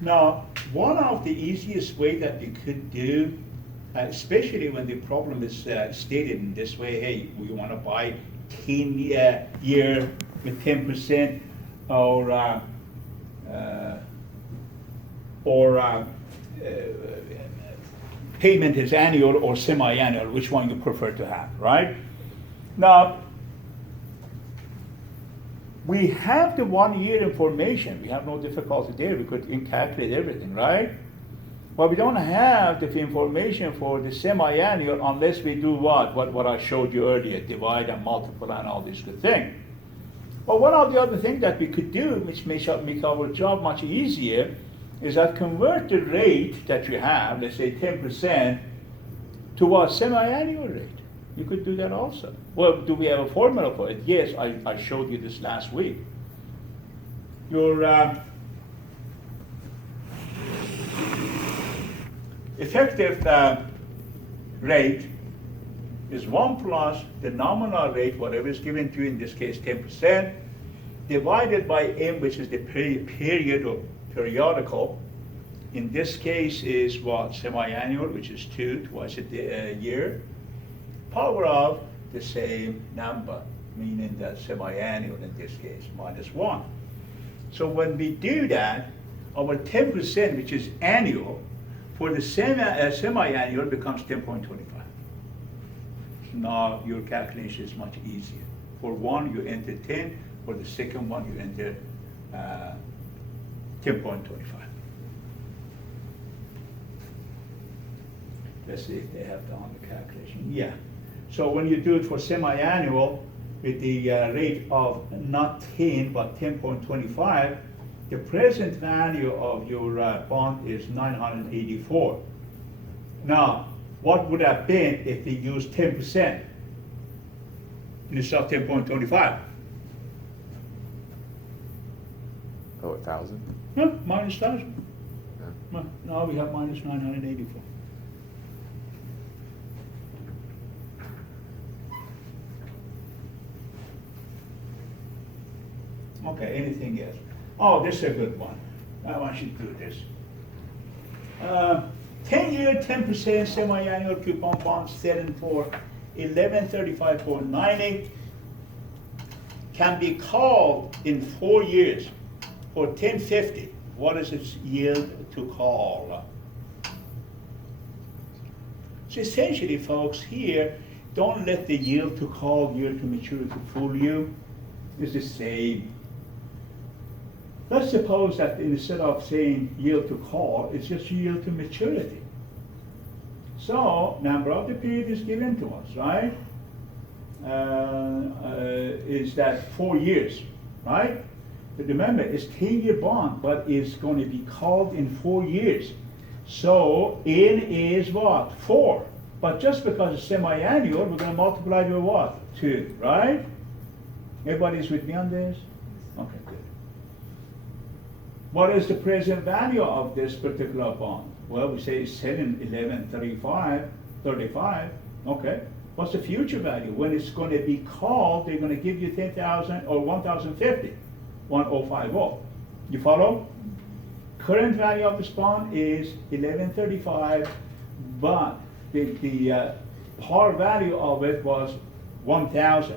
Now, one of the easiest way that you could do, especially when the problem is stated in this way, hey, we want to buy 10-year with 10% or payment is annual or semi-annual, which one you prefer to have, right? Now, we have the 1 year information. We have no difficulty there. We could calculate everything, right? But we don't have the information for the semi-annual unless we do what? What I showed you earlier, divide and multiply and all these good things. But one of the other things that we could do, which make our job much easier, is that convert the rate that you have, let's say 10%, to a semi-annual rate. You could do that also. Well, do we have a formula for it? Yes, I showed you this last week. Your effective rate is 1 plus the nominal rate, whatever is given to you, in this case 10%, divided by M, which is the period or periodical. In this case is what? Semi-annual, which is 2, twice a year. Power of the same number, meaning that semi-annual in this case, -1. So when we do that, our 10%, which is annual, for the semi-annual becomes 10.25. So now your calculation is much easier. For one, you enter 10. For the second one, you enter 10.25. Let's see if they have done the calculation. Yeah. So when you do it for semi-annual with the rate of not 10 but 10.25, the present value of your bond is 984. Now, what would have been if they used 10% instead of 10.25? Oh, 1,000? No, minus 1,000. Yeah. Now we have minus 984. Okay, anything else? Oh, this is a good one. I want you to do this. 10-year, 10% semi-annual coupon bonds selling for 1135.98 can be called in 4 years for 1050. What is its yield to call? So essentially, folks, here, don't let the yield to call, yield to maturity fool you. It's the same. Let's suppose that instead of saying yield to call, it's just yield to maturity. So, number of the period is given to us, right? Is that 4 years, right? But remember, it's 10-year bond, but it's going to be called in 4 years. So, N is what? 4. But just because it's semi-annual, we're going to multiply it with what? 2, right? Everybody's with me on this? Okay, good. What is the present value of this particular bond? Well, we say it's selling 1135. Okay. What's the future value? When it's going to be called, they're going to give you 10,000 or 1,050, 1050. You follow? Current value of this bond is 1135, but the par value of it was 1,000.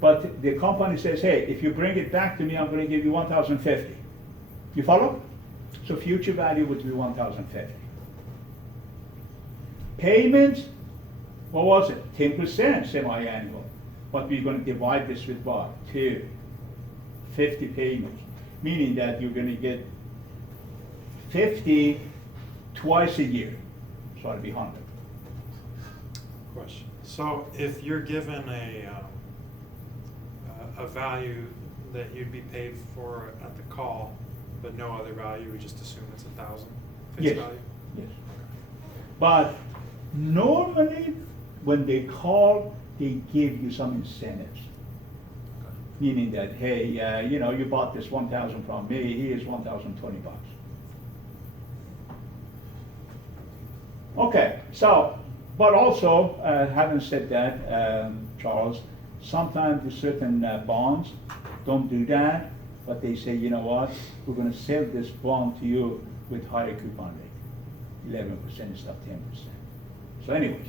But the company says, hey, if you bring it back to me, I'm going to give you 1,050. You follow? So future value would be 1,050. Payments, what was it? 10% semi-annual. But we're going to divide this with what? 2. 50 payments. Meaning that you're going to get 50 twice a year. So it'll be 100. Question. So if you're given a value that you'd be paid for at the call, but no other value, we just assume it's 1,000 fixed Yes. value? Yes. But normally, when they call, they give you some incentives. Meaning that, hey, you bought this 1,000 from me, here's 1,020 bucks. Okay, so, but also, having said that, Charles, sometimes the certain bonds don't do that, but they say, you know what, we're going to sell this bond to you with higher coupon rate, 11% instead of 10%. So anyways,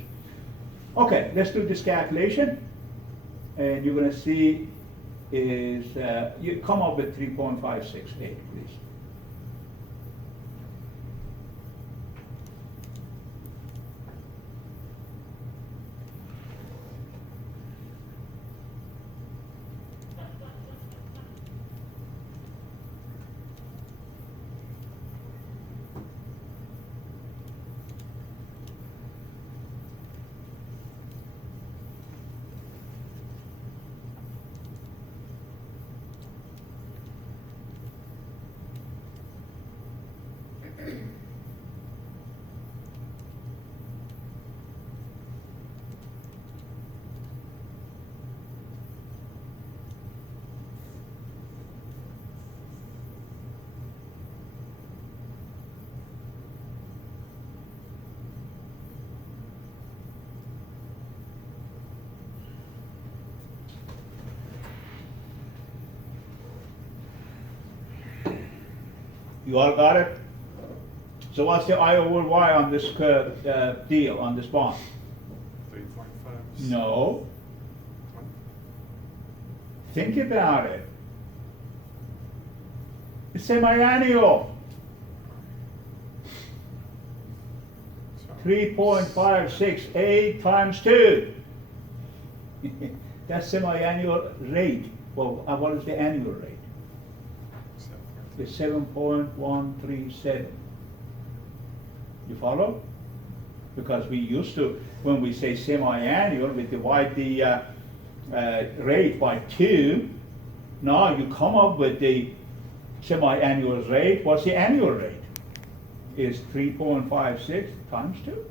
okay, let's do this calculation, and you're going to see is, you come up with 3.568, please. You all got it? So what's the I over Y on this deal, on this bond? 3.5. No. Think about it. It's semi-annual. 3.568 times 2. That's semi-annual rate. Well, what is the annual rate? It's 7.137. You follow? Because we used to, when we say semi-annual, we divide the rate by 2. Now you come up with the semi-annual rate. What's the annual rate? Is 3.56 times 2.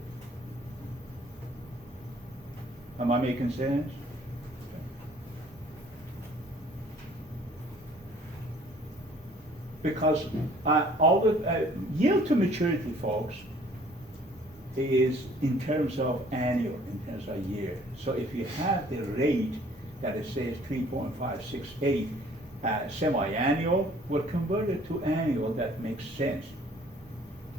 Am I making sense? Because all the yield to maturity, folks, is in terms of annual, in terms of year. So if you have the rate that it says 3.568 semi-annual, we'll convert it to annual. That makes sense.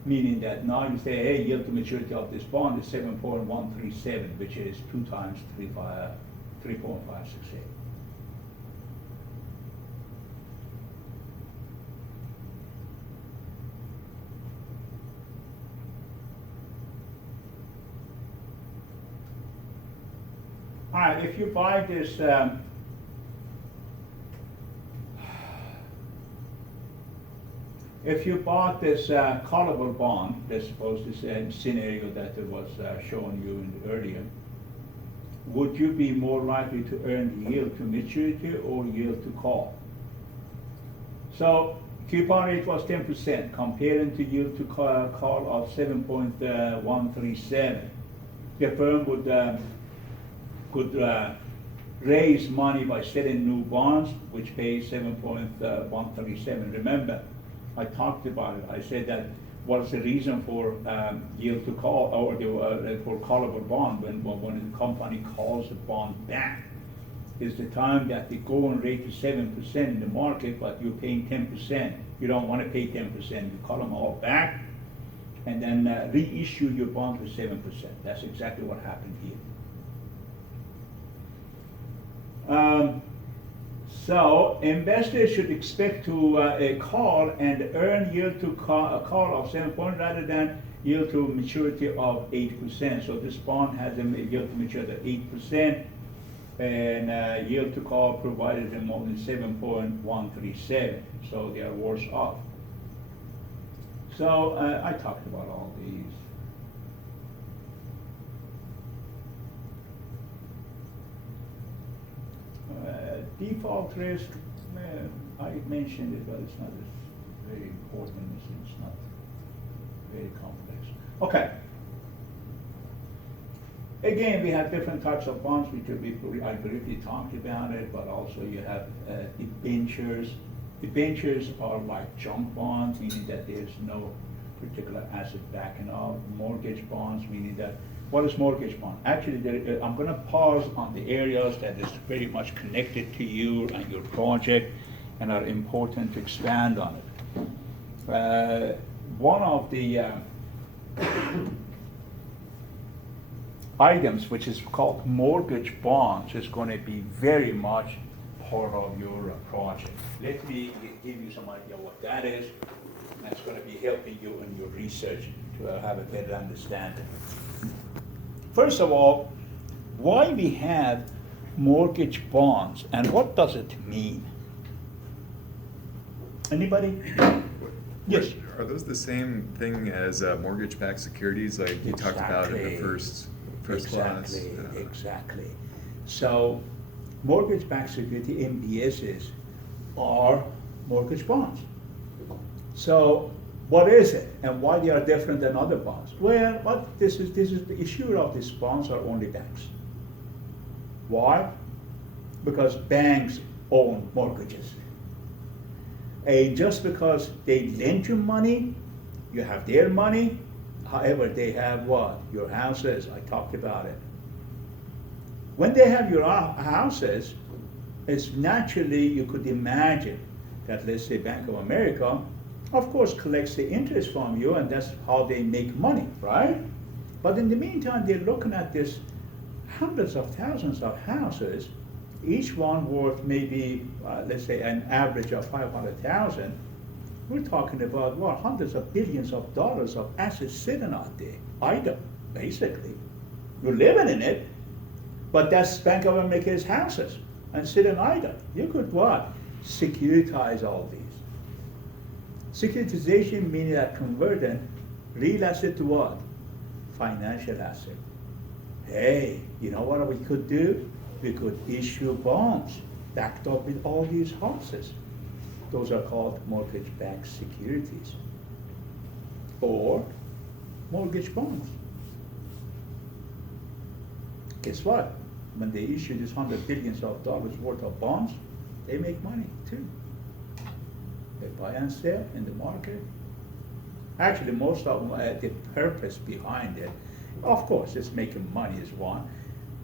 Meaning that now you say, hey, yield to maturity of this bond is 7.137, which is 2 times 3.568. All right, if you buy this if you bought this callable bond, let's suppose this scenario that was shown you earlier, would you be more likely to earn yield to maturity or yield to call? So coupon rate was 10%, comparing to yield to call of 7.137. The firm could raise money by selling new bonds, which pays 7.137. Remember, I talked about it. I said that what's the reason for yield to call or for callable bond when the company calls the bond back is the time that the going rate is 7% in the market, but you're paying 10%. You don't want to pay 10%. You call them all back and then reissue your bond for 7%. That's exactly what happened here. So investors should expect to call and earn yield to call of 7 point rather than yield to maturity of 8%. So this bond has a yield to maturity of 8% and yield to call provided them only 7.137. So they are worse off. So I talked about all these. Default risk, I mentioned it, but it's not very important. It's not very complex. Okay. Again, we have different types of bonds, which I briefly talked about it, but also you have debentures. Debentures are like junk bonds, meaning that there's no particular asset backing up. Mortgage bonds, meaning that what is mortgage bond? Actually, I'm going to pause on the areas that is very much connected to you and your project and are important to expand on it. One of the items which is called mortgage bonds is going to be very much part of your project. Let me give you some idea what that is. That's going to be helping you in your research to have a better understanding. First of all, why we have mortgage bonds and what does it mean? Anybody? Yes. Are those the same thing as mortgage-backed securities, like you talked about in the first class? Exactly. So, mortgage-backed security (MBSs) are mortgage bonds. So, what is it, and why they are different than other bonds? Well, this is the issue of these bonds are only banks. Why? Because banks own mortgages. And just because they lend you money, you have their money. However, they have what? Your houses. I talked about it. When they have your houses, it's naturally you could imagine that, let's say, Bank of America of course, collects the interest from you, and that's how they make money, right? But in the meantime, they're looking at this hundreds of thousands of houses, each one worth maybe, let's say, an average of 500,000. We're talking about, what, hundreds of billions of dollars of assets sitting out there, idle, basically. You're living in it, but that's Bank of America's houses and sitting idle. You could what? Securitize all these. Securitization meaning that converting real asset to what? Financial asset. Hey, you know what we could do? We could issue bonds backed up with all these houses. Those are called mortgage-backed securities or mortgage bonds. Guess what? When they issue these $100 billion worth of bonds, they make money too. They buy and sell in the market. Actually, most of them, the purpose behind it, of course, it's making money is one,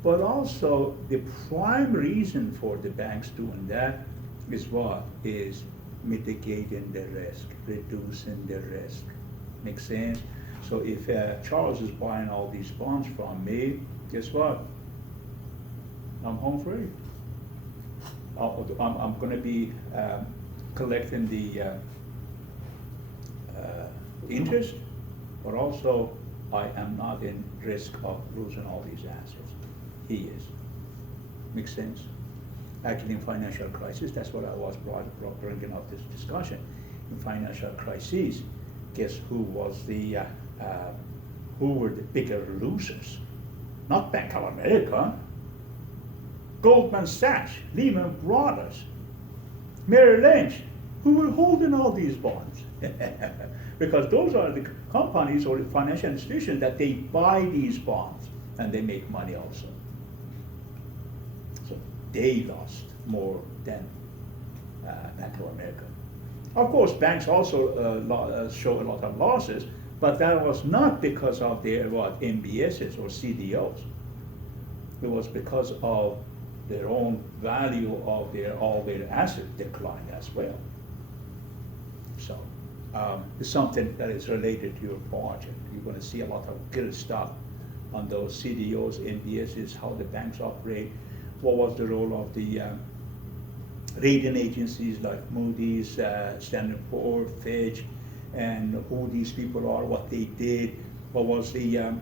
but also the prime reason for the banks doing that is what? Is mitigating the risk, reducing the risk. Make sense? So if Charles is buying all these bonds from me, guess what? I'm home free. I'm going to be collecting the interest, but also I am not in risk of losing all these assets. He is. Makes sense? Actually, in financial crisis, that's what I was bringing up this discussion. In financial crises, guess who was the who were the bigger losers? Not Bank of America. Goldman Sachs, Lehman Brothers, Merrill Lynch, who were holding all these bonds. Because those are the companies or the financial institutions that they buy these bonds and they make money also. So they lost more than Bank of America. Of course, banks also show a lot of losses, but that was not because of their MBSs or CDOs. It was because of their own value of all their assets declined as well. So it's something that is related to your project. You're going to see a lot of good stuff on those CDOs, MBSs, how the banks operate, what was the role of the rating agencies like Moody's, Standard & Poor's, Fitch, and who these people are, what they did, what was the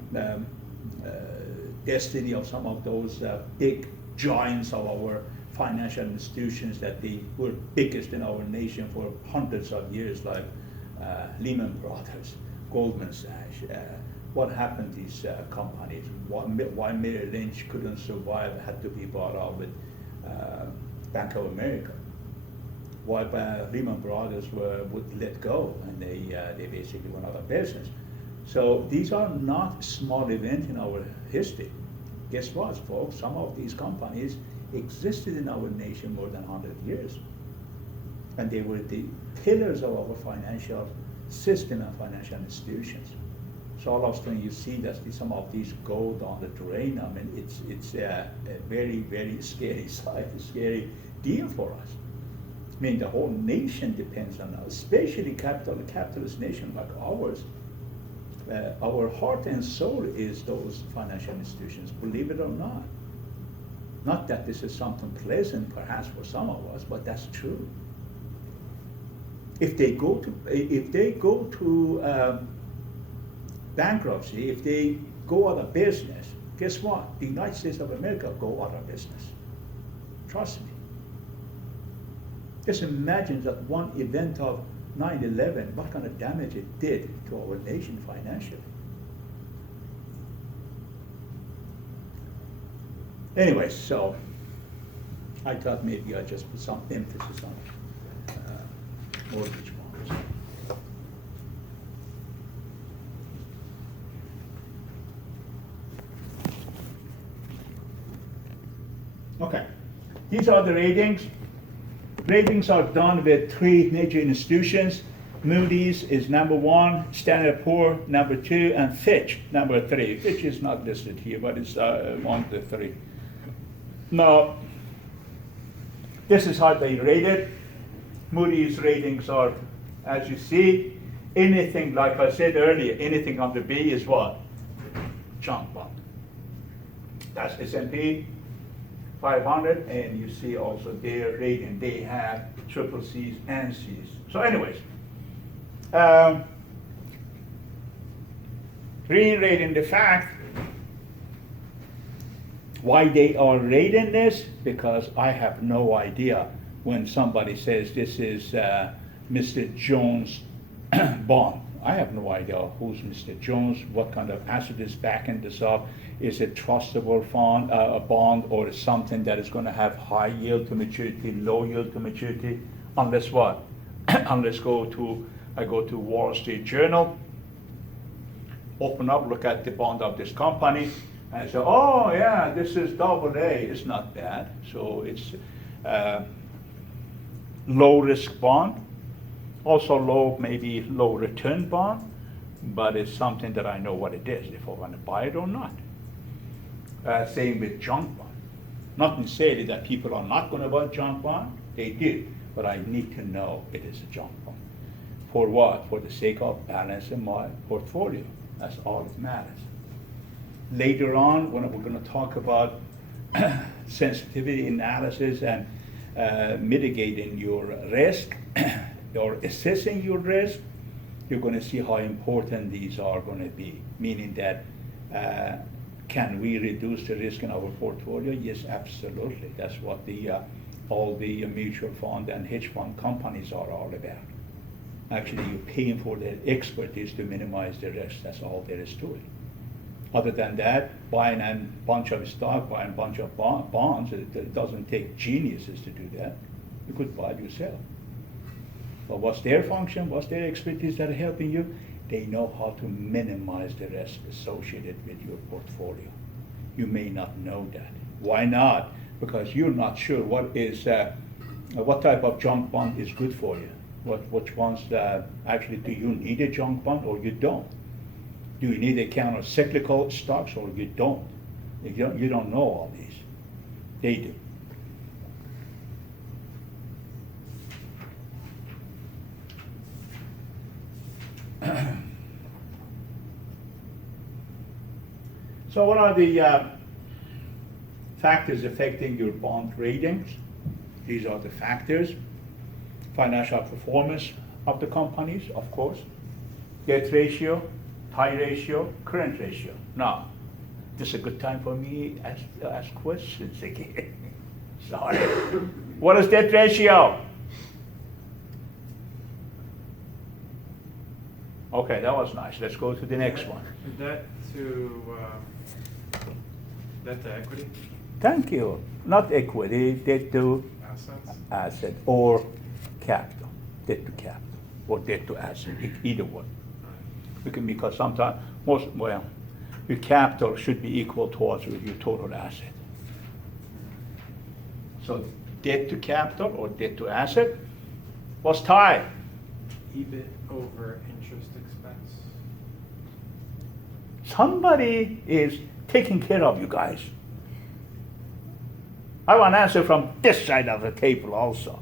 destiny of some of those big giants of our financial institutions that they were biggest in our nation for hundreds of years, like Lehman Brothers, Goldman Sachs. What happened to these companies? Why Merrill Lynch couldn't survive, had to be bought out with Bank of America? Why Lehman Brothers would let go and they basically went out of business. So these are not small events in our history. Guess what, folks? Some of these companies existed in our nation more than 100 years. And they were the pillars of our financial system and financial institutions. So all of a sudden you see that some of these go down the drain. I mean, it's a very, very scary sight, a scary deal for us. I mean, the whole nation depends on us, especially capitalist nation like ours. Our heart and soul is those financial institutions, believe it or not. Not that this is something pleasant, perhaps for some of us, but that's true. If they go to bankruptcy, if they go out of business, guess what? The United States of America go out of business. Trust me. Just imagine that one event of 9/11, what kind of damage it did to our nation financially. Anyway, so I thought maybe I'd just put some emphasis on mortgage bonds. Okay, these are the ratings. Ratings are done with three major institutions. Moody's is number one, Standard & Poor's number two, and Fitch number three. Fitch is not listed here, but it's one of the three. Now, this is how they rate it. Moody's ratings are As you see, anything, like I said earlier, anything under B is what? Junk bond. That's S&P 500, and you see also their rating. They have triple C's and C's. So anyways, reiterating the fact why they are rating this, because I have no idea when somebody says this is Mr. Jones bond. I have no idea who's Mr. Jones, what kind of asset is backing this up. Is it trustable fund, a bond, or something that is going to have high yield to maturity, low yield to maturity? Unless what? Unless I go to Wall Street Journal, open up, look at the bond of this company, and say, oh yeah, this is double A. It's not bad. So it's low risk bond, also maybe low return bond, but it's something that I know what it is, if I want to buy it or not. Same with junk bond. Not necessarily that people are not going to buy junk bond, they do, but I need to know it is a junk bond. For what? For the sake of balancing my portfolio. That's all that matters. Later on, when we're going to talk about sensitivity analysis and mitigating your risk, or assessing your risk, you're going to see how important these are going to be. Meaning that, can we reduce the risk in our portfolio? Yes, absolutely. That's what all the mutual fund and hedge fund companies are all about. Actually, you're paying for their expertise to minimize the risk. That's all there is to it. Other than that, buying a bunch of stock, buying a bunch of bonds, it doesn't take geniuses to do that. You could buy it yourself. But what's their function? What's their expertise that are helping you? They know how to minimize the risk associated with your portfolio. You may not know that. Why not? Because you're not sure what type of junk bond is good for you. Which ones actually, do you need a junk bond or you don't? Do you need a counter-cyclical stocks or you don't? You don't know all these. They do. So what are the factors affecting your bond ratings? These are the factors. Financial performance of the companies, of course. Debt ratio, tie ratio, current ratio. Now, this is a good time for me to ask questions again. Sorry. What is debt ratio? Okay, that was nice. Let's go to the next one. Debt to equity? Thank you. Not equity, debt to Assets? asset or capital. Debt to capital or debt to asset, either one. Because sometimes, your capital should be equal towards your total asset. So debt to capital or debt to asset. What's tie? EBIT over interest expense. Somebody is taking care of you guys. I want an answer from this side of the table also.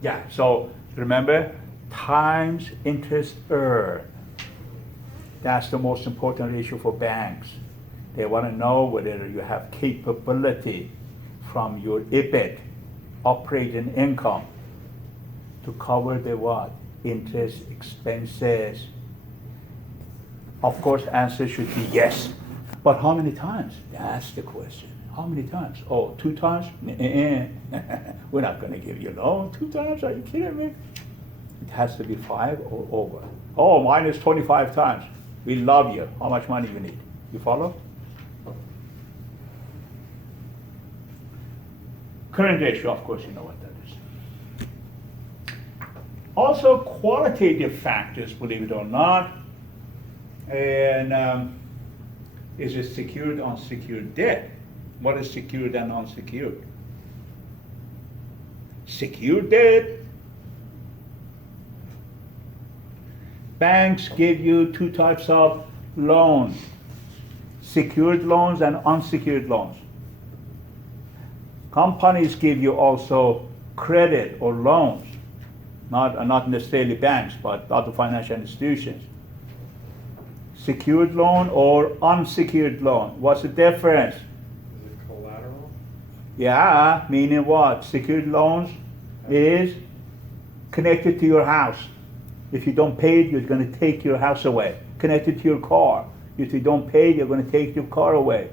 Yeah, so remember, times interest earned. That's the most important ratio for banks. They want to know whether you have capability from your EBIT, operating income, to cover the what? Interest expenses. Of course, answer should be yes. But how many times? That's the question. How many times? Oh, 2 times? We're not going to give you a loan. 2 times? Are you kidding me? It has to be 5 or over. Oh, mine is 25 times. We love you. How much money you need? You follow? Current ratio, of course, you know what that is. Also, qualitative factors, believe it or not. And is it secured, unsecured debt? What is secured and unsecured? Secured debt. Banks give you 2 types of loans: secured loans and unsecured loans. Companies give you also credit or loans. not necessarily banks, but other financial institutions. Secured loan or unsecured loan, what's the difference? Is it collateral? Yeah, meaning what? Secured loans is connected to your house. If you don't pay it, you're going to take your house away. Connected to your car. If you don't pay it, you're going to take your car away.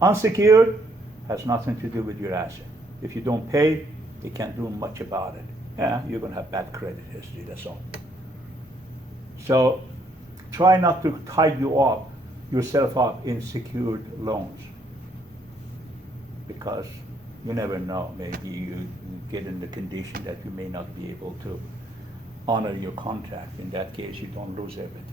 Unsecured has nothing to do with your asset. If you don't pay, you can't do much about it. Yeah, you're going to have bad credit history, that's all. So try not to tie yourself up in secured loans, because you never know. Maybe you get in the condition that you may not be able to honor your contract. In that case, you don't lose everything.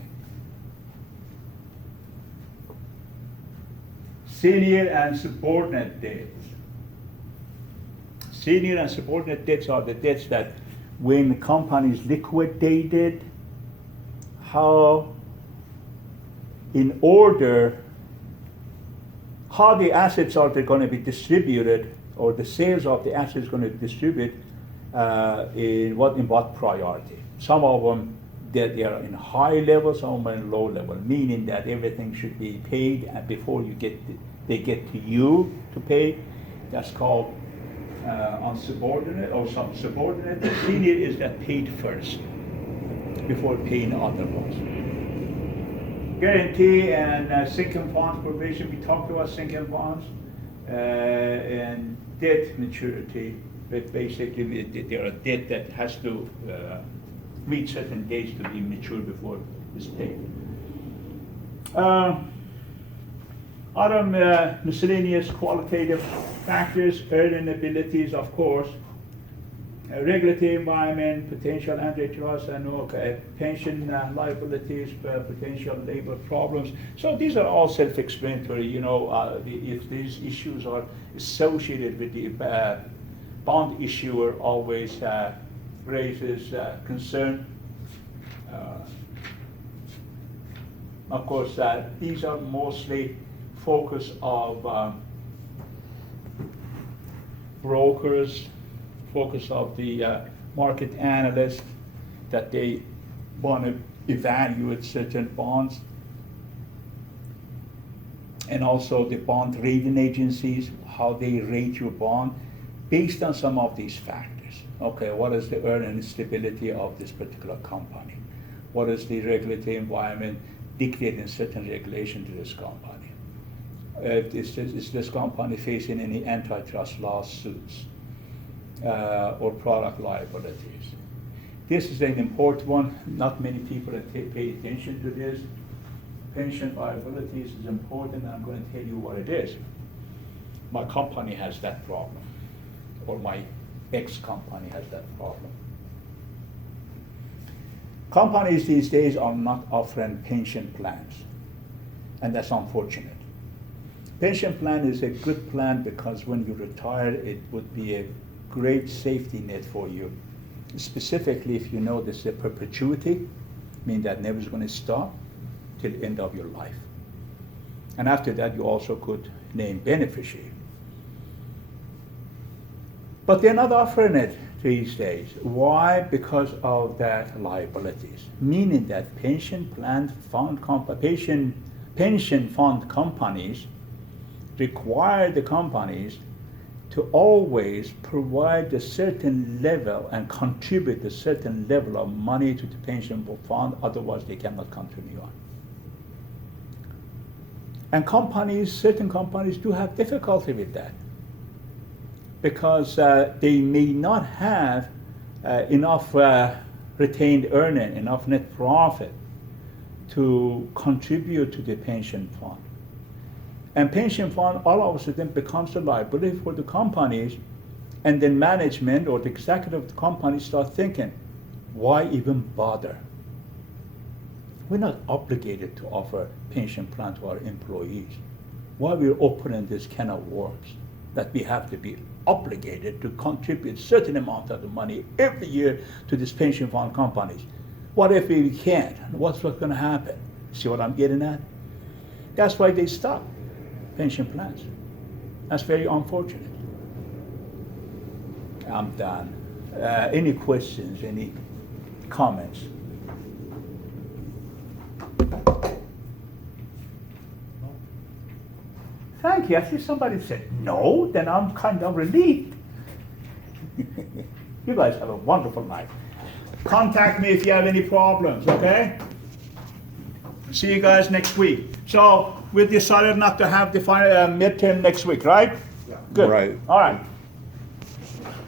Senior and subordinate debts. Senior and subordinate debts are the debts that when companies liquidated, how the assets are going to be distributed, or the sales of the assets going to distribute in what priority. Some of them that they are in high level, some of them in low level, meaning that everything should be paid and before they get to you to pay. That's called unsubordinate or some subordinate. The senior is that paid first before paying other ones. Guarantee and sinking funds provision. We talked about sinking funds and debt maturity. But basically, there are debt that has to meet certain dates to be mature before it's paid. Other miscellaneous qualitative factors, earning abilities, of course, regulatory environment, potential antitrust, and pension liabilities, potential labor problems. So these are all self-explanatory. If these issues are associated with the bond issuer, always raises concern. Of course, these are mostly focus of brokers, focus of the market analysts, that they want to evaluate certain bonds, and also the bond rating agencies, how they rate your bond based on some of these factors. Okay, what is the earning stability of this particular company? What is the regulatory environment dictating certain regulation to this company? Is this company facing any antitrust lawsuits or product liabilities? This is an important one. Not many people pay attention to this. Pension liabilities is important, and I'm going to tell you what it is. My company has that problem, or my ex-company has that problem. Companies these days are not offering pension plans, and that's unfortunate. Pension plan is a good plan because when you retire, it would be a great safety net for you. Specifically, if you know there's a perpetuity, meaning that never is going to stop till the end of your life. And after that, you also could name beneficiary. But they're not offering it these days. Why? Because of that liabilities, meaning that pension fund companies require the companies to always provide a certain level and contribute a certain level of money to the pension fund, otherwise they cannot continue on. And certain companies do have difficulty with that, because they may not have enough retained earning, enough net profit to contribute to the pension fund. And pension fund all of a sudden becomes a liability for the companies, and then management or the executive of the company start thinking, why even bother? We're not obligated to offer pension plan to our employees. Why we're opening this can of worms that we have to be obligated to contribute certain amount of the money every year to these pension fund companies? What if we can't? What's going to happen? See what I'm getting at? That's why they stop pension plans. That's very unfortunate. I'm done. Any questions, any comments? Thank you. I see somebody said no, then I'm kind of relieved. You guys have a wonderful night. Contact me if you have any problems, okay? See you guys next week. So we decided not to have the final midterm next week, right? Yeah. Good. Right. All right.